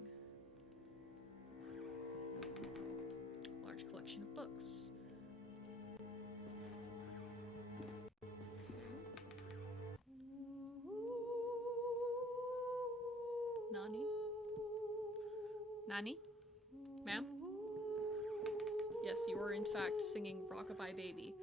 Large collection of books. Nani? Nani? Ma'am? Yes, you are in fact singing Rockabye Baby.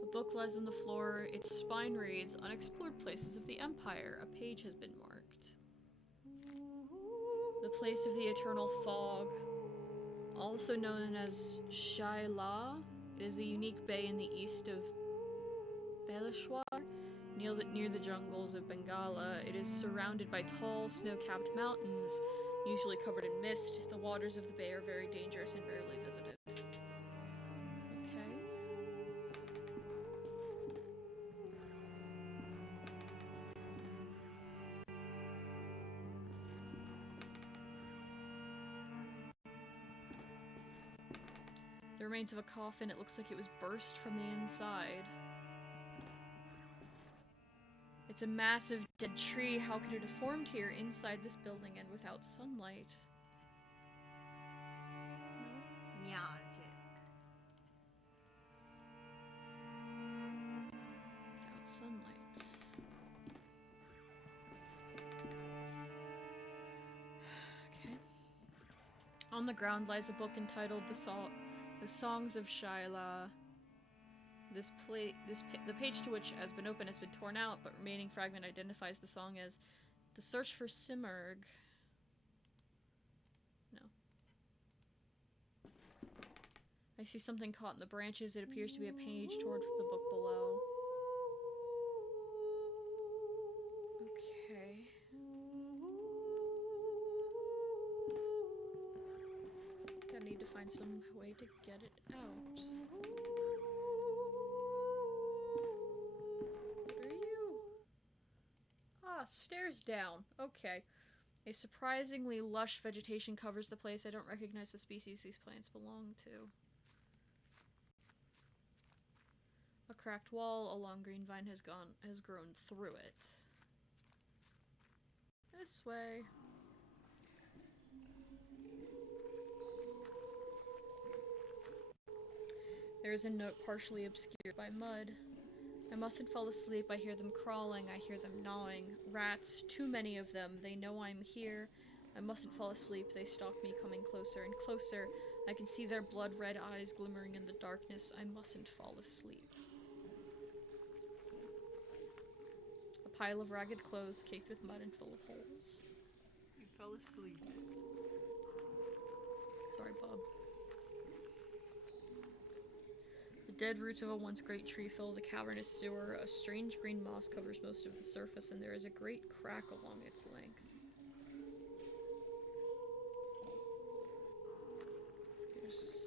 The book lies on the floor. Its spine reads, Unexplored Places of the Empire. A page has been marked. The place of the eternal fog. Also known as Shaila, it is a unique bay in the east of Beleshwar, near the jungles of Bengala. It is surrounded by tall, snow-capped mountains, usually covered in mist. The waters of the bay are very dangerous and rarely visited. Okay. The remains of a coffin. It looks like it was burst from the inside. It's a massive dead tree. How could it have formed here inside this building and without sunlight? Magic. Without sunlight. Okay. On the ground lies a book entitled The Songs of Shaila. The page to which has been opened has been torn out, but remaining fragment identifies the song as The Search for Simurgh. No. I see something caught in the branches. It appears to be a page toward the book below. Okay. I need to find some way to get it out. Stairs down. Okay. A surprisingly lush vegetation covers the place. I don't recognize the species these plants belong to. A cracked wall, a long green vine has grown through it. This way. There is a note partially obscured by mud. I mustn't fall asleep. I hear them crawling. I hear them gnawing. Rats, too many of them. They know I'm here. I mustn't fall asleep. They stalk me, coming closer and closer. I can see their blood-red eyes glimmering in the darkness. I mustn't fall asleep. A pile of ragged clothes caked with mud and full of holes. You fell asleep. Sorry, Bob. The dead roots of a once great tree fill the cavernous sewer. A strange green moss covers most of the surface, and there is a great crack along its length.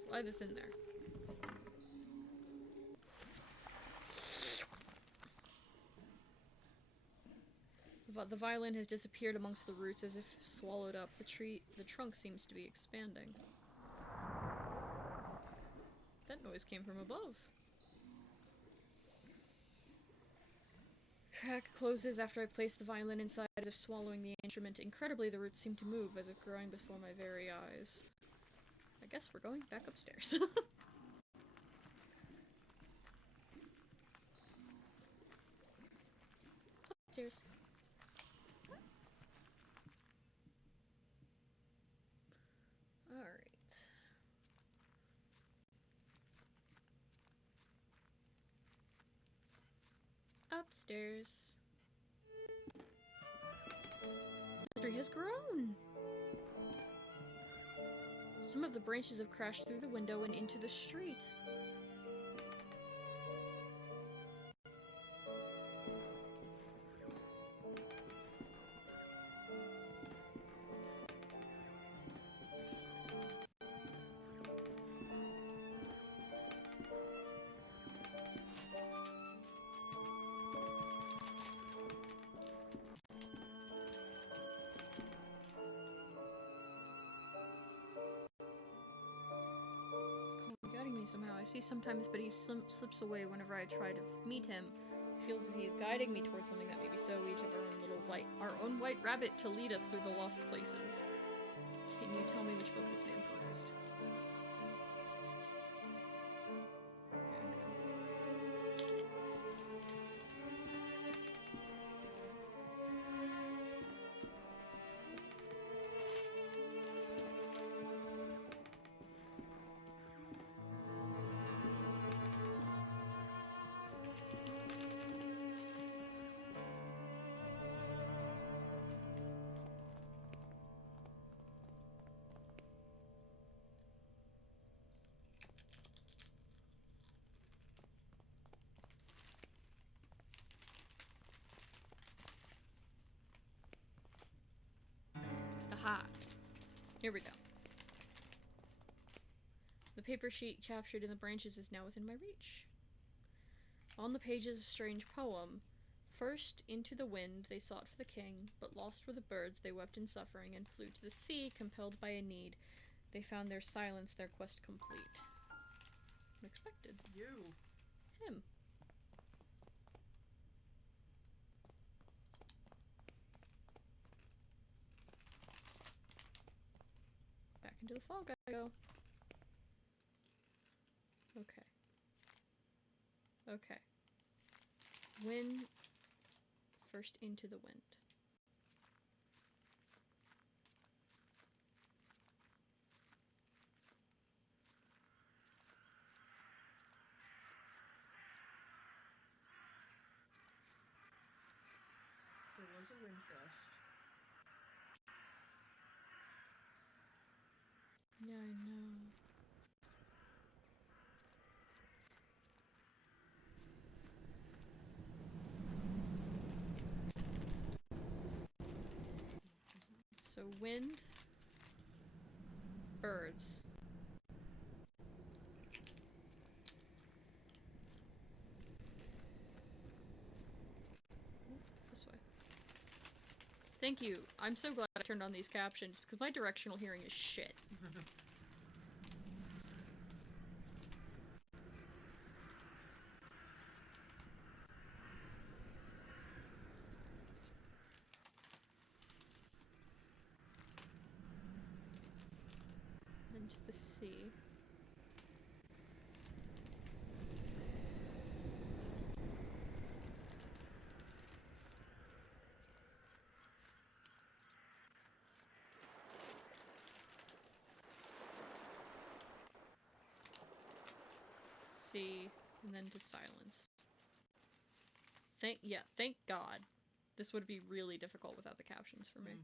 Slide this in there. But the violin has disappeared amongst the roots as if swallowed up. The trunk seems to be expanding. That noise came from above. Crack closes after I place the violin inside as if swallowing the instrument. Incredibly, the roots seem to move as if growing before my very eyes. I guess we're going back upstairs. Upstairs. Alright. Upstairs. The tree has grown! Some of the branches have crashed through the window and into the street. Somehow. I see sometimes, but he slips away whenever I try to meet him. It feels as if he's guiding me towards something that may be so. We each have our own white rabbit to lead us through the lost places. Can you tell me which book this man perused? Aha! Here we go. The paper sheet captured in the branches is now within my reach. On the page is a strange poem. First, into the wind they sought for the king, but lost were the birds, they wept in suffering, and flew to the sea, compelled by a need. They found their silence, their quest complete. Unexpected. You. Him. Back into the fog I go. Okay. Okay. Wind. First into the wind. There was a wind gust. Yeah, I know. So wind, birds. This way. Thank you. I'm so glad I turned on these captions because my directional hearing is shit. Into the sea. Sea, and then to silence. Thank God. This would be really difficult without the captions for me.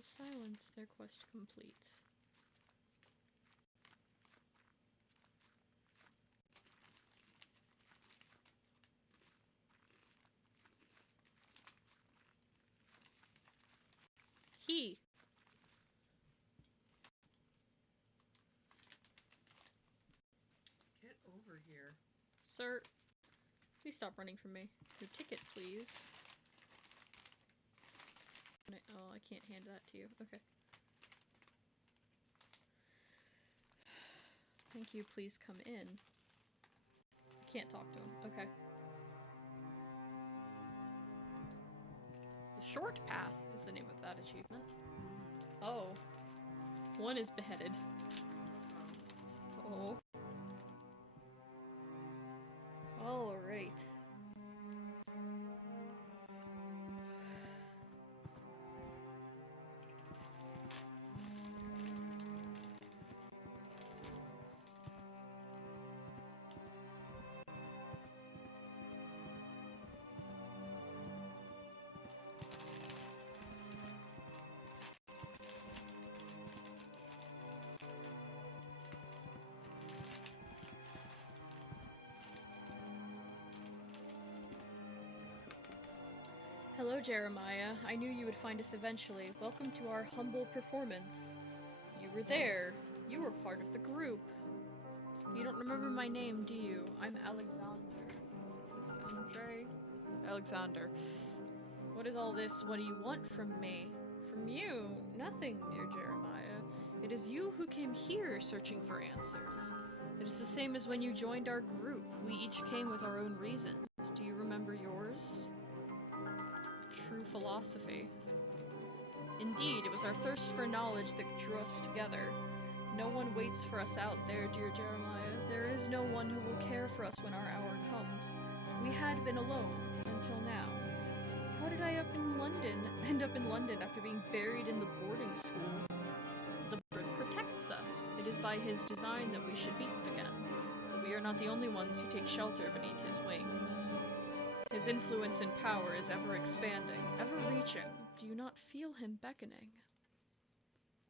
Silence, their quest complete. He. Get over here. Sir, please stop running from me. Your ticket, please. Oh, I can't hand that to you. Okay. Thank you, please come in. I can't talk to him. Okay. The Short Path is the name of that achievement. Oh. One is beheaded. Oh. Alright. Hello, Jeremiah. I knew you would find us eventually. Welcome to our humble performance. You were there. You were part of the group. You don't remember my name, do you? I'm Alexander. What is all this? What do you want from me? From you? Nothing, dear Jeremiah. It is you who came here searching for answers. It is the same as when you joined our group. We each came with our own reasons. Do you remember yours? True philosophy. Indeed, it was our thirst for knowledge that drew us together. No one waits for us out there, dear Jeremiah. There is no one who will care for us when our hour comes. We had been alone, until now. How did I end up in London after being buried in the boarding school? The bird protects us. It is by his design that we should meet again. But we are not the only ones who take shelter beneath his wings. His influence and power is ever expanding, ever reaching. Do you not feel him beckoning?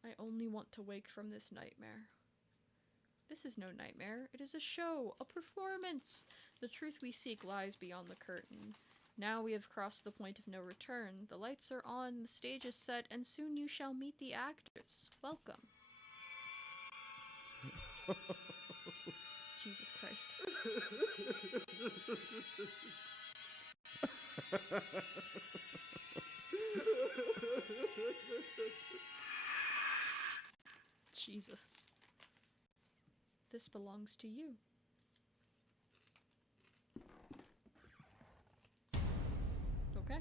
I only want to wake from this nightmare. This is no nightmare. It is a show, a performance. The truth we seek lies beyond the curtain. Now we have crossed the point of no return. The lights are on, the stage is set, and soon you shall meet the actors. Welcome. Jesus Christ. Jesus. This belongs to you. Okay.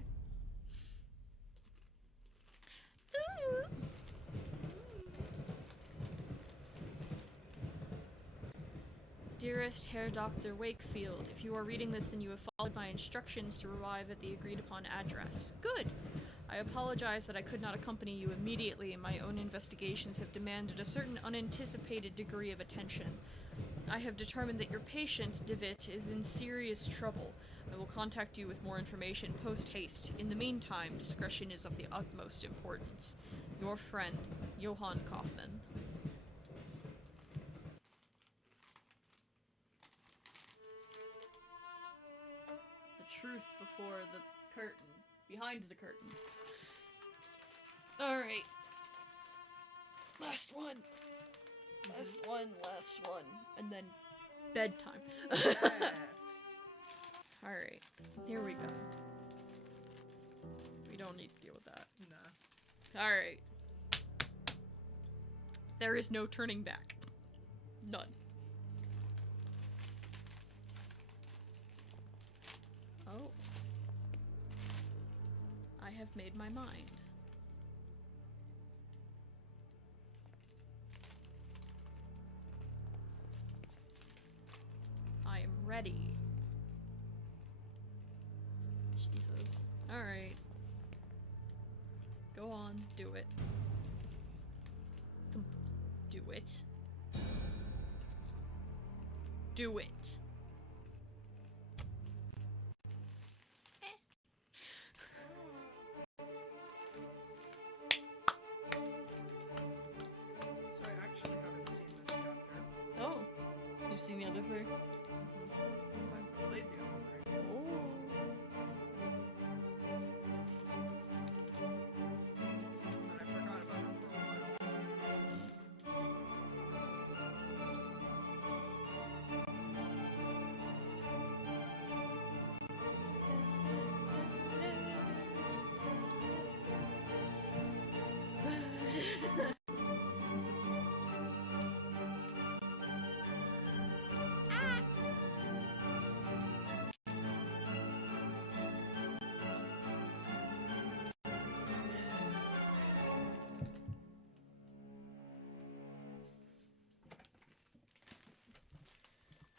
Dearest Herr Dr. Wakefield, if you are reading this, then you have followed my instructions to arrive at the agreed-upon address. Good! I apologize that I could not accompany you immediately. My own investigations have demanded a certain unanticipated degree of attention. I have determined that your patient, DeWitt, is in serious trouble. I will contact you with more information post-haste. In the meantime, discretion is of the utmost importance. Your friend, Johann Kaufmann. The truth before the curtain. Behind the curtain. Alright. Last one. Last one. And then bedtime. Alright. Here we go. We don't need to deal with that. Nah. Alright. There is no turning back. None. Oh. I have made my mind. I am ready. Jesus. Alright. Go on, do it. Do it. Do it. seen the other three? I played the other three. Oh. And I forgot about it for a while.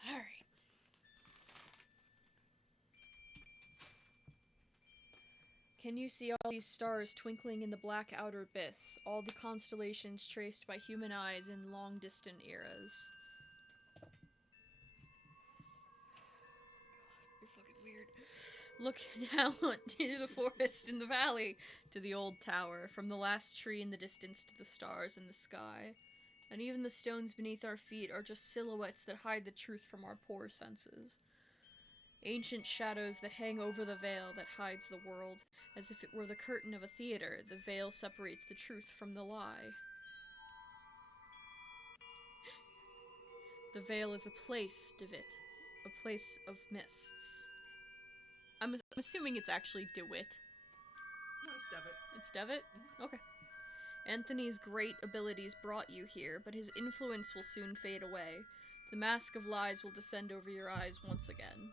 All right. Can you see all these stars twinkling in the black outer abyss, all the constellations traced by human eyes in long-distant eras? You're fucking weird. Look now into the forest in the valley, to the old tower, from the last tree in the distance to the stars in the sky. And even the stones beneath our feet are just silhouettes that hide the truth from our poor senses. Ancient shadows that hang over the veil that hides the world, as if it were the curtain of a theater. The veil separates the truth from the lie. The veil is a place, DeWitt. A place of mists. I'm assuming it's actually DeWitt. No, it's Devitt. It's DeWitt? Okay. Anthony's great abilities brought you here, but his influence will soon fade away. The mask of lies will descend over your eyes once again.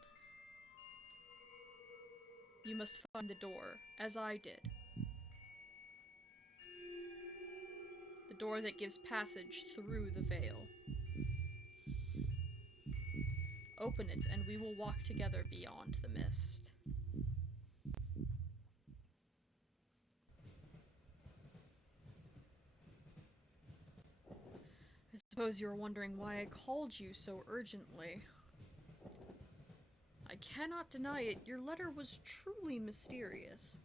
You must find the door, as I did. The door that gives passage through the veil. Open it, and we will walk together beyond the mist. I suppose you're wondering why I called you so urgently. I cannot deny it, your letter was truly mysterious.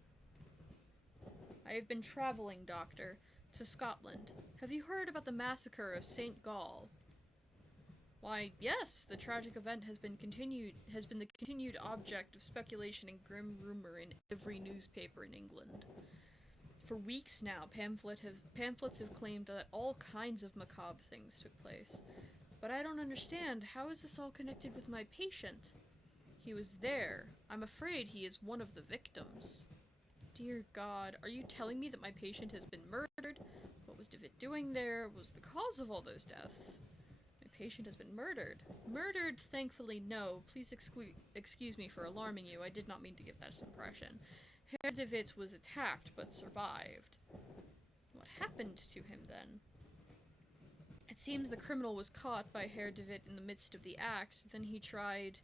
I have been traveling, Doctor, to Scotland. Have you heard about the massacre of St. Gall? Why, yes, the tragic event has been the continued object of speculation and grim rumor in every newspaper in England. For weeks now, pamphlets have claimed that all kinds of macabre things took place. But I don't understand, how is this all connected with my patient? He was there. I'm afraid he is one of the victims. Dear God, are you telling me that my patient has been murdered? What was DeWitt doing there? What was the cause of all those deaths? My patient has been murdered. Murdered? Thankfully, no. Please excuse me for alarming you. I did not mean to give that impression. Herr DeWitt was attacked, but survived. What happened to him, then? It seems the criminal was caught by Herr DeWitt in the midst of the act, then he tried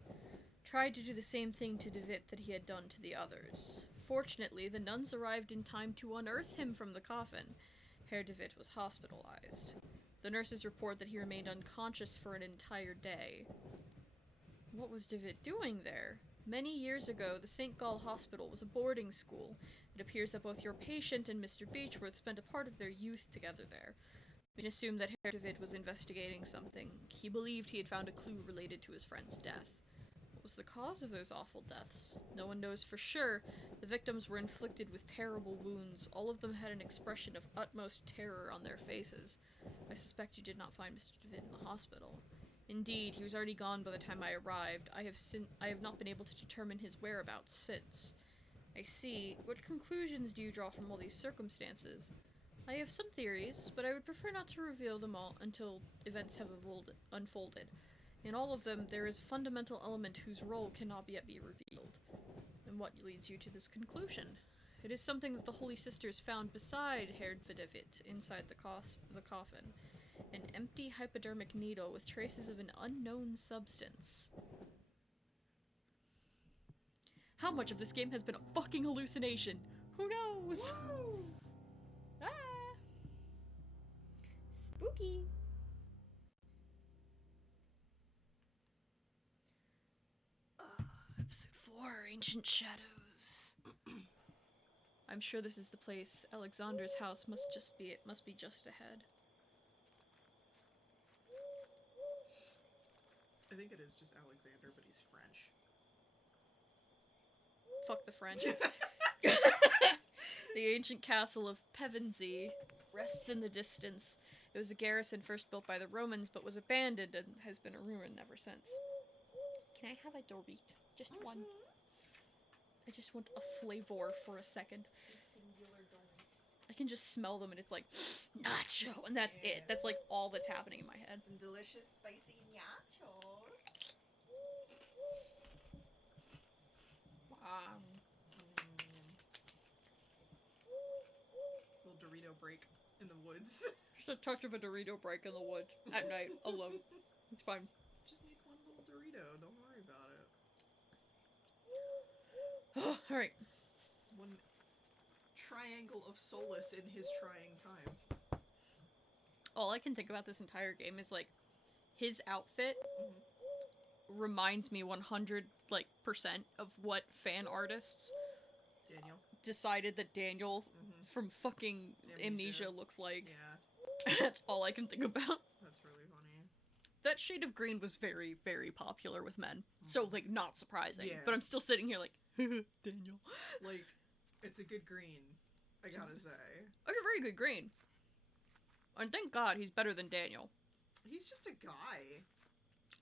to do the same thing to DeWitt that he had done to the others. Fortunately, the nuns arrived in time to unearth him from the coffin. Herr DeWitt was hospitalized. The nurses report that he remained unconscious for an entire day. What was DeWitt doing there? Many years ago, the St. Gall Hospital was a boarding school. It appears that both your patient and Mr. Beechworth spent a part of their youth together there. We can assume that Herr DeWitt was investigating something. He believed he had found a clue related to his friend's death. What was the cause of those awful deaths? No one knows for sure. The victims were inflicted with terrible wounds. All of them had an expression of utmost terror on their faces. I suspect you did not find Mr. DeWitt in the hospital. Indeed, he was already gone by the time I arrived. I have not been able to determine his whereabouts since. I see. What conclusions do you draw from all these circumstances? I have some theories, but I would prefer not to reveal them all until events have unfolded. In all of them, there is a fundamental element whose role cannot yet be revealed. And what leads you to this conclusion? It is something that the Holy Sisters found beside Herr DeWitt inside the coffin. An empty hypodermic needle with traces of an unknown substance. How much of this game has been a fucking hallucination? Who knows? Woo! Ah! Spooky! Episode 4, Ancient Shadows. I'm sure this is the place. Alexander's house must be just ahead. I think it is just Alexander, but he's French. Fuck the French. The ancient castle of Pevensey rests in the distance. It was a garrison first built by the Romans, but was abandoned and has been a ruin ever since. Can I have a Dorito? Just one. I just want a flavor for a second. Singular Dorito. I can just smell them and it's like, nacho, and that's it. That's like all that's happening in my head. Some delicious spicy nachos. Little Dorito break in the woods. Just a touch of a Dorito break in the woods at night alone. It's fine. Just need one little Dorito. Don't worry about it. Alright. One triangle of solace in his trying time. All I can think about this entire game is like his outfit reminds me 100% of what fan artists Daniel. decided that Daniel from fucking Amnesia looks like. Yeah, That's all I can think about. that's really funny. That shade of green was very, very popular with men. So, like, not surprising. Yeah. But I'm still sitting here like, Daniel. Like, it's a good green, I gotta say. It's a very good green. And thank God he's better than Daniel. He's just a guy.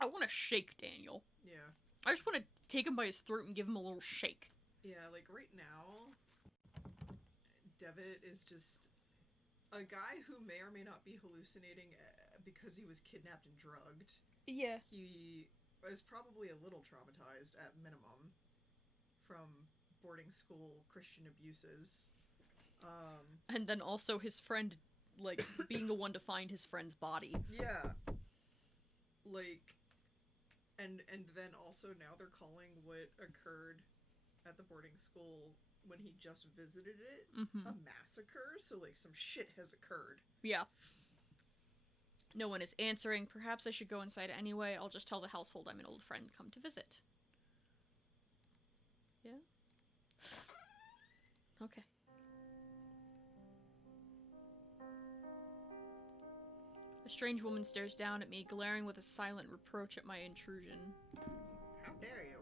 I want to shake Daniel. Yeah. I just want to take him by his throat and give him a little shake. Yeah, like right now, Devitt is just a guy who may or may not be hallucinating because he was kidnapped and drugged. Yeah. He was probably a little traumatized at minimum from boarding school Christian abuses. And then also his friend, like, being the one to find his friend's body. Yeah. Like, and then also now they're calling what occurred at the boarding school when he just visited it a massacre, so like some shit has occurred. Yeah. No one is answering. Perhaps I should go inside anyway. I'll just tell the household I'm an old friend come to visit. Yeah? Okay. A strange woman stares down at me, glaring with a silent reproach at my intrusion. How dare you?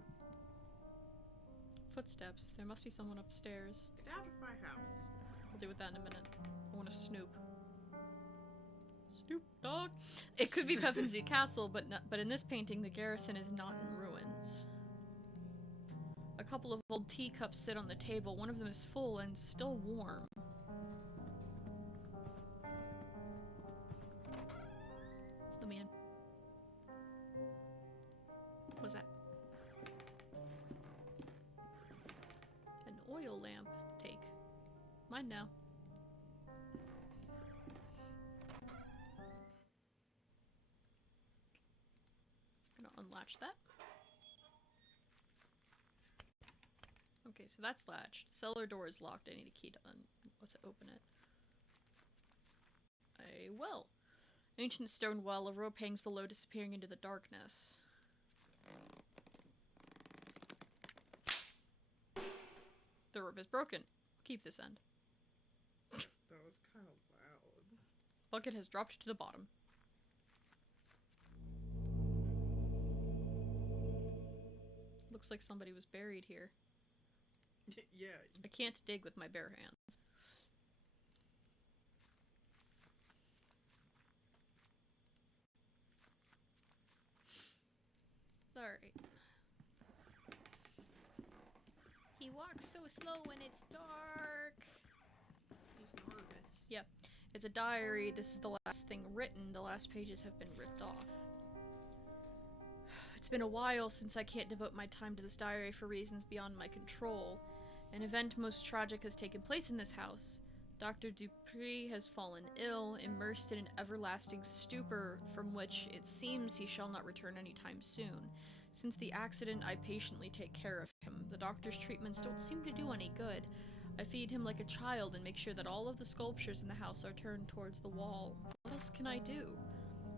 Footsteps. There must be someone upstairs. Get out of my house. I'll deal with that in a minute. I want to snoop. Snoop dog? It could be Pevensey Castle, but in this painting, the garrison is not in ruins. A couple of old teacups sit on the table. One of them is full and still warm. Let me in. What's that? An oil lamp. Take. Mine now. Gonna unlatch that. Okay, so that's latched. Cellar door is locked. I need a key to open it. I will. Ancient stone well, a rope hangs below, disappearing into the darkness. The rope is broken. Keep this end. That was kind of loud. Bucket has dropped to the bottom. Looks like somebody was buried here. Yeah. I can't dig with my bare hands. Alright. He walks so slow when it's dark. He's nervous. Yep. It's a diary. This is the last thing written. The last pages have been ripped off. It's been a while since I can't devote my time to this diary for reasons beyond my control. An event most tragic has taken place in this house. Dr. Dupree has fallen ill, immersed in an everlasting stupor from which it seems he shall not return anytime soon. Since the accident, I patiently take care of him. The doctor's treatments don't seem to do any good. I feed him like a child and make sure that all of the sculptures in the house are turned towards the wall. What else can I do?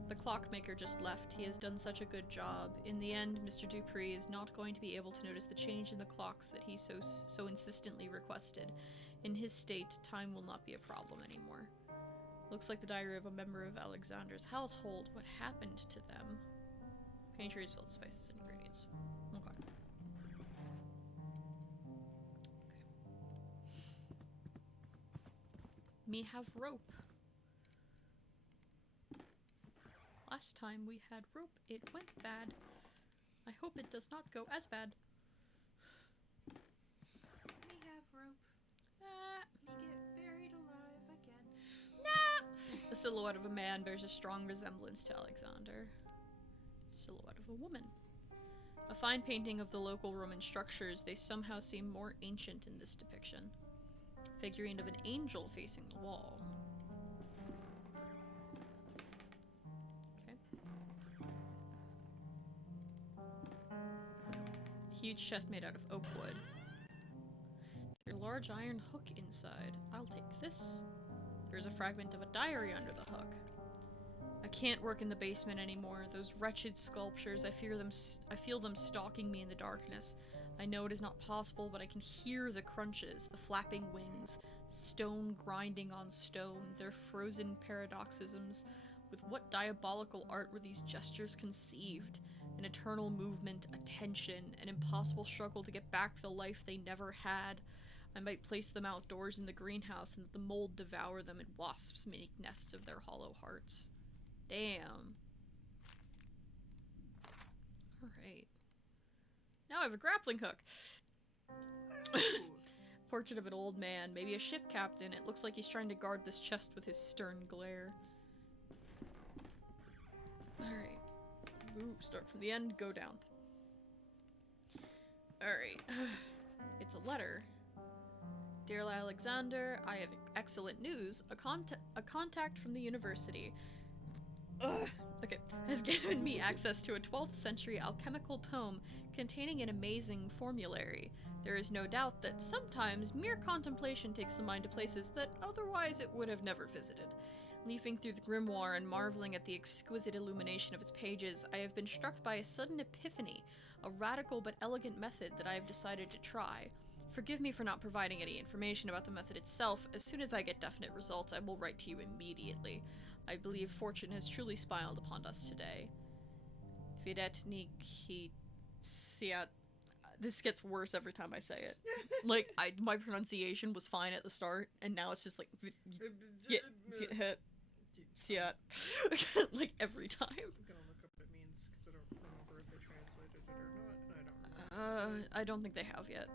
The clockmaker just left. He has done such a good job. In the end, Mr. Dupree is not going to be able to notice the change in the clocks that he so insistently requested. In his state, time will not be a problem anymore. Looks like the diary of a member of Alexander's household. What happened to them? Painteries filled with spices and ingredients. Okay. Me have rope. Last time we had rope, it went bad. I hope it does not go as bad. We have rope. We get buried alive again. Nah! The silhouette of a man bears a strong resemblance to Alexander. Silhouette of a woman. A fine painting of the local Roman structures, they somehow seem more ancient in this depiction. Figurine of an angel facing the wall. Okay. A huge chest made out of oak wood. There's a large iron hook inside. I'll take this. There's a fragment of a diary under the hook. I can't work in the basement anymore. Those wretched sculptures, I feel them stalking me in the darkness. I know it is not possible, but I can hear the crunches, the flapping wings, stone grinding on stone, their frozen paradoxisms. With what diabolical art were these gestures conceived? An eternal movement, a tension, an impossible struggle to get back the life they never had. I might place them outdoors in the greenhouse and let the mold devour them and wasps make nests of their hollow hearts. Damn. Alright. Now I have a grappling hook. Portrait of an old man, maybe a ship captain. It looks like he's trying to guard this chest with his stern glare. Alright. Ooh, start from the end, go down. Alright. It's a letter. Dear Alexander, I have excellent news. A contact from the university okay, has given me access to a 12th century alchemical tome containing an amazing formulary. There is no doubt that sometimes mere contemplation takes the mind to places that otherwise it would have never visited. Leafing through the grimoire and marveling at the exquisite illumination of its pages, I have been struck by a sudden epiphany, a radical but elegant method that I have decided to try. Forgive me for not providing any information about the method itself. As soon as I get definite results, I will write to you immediately. I believe fortune has truly smiled upon us today. Fidet Niki Siat. This gets worse every time I say it. Like, my pronunciation was fine at the start, and now it's just like Siat. Like every time. I'm gonna look up what it means because I don't remember if they translated it or not. I don't remember. I don't think they have yet.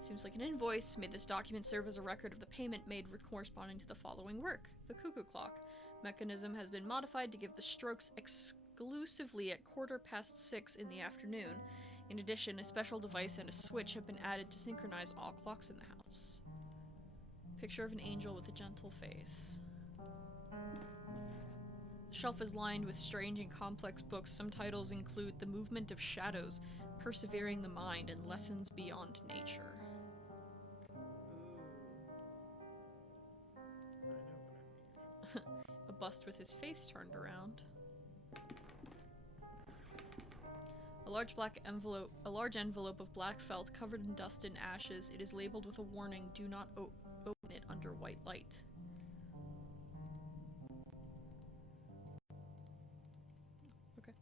Seems like an invoice. May this document serve as a record of the payment made corresponding to the following work. The cuckoo clock. Mechanism has been modified to give the strokes exclusively at 6:15 in the afternoon. In addition, a special device and a switch have been added to synchronize all clocks in the house. Picture of an angel with a gentle face. The shelf is lined with strange and complex books. Some titles include The Movement of Shadows, Persevering the Mind, and Lessons Beyond Nature. Ooh. I know what it means. A bust with his face turned around. A large envelope of black felt covered in dust and ashes. It is labeled with a warning, do not open it under white light. Okay.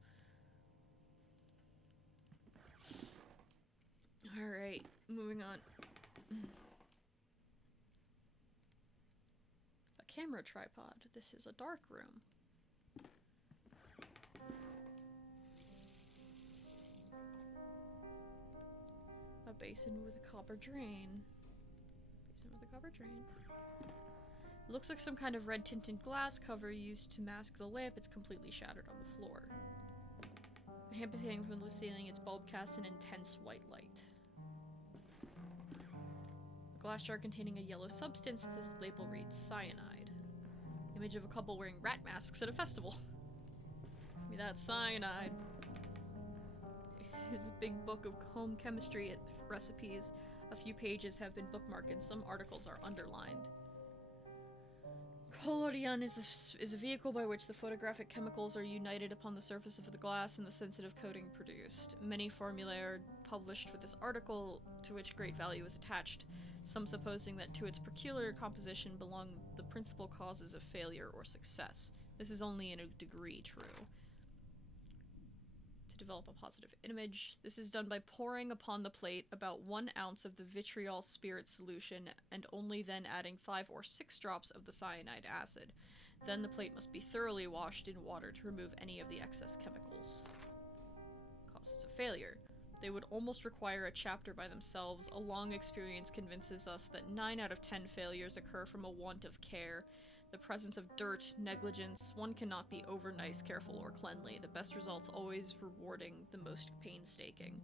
Alright, moving on. A camera tripod. This is a dark room. A basin with a copper drain. Basin with a copper drain. It looks like some kind of red tinted glass cover used to mask the lamp. It's completely shattered on the floor. A lamp hanging from the ceiling, its bulb casts an intense white light. A glass jar containing a yellow substance. This label reads cyanide. Image of a couple wearing rat masks at a festival. Give me that cyanide. Here's a big book of home chemistry recipes. A few pages have been bookmarked and some articles are underlined. Collodion is a vehicle by which the photographic chemicals are united upon the surface of the glass and the sensitive coating produced. Many formulae are published for this article, to which great value is attached, some supposing that to its peculiar composition belong the principal causes of failure or success. This is only in a degree true. develop a positive image. This is done by pouring upon the plate about 1 ounce of the vitriol spirit solution and only then adding 5 or 6 drops of the cyanide acid. Then the plate must be thoroughly washed in water to remove any of the excess chemicals. Causes of failure. They would almost require a chapter by themselves. A long experience convinces us that 9 out of 10 failures occur from a want of care. The presence of dirt, negligence, one cannot be over nice, careful, or cleanly. The best results always rewarding the most painstaking.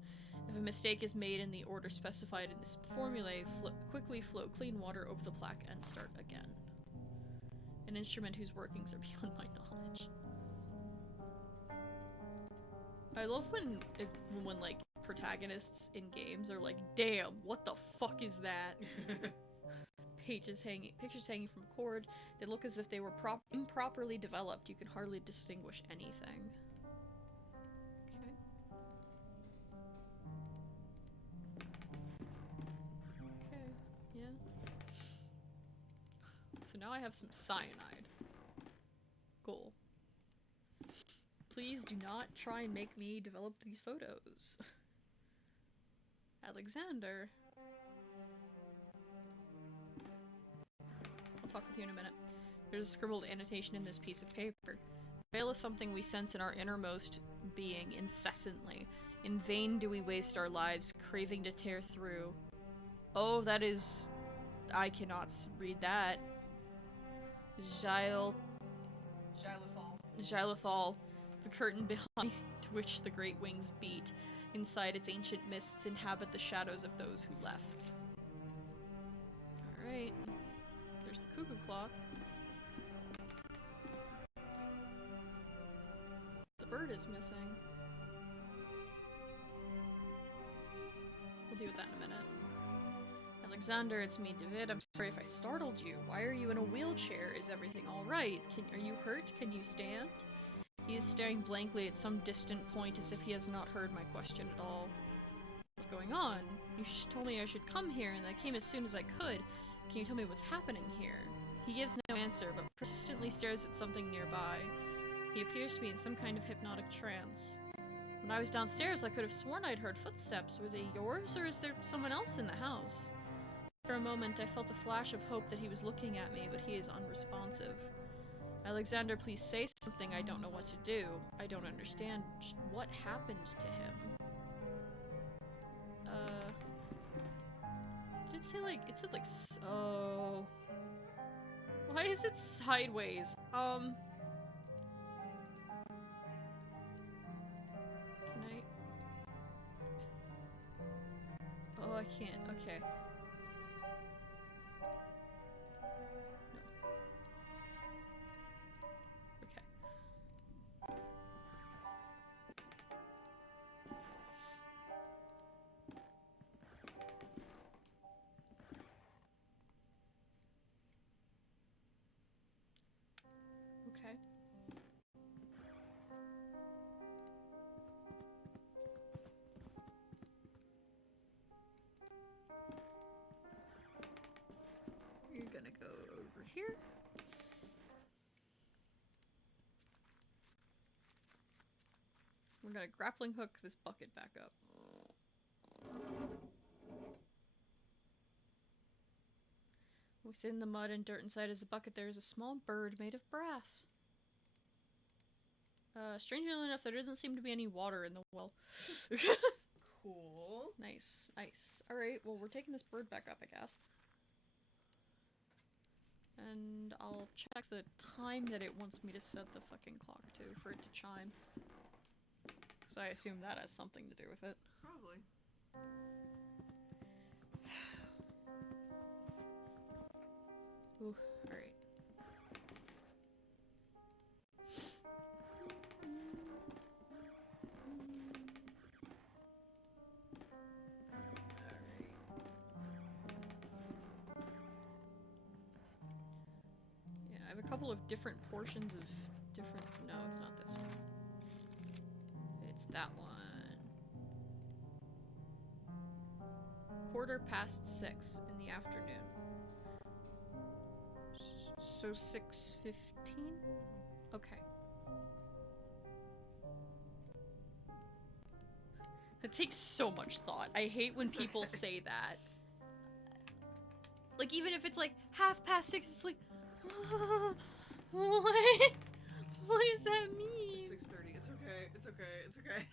If a mistake is made in the order specified in this formulae, quickly flow clean water over the plaque and start again. An instrument whose workings are beyond my knowledge. I love when like protagonists in games are like, damn, what the fuck is that? Pictures hanging from a cord. They look as if they were improperly developed. You can hardly distinguish anything. Okay, yeah. So now I have some cyanide. Cool. Please do not try and make me develop these photos. Alexander. I'll talk with you in a minute. There's a scribbled annotation in this piece of paper. Veil is something we sense in our innermost being incessantly. In vain do we waste our lives, craving to tear through. Oh, that is... I cannot read that. Xylithol. The curtain behind which the great wings beat. Inside its ancient mists inhabit the shadows of those who left. Alright. There's the cuckoo clock. The bird is missing. We'll deal with that in a minute. Alexander, it's me, David. I'm sorry if I startled you. Why are you in a wheelchair? Is everything alright? Are you hurt? Can you stand? He is staring blankly at some distant point as if he has not heard my question at all. What's going on? You told me I should come here, and I came as soon as I could. Can you tell me what's happening here? He gives no answer, but persistently stares at something nearby. He appears to be in some kind of hypnotic trance. When I was downstairs, I could have sworn I'd heard footsteps. Were they yours, or is there someone else in the house? For a moment, I felt a flash of hope that he was looking at me, but he is unresponsive. Alexander, please say something. I don't know what to do. I don't understand what happened to him. Did it say like, it said like, oh. Why is it sideways? Can I? Oh, I can't. Okay. Okay. You're gonna go over here. We're gonna grappling hook this bucket back up. Within the mud and dirt inside is a bucket. There is a small bird made of brass. Strangely enough, there doesn't seem to be any water in the well. Cool. Nice, nice. Alright, well, we're taking this bird back up, I guess. And I'll check the time that it wants me to set the fucking clock to, for it to chime. Because I assume that has something to do with it. Probably. Ooh, alright. Yeah, I have a couple of different portions of different... No, it's not this one. It's that one. 6:15 in the afternoon. So 6:15? Okay. It takes so much thought. I hate when It's people okay. say that. Like, even if it's like 6:30, it's like, what? What does that mean? 6:30. It's okay. It's okay. It's okay.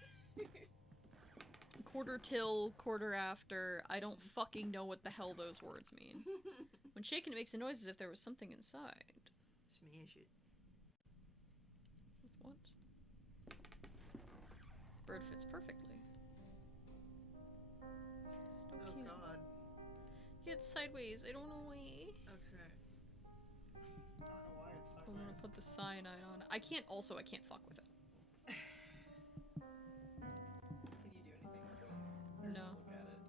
Quarter till, quarter after. I don't fucking know what the hell those words mean. When shaken, it makes a noise as if there was something inside. Smash it. What? Bird fits perfectly. So Oh cute. god. Get sideways. I don't know why. Okay. I don't know why it's I'm sideways. gonna put the cyanide on it. I can't fuck with it. Can you do anything with it? Or No. just look at it?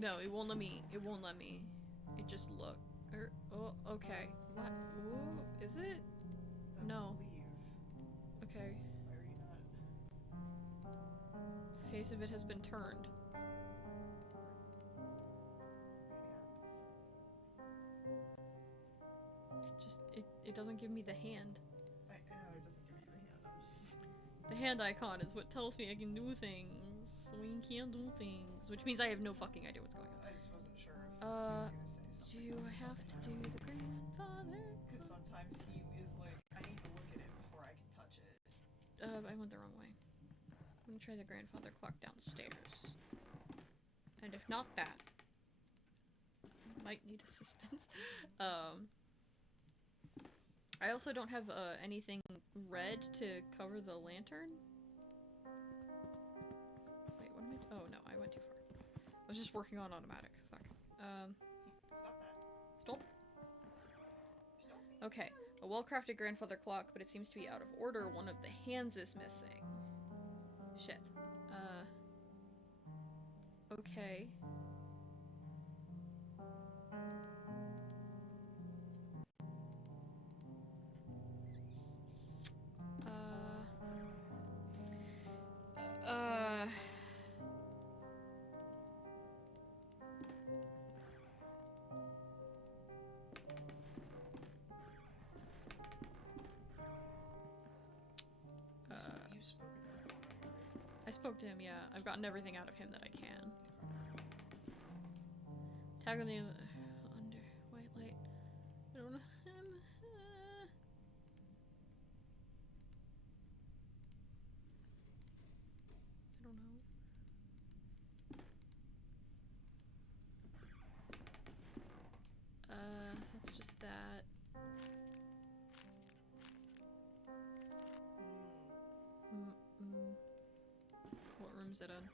No, it won't let me. It won't let me. It just look. Oh, okay. What? Ooh, is it? That's No. leave. Okay. Why are you not? Face of it has been turned. It doesn't give me the hand. I know it doesn't give you the hand. I'm just. The hand icon is what tells me I can do things when you can't do things, which means I have no fucking idea what's going on. I just wasn't sure if he was gonna say something. Do I have to do the grandfather? Because sometimes he is like, I need to look at it before I can touch it. I went the wrong way. I'm gonna try the grandfather clock downstairs. And if not that, might need assistance. I also don't have anything red to cover the lantern. Wait, what am I? Oh no, I went too far. I was just working on automatic. Fuck. Stop that. Stop. Stop. Okay, a well-crafted grandfather clock, but it seems to be out of order. One of the hands is missing. Shit. Okay. You've spoken to him already, right? I spoke to him, yeah. I've gotten everything out of him that I can. Tag on the under white light. I don't know him. I don't know. That's just that. What room's it in?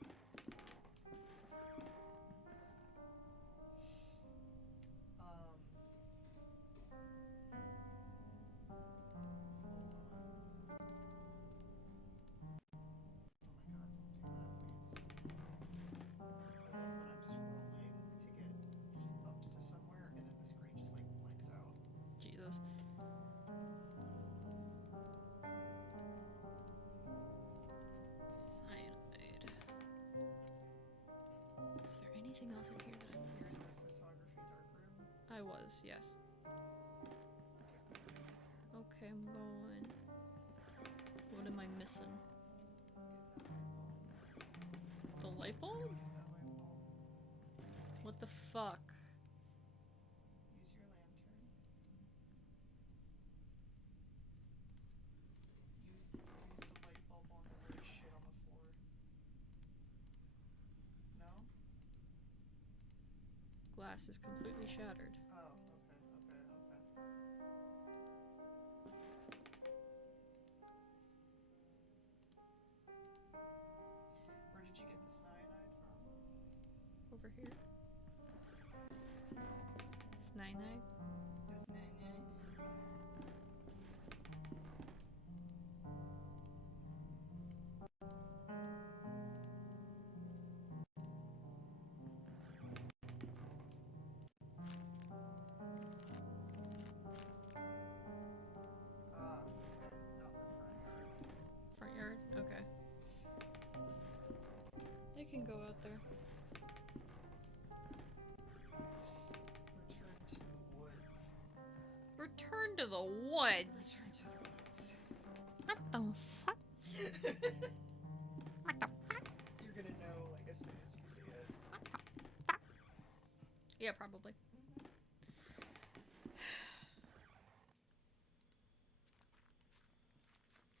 Jesus. Cyanide. Is there anything else in here that I'm missing? Photography darkroom. I was, yes. Okay, I'm going. What am I missing? The light bulb? What the fuck? Use your lantern. Use the light bulb on the weird shit on the floor. No? Glass is completely shattered. Oh, okay. Where did you get the cyanide from? Over here. Cyanide? This nine. Front yard? Okay. I can go out there. Return to the woods. Return to the woods! Return to the woods. What the fuck? What the fuck? You're Yeah, probably.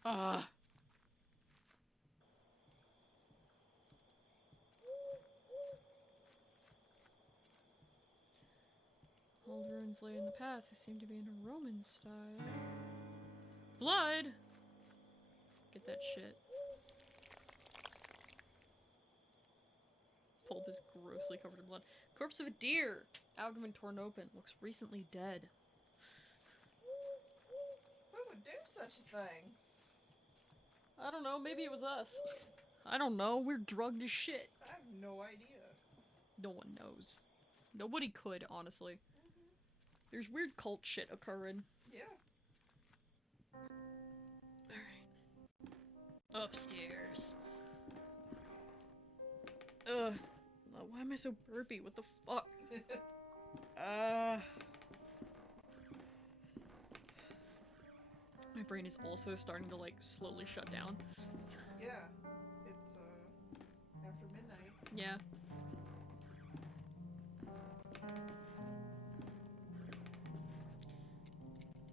Ah. Old ruins lay in the path. They seem to be in a Roman style. Blood! Get that shit. Pulp is grossly covered in blood. Corpse of a deer! Abdomen torn open. Looks recently dead. Who would do such a thing? I don't know, maybe it was us. I don't know, we're drugged as shit. I have no idea. No one knows. Nobody could, honestly. There's weird cult shit occurring. Yeah. Alright. Upstairs. Ugh. Why am I so burpy? What the fuck? My brain is also starting to, like, slowly shut down. Yeah. It's, after midnight. Yeah.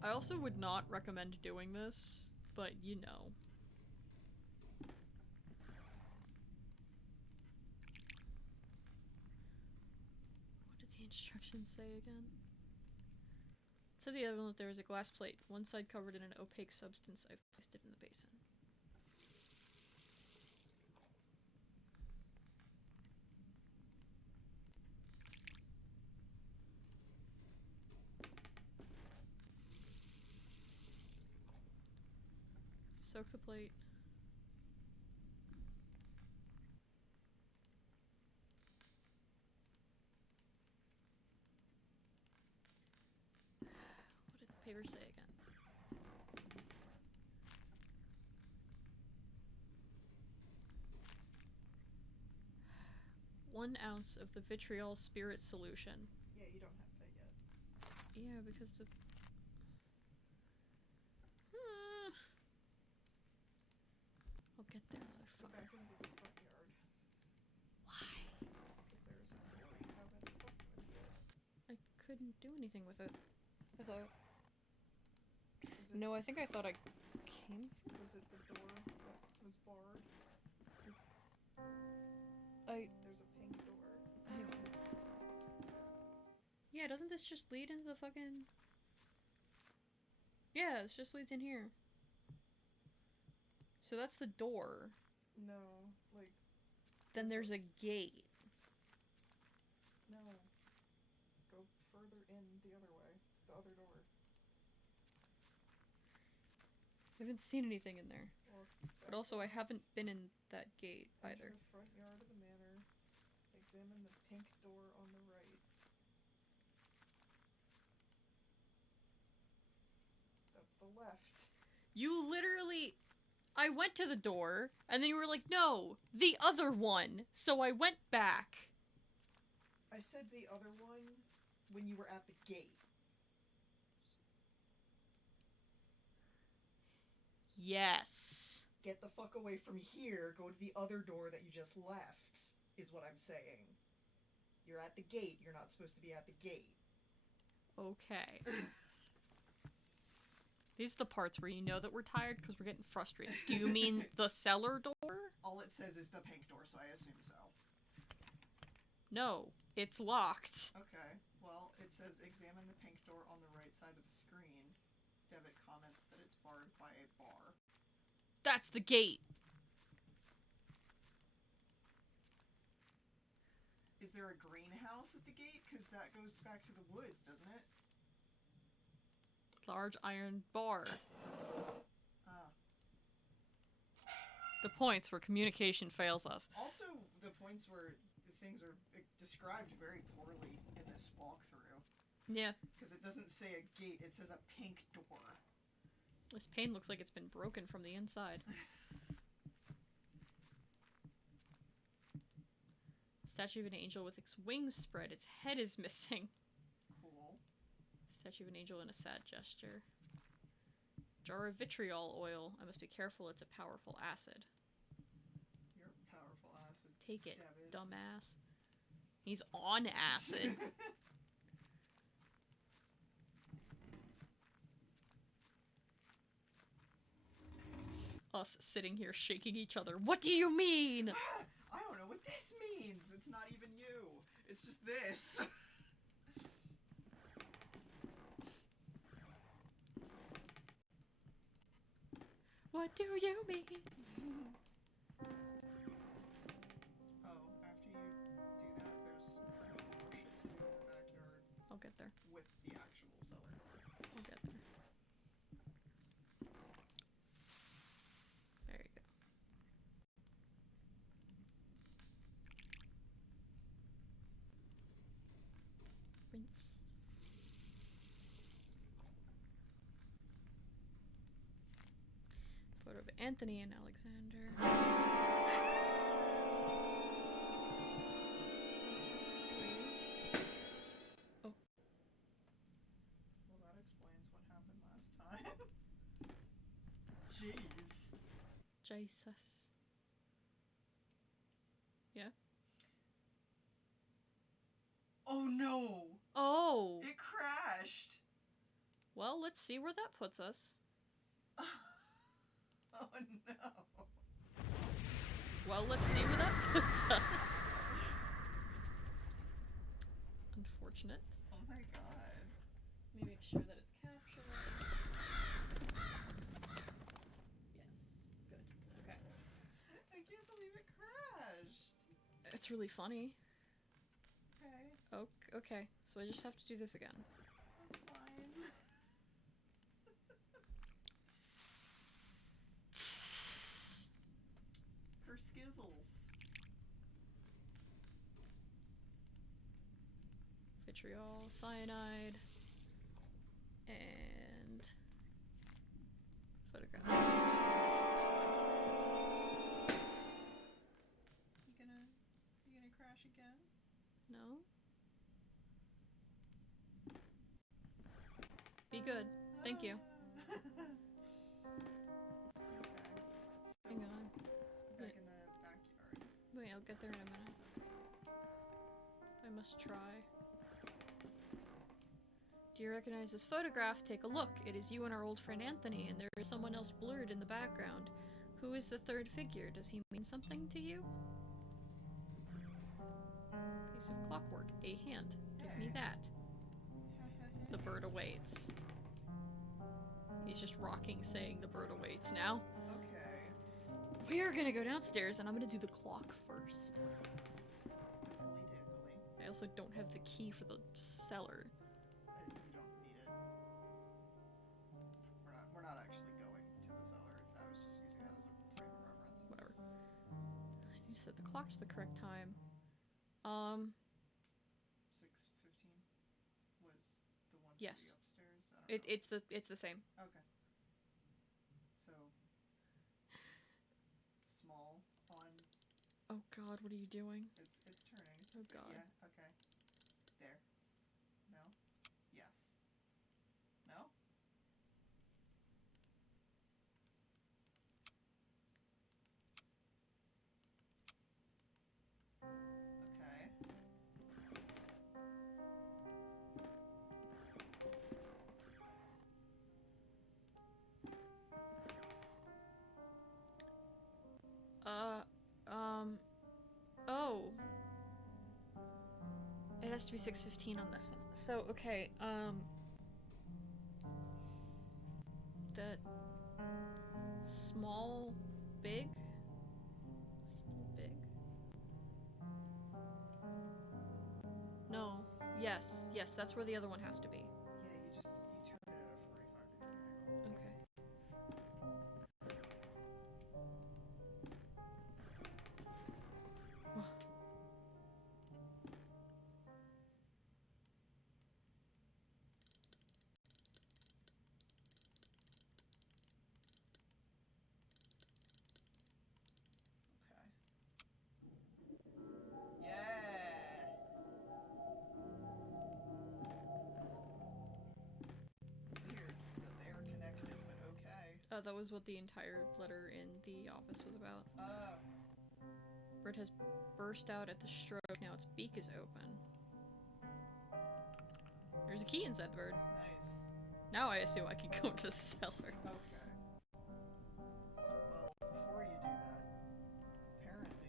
I also would not recommend doing this, but you know. What did the instructions say again? To the other that there is a glass plate, one side covered in an opaque substance. I've placed it in the basin. Soak the plate. What did the paper say again? One ounce of the vitriol spirit solution. Yeah, you don't have that yet. Yeah, because the... I'll get there, Go motherfucker. back into the front yard. Why? Because there's a door you haven't fucked with yet. I couldn't do anything with it. I thought... Was it, No, I think I thought I came from... was it the door that was barred? There's a pink door. Yeah, doesn't this just lead into the fucking... Yeah, this just leads in here. So that's the door. No, like... Then there's a gate. No. Go further in the other way. The other door. I haven't seen anything in there. Well, But also, I haven't been in that gate enter either. the front yard of the manor. Examine the pink door on the right. That's the left. You literally... I went to the door, and then you were like, no, the other one. So I went back. I said the other one when you were at the gate. Yes. Get the fuck away from here, go to the other door that you just left, is what I'm saying. You're at the gate, you're not supposed to be at the gate. Okay. These are the parts where you know that we're tired because we're getting frustrated. Do you mean the cellar door? All it says is the pink door, so I assume so. No, it's locked. Okay, well, it says examine the pink door on the right side of the screen. Devitt comments that it's barred by a bar. That's the gate. Is there a greenhouse at the gate? Because that goes back to the woods, doesn't it? Large iron bar. Ah. The points where communication fails us. Also, the points where the things are described very poorly in this walkthrough. Yeah. Because it doesn't say a gate, it says a pink door. This pane looks like it's been broken from the inside. Statue of an angel with its wings spread. Its head is missing. Cool. Statue of an angel in a sad gesture. Jar of vitriol oil. I must be careful, it's a powerful acid. You're a powerful acid. Take it, Devitt. dumbass. He's on acid. Us sitting here shaking each other. What do you mean? I don't know what this means. It's not even you. It's just this. What do you mean? Oh, after you do that, there's more shit to do in the backyard I'll get there. with the actual cellar. I'll get there. There you go. Rinse. Photo of Anthony and Alexander. Oh, Well, that explains what happened last time. Jeez. Jesus. Yeah? Oh no! Oh! It crashed! Well, let's see where that puts us. Oh no. Well, let's see where that puts us. Unfortunate. Oh my god. Let me make sure that it's captured. Yes. Good. Okay. I can't believe it crashed. It's really funny. Okay, Okay, so I just have to do this again. that's fine. For skizzles. Vitriol, cyanide, and photograph. You gonna crash again? No? Be good. Thank you. Hang on. Back in the backyard. Wait, I'll get there in a minute. I must try. Do you recognize this photograph? Take a look. It is you and our old friend Anthony, and there is someone else blurred in the background. Who is the third figure? Does he mean something to you? Piece of clockwork. A hand. Give me that. The bird awaits. He's just rocking, saying the bird awaits now. Okay. We are gonna go downstairs, and I'm gonna do the clock first. Dickly dickly. I also don't have the key for the cellar. You don't need it. We're not actually going to the cellar. I was just using that as a frame of reference. Whatever. I need to set the clock to the correct time. 6:15 was the one for Yes. the upstairs. I don't know. It's the same. Okay. So small on. Oh God, what are you doing? It's turning. Oh God. Yeah. Okay. There. No. Yes. No. Okay. Oh. It has to be 6:15 on this one. So, okay, that small, big? Small, big? No. Yes, that's where the other one has to be. Yeah. You turn it at a 45-degree angle. Okay. Okay. Yeah. Weird that they are connected, but okay. That was what the entire letter in the office was about. Oh. Bird has burst out at the stroke. Now its beak is open. There's a key inside the bird. Nice. Now I assume I can go into the cellar. Okay. Well, before you do that, apparently...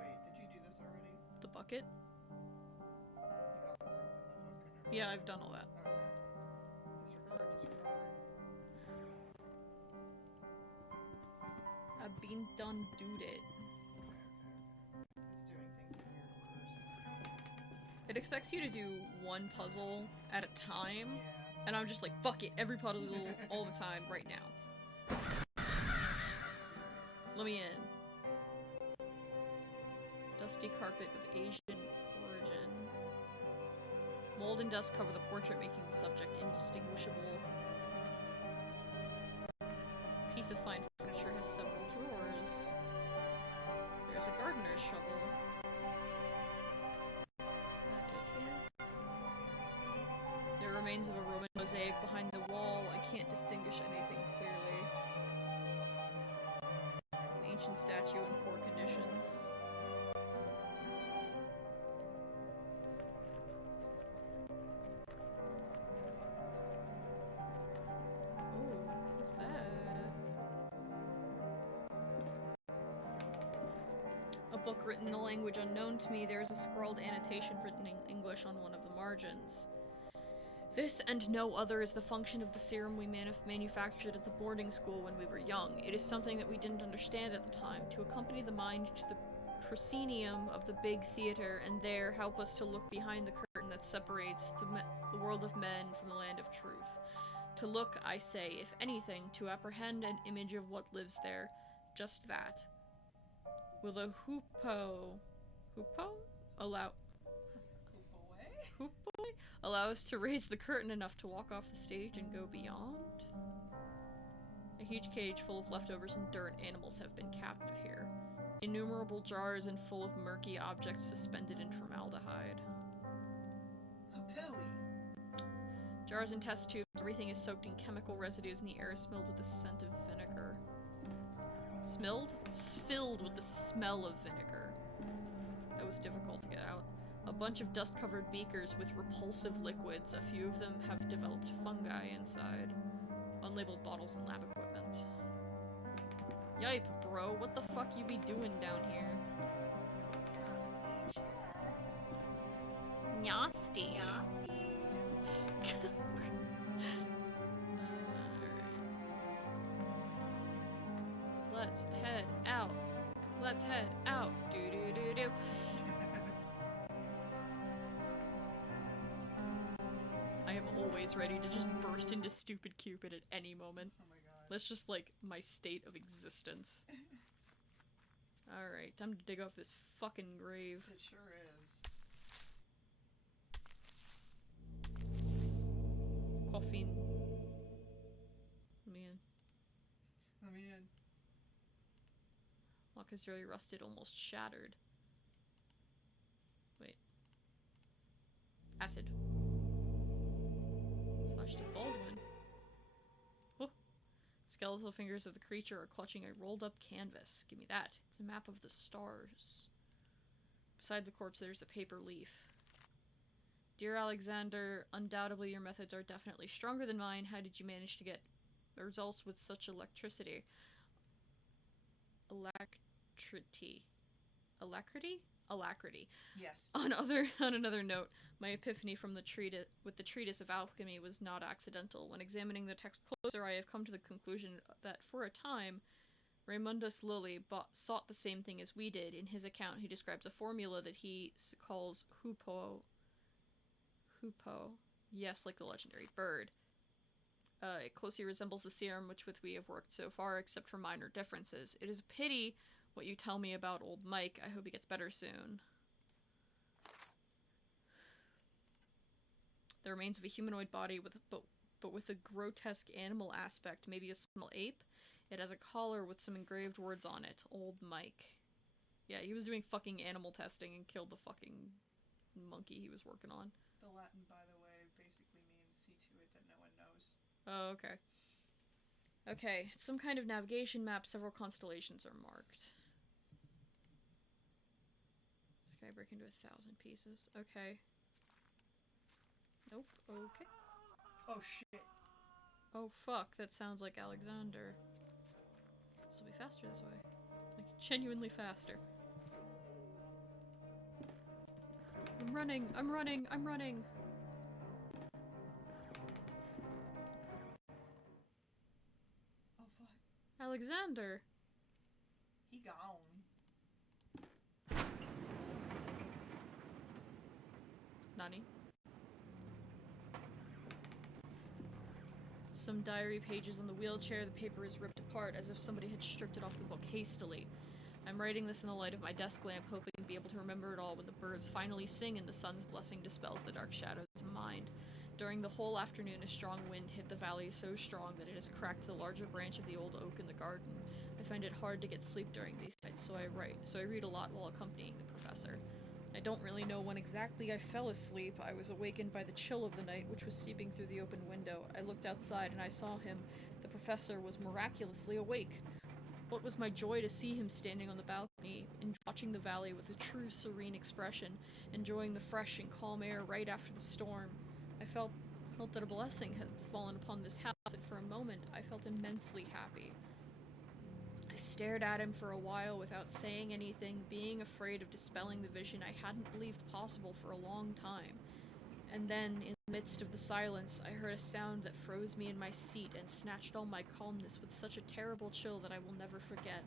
Wait, did you do this already? The bucket? You got the rope and the hook and everything? Yeah, I've done all that. Okay. Disregard. I've been done doed it. Okay. It's doing things in weird orders. It expects you to do one puzzle at a time, Yeah. and I'm just like, fuck it, every puzzle all the time, right now. Let me in. Dusty carpet of Asian origin. Mold and dust cover the portrait, making the subject indistinguishable. Piece of fine furniture has several drawers. There's a gardener's shovel. Is that it here? There are remains of a Roman mosaic behind the wall. I can't distinguish anything clearly. An ancient statue in poor conditions. What's that? A book written in a language unknown to me. There is a scrawled annotation written in English on one of the margins. This and no other is the function of the serum we manufactured at the boarding school when we were young. It is something that we didn't understand at the time, to accompany the mind to the proscenium of the big theater and there help us to look behind the curtain that separates the world of men from the land of truth. To look, I say, if anything, to apprehend an image of what lives there. Just that. Will the hoopoe allow us to raise the curtain enough to walk off the stage and go beyond? A huge cage full of leftovers and dirt. Animals have been captive here. Innumerable jars and full of murky objects suspended in formaldehyde. Jars and test tubes, everything is soaked in chemical residues and the air is smelled with the scent of vinegar. Filled with the smell of vinegar. That was difficult to get out. A bunch of dust-covered beakers with repulsive liquids. A few of them have developed fungi inside. Unlabeled bottles and lab equipment. Yipe, bro. What the fuck you be doing down here? Nasty. Let's head out. Let's head out. Do. I am always ready to just burst into stupid Cupid at any moment. Oh my god. That's just like my state of existence. Alright, time to dig off this fucking grave. It sure is. Coffin. Let me in. Let me in. Lock is very rusted, almost shattered. Wait. Acid. Flash to Baldwin. Oh. Skeletal fingers of the creature are clutching a rolled up canvas. Give me that. It's a map of the stars. Beside the corpse there's a paper leaf. Dear Alexander, undoubtedly your methods are definitely stronger than mine. How did you manage to get results with such electricity? Alacrity. Yes. On another note, my epiphany from the treatise of alchemy was not accidental. When examining the text closer, I have come to the conclusion that for a time, Raymundus Lully sought the same thing as we did. In his account, he describes a formula that he calls hoopoe. Yes, like the legendary bird. It closely resembles the serum with which we have worked so far, except for minor differences. It is a pity what you tell me about old Mike. I hope he gets better soon. The remains of a humanoid body but with a grotesque animal aspect, maybe a small ape. It has a collar with some engraved words on it. Old Mike. Yeah, he was doing fucking animal testing and killed the fucking monkey he was working on. The Latin, by the way, basically means see to it that no one knows. Oh, okay. Okay, it's some kind of navigation map. Several constellations are marked. Okay, break into 1,000 pieces. Okay. Nope. Okay. Oh shit. Oh fuck, that sounds like Alexander. This will be faster this way. Like, genuinely faster. I'm running! I'm running! I'm running! Oh fuck. Alexander! He gone. Nani? Some diary pages on the wheelchair, the paper is ripped apart as if somebody had stripped it off the book hastily. I'm writing this in the light of my desk lamp, hoping to be able to remember it all when the birds finally sing and the sun's blessing dispels the dark shadows of mind. During the whole afternoon, a strong wind hit the valley so strong that it has cracked the larger branch of the old oak in the garden. I find it hard to get sleep during these nights, so I read a lot while accompanying the professor. I don't really know when exactly I fell asleep. I was awakened by the chill of the night, which was seeping through the open window. I looked outside and I saw him. The professor was miraculously awake. What was my joy to see him standing on the balcony and watching the valley with a true serene expression, enjoying the fresh and calm air right after the storm. I felt that a blessing had fallen upon this house, and for a moment I felt immensely happy. I stared at him for a while without saying anything, being afraid of dispelling the vision I hadn't believed possible for a long time. And then, in the midst of the silence, I heard a sound that froze me in my seat and snatched all my calmness with such a terrible chill that I will never forget.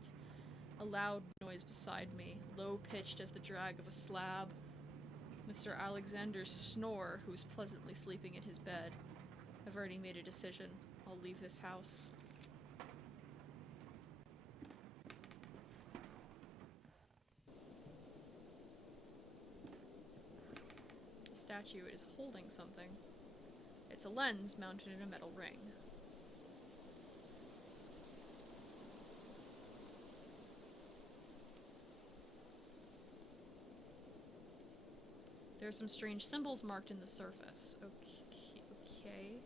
A loud noise beside me, low-pitched as the drag of a slab. Mr. Alexander's snore, who was pleasantly sleeping in his bed. I've already made a decision. I'll leave this house. The statue is holding something. It's a lens mounted in a metal ring. There are some strange symbols marked in the surface. Okay.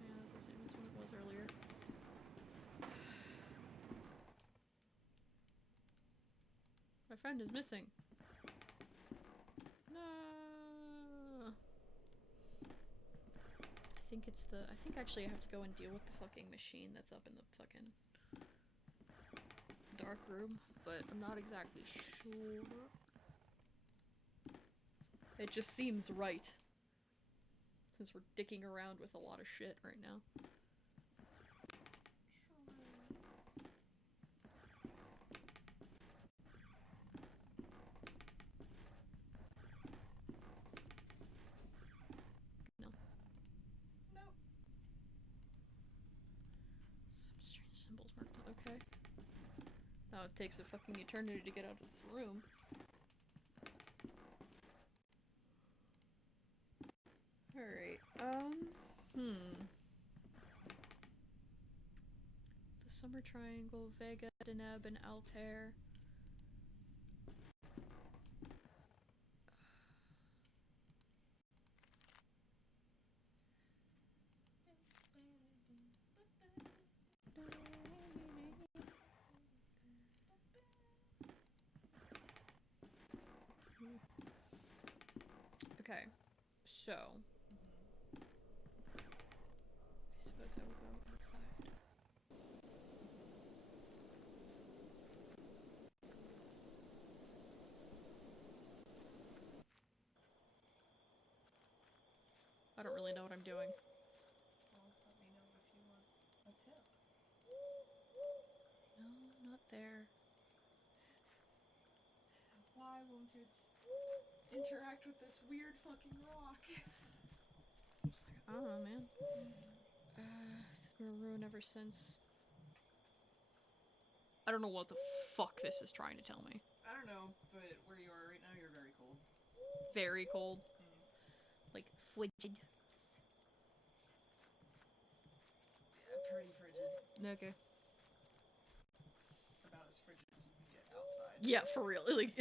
Yeah, that's the same as what it was earlier. My friend is missing. No. I think actually I have to go and deal with the fucking machine that's up in the fucking dark room, but I'm not exactly sure. It just seems right. Since we're dicking around with a lot of shit right now. No. Nope. Some strange symbols marked. Okay. Now it takes a fucking eternity to get out of this room. Alright, The Summer Triangle, Vega, Deneb, and Altair. Okay, so I suppose I will go inside. I don't really know what I'm doing. Well, let me know if you want a tip. No, not there. Why won't it interact with this weird fucking rock? I'm just like, I don't know, man. It's been a ruin ever since. I don't know what the fuck this is trying to tell me. I don't know, but where you are right now, you're very cold. Very cold. Like, frigid. Yeah, pretty frigid. Okay. About as frigid as you can get outside. Yeah, for real. Like,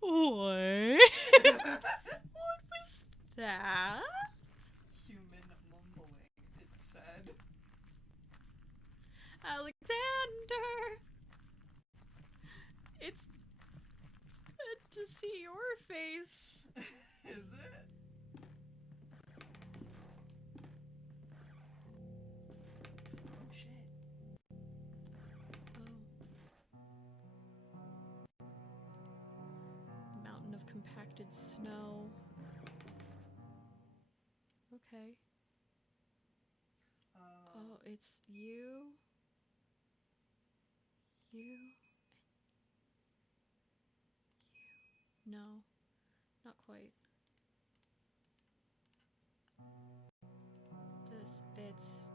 What? What was that? Human mumbling, it said. Alexander! It's good to see your face. Is it? Oh shit. Mountain of compacted snow. Okay. Oh, it's you. You. No. Not quite. It's...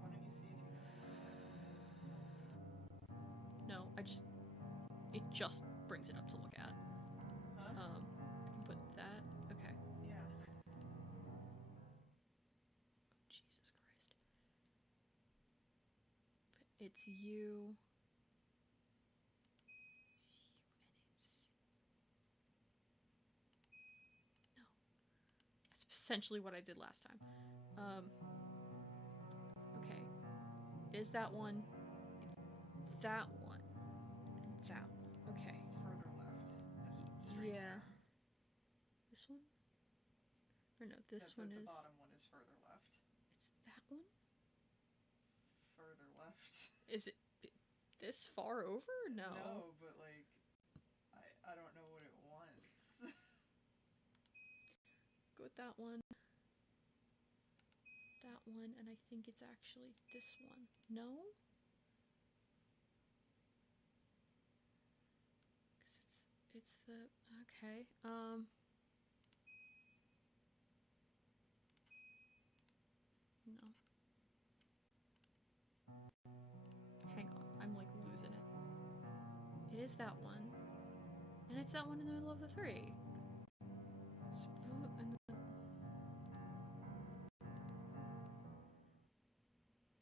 Why don't you see if you can No, it just brings it up to look at. Huh? I can put that. Okay. Yeah. Jesus Christ. It's you. No. That's essentially what I did last time. Okay. Is that one? That one. And that one. Okay. It's further left. Straight Yeah. there. This one? Or no, this one The is... bottom one is further left. It's that one? Further left. Is it this far over? No. No, but like, I don't know what it wants. Go with that one. That one, and I think it's actually this one. No? Because it's the... Okay, No. Hang on, I'm like losing it. It is that one. And it's that one in the middle of the three. And then...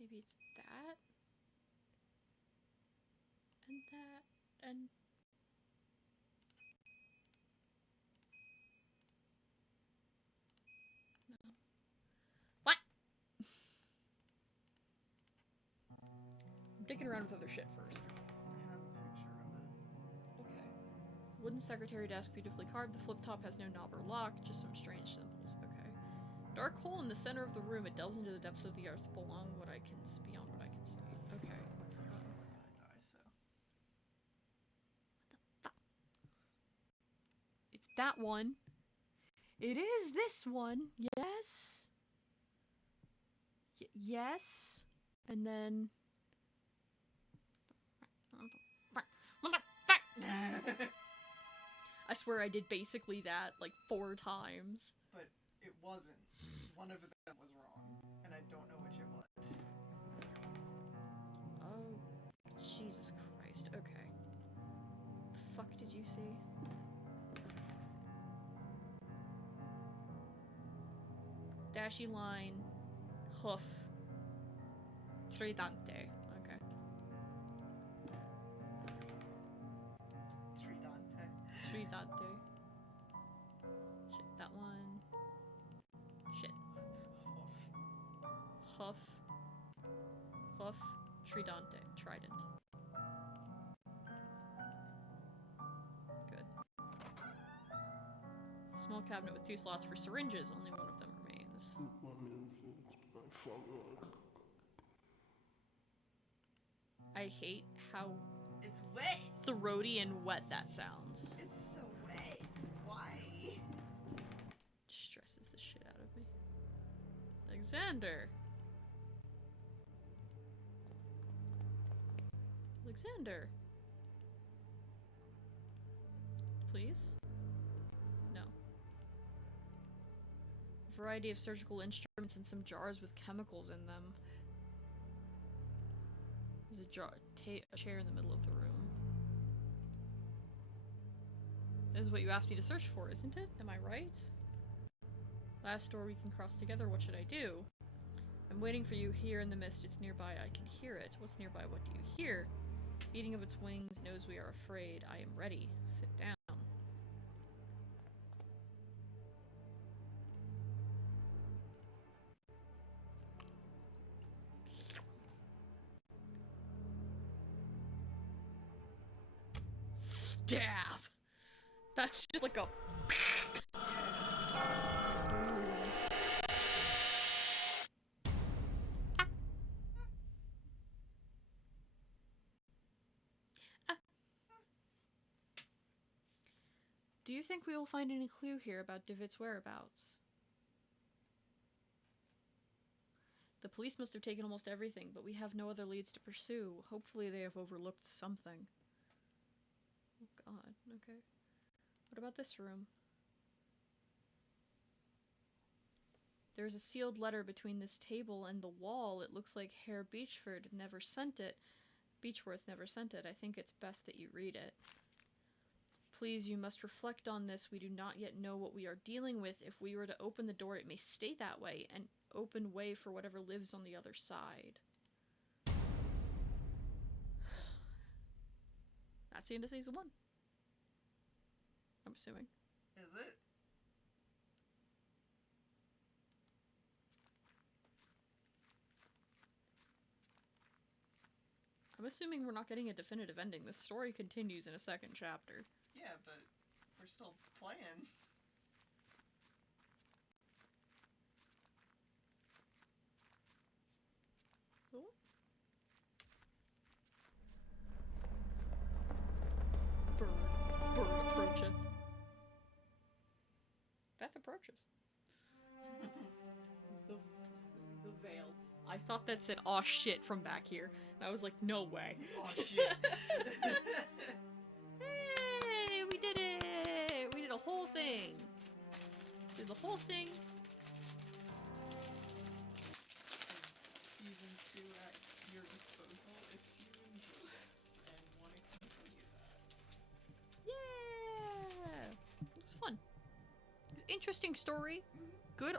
Maybe it's that? And that? And... No. What? I'm digging around with other shit first. I have a picture of it. Okay. Wooden secretary desk, beautifully carved. The flip top has no knob or lock, just some strange symbols. Okay. Dark hole in the center of the room. It delves into the depths of the earth, beyond what I can see. Okay. I'm gonna die, so. It's that one. It is this one. Yes. Yes. And then... I swear I did basically that like 4 times. But it wasn't. One of them was wrong, and I don't know which it was. Oh, Jesus Christ. Okay. The fuck did you see? Dashy line, hoof, tridente. Okay. Tridente. Tridente. Shit, that one. Shit. Hoof. Hoof. Tridente. Trident. Good. Small cabinet with 2 slots for syringes. Only one of them remains. I hate how It's wet! throaty and wet that sounds. It's so wet! Why? Stresses the shit out of me. Alexander! Alexander! Please? No. A variety of surgical instruments and some jars with chemicals in them. There's a chair in the middle of the room. This is what you asked me to search for, isn't it? Am I right? Last door we can cross together, what should I do? I'm waiting for you here in the mist, it's nearby, I can hear it. What's nearby, what do you hear? Beating of its wings knows we are afraid. I am ready. Sit down. Stab! That's just like a... Do you think we will find any clue here about Divot's whereabouts? The police must have taken almost everything, but we have no other leads to pursue. Hopefully they have overlooked something. Oh god, okay. What about this room? There's a sealed letter between this table and the wall. It looks like Herr Beechworth never sent it. I think it's best that you read it. Please, you must reflect on this. We do not yet know what we are dealing with. If we were to open the door, it may stay that way, and open way for whatever lives on the other side. That's the end of season 1. I'm assuming. Is it? I'm assuming we're not getting a definitive ending. This story continues in a second chapter. Yeah, but we're still playing. Cool. Bird approacheth. Beth approaches. the veil. I thought that said "aw shit" from back here. And I was like, no way. Oh shit. Hey, we did it! We did a whole thing. Did the whole thing. Season 2 at your disposal if you enjoy this and want to continue that. Yeah! It was fun. It was an interesting story. Good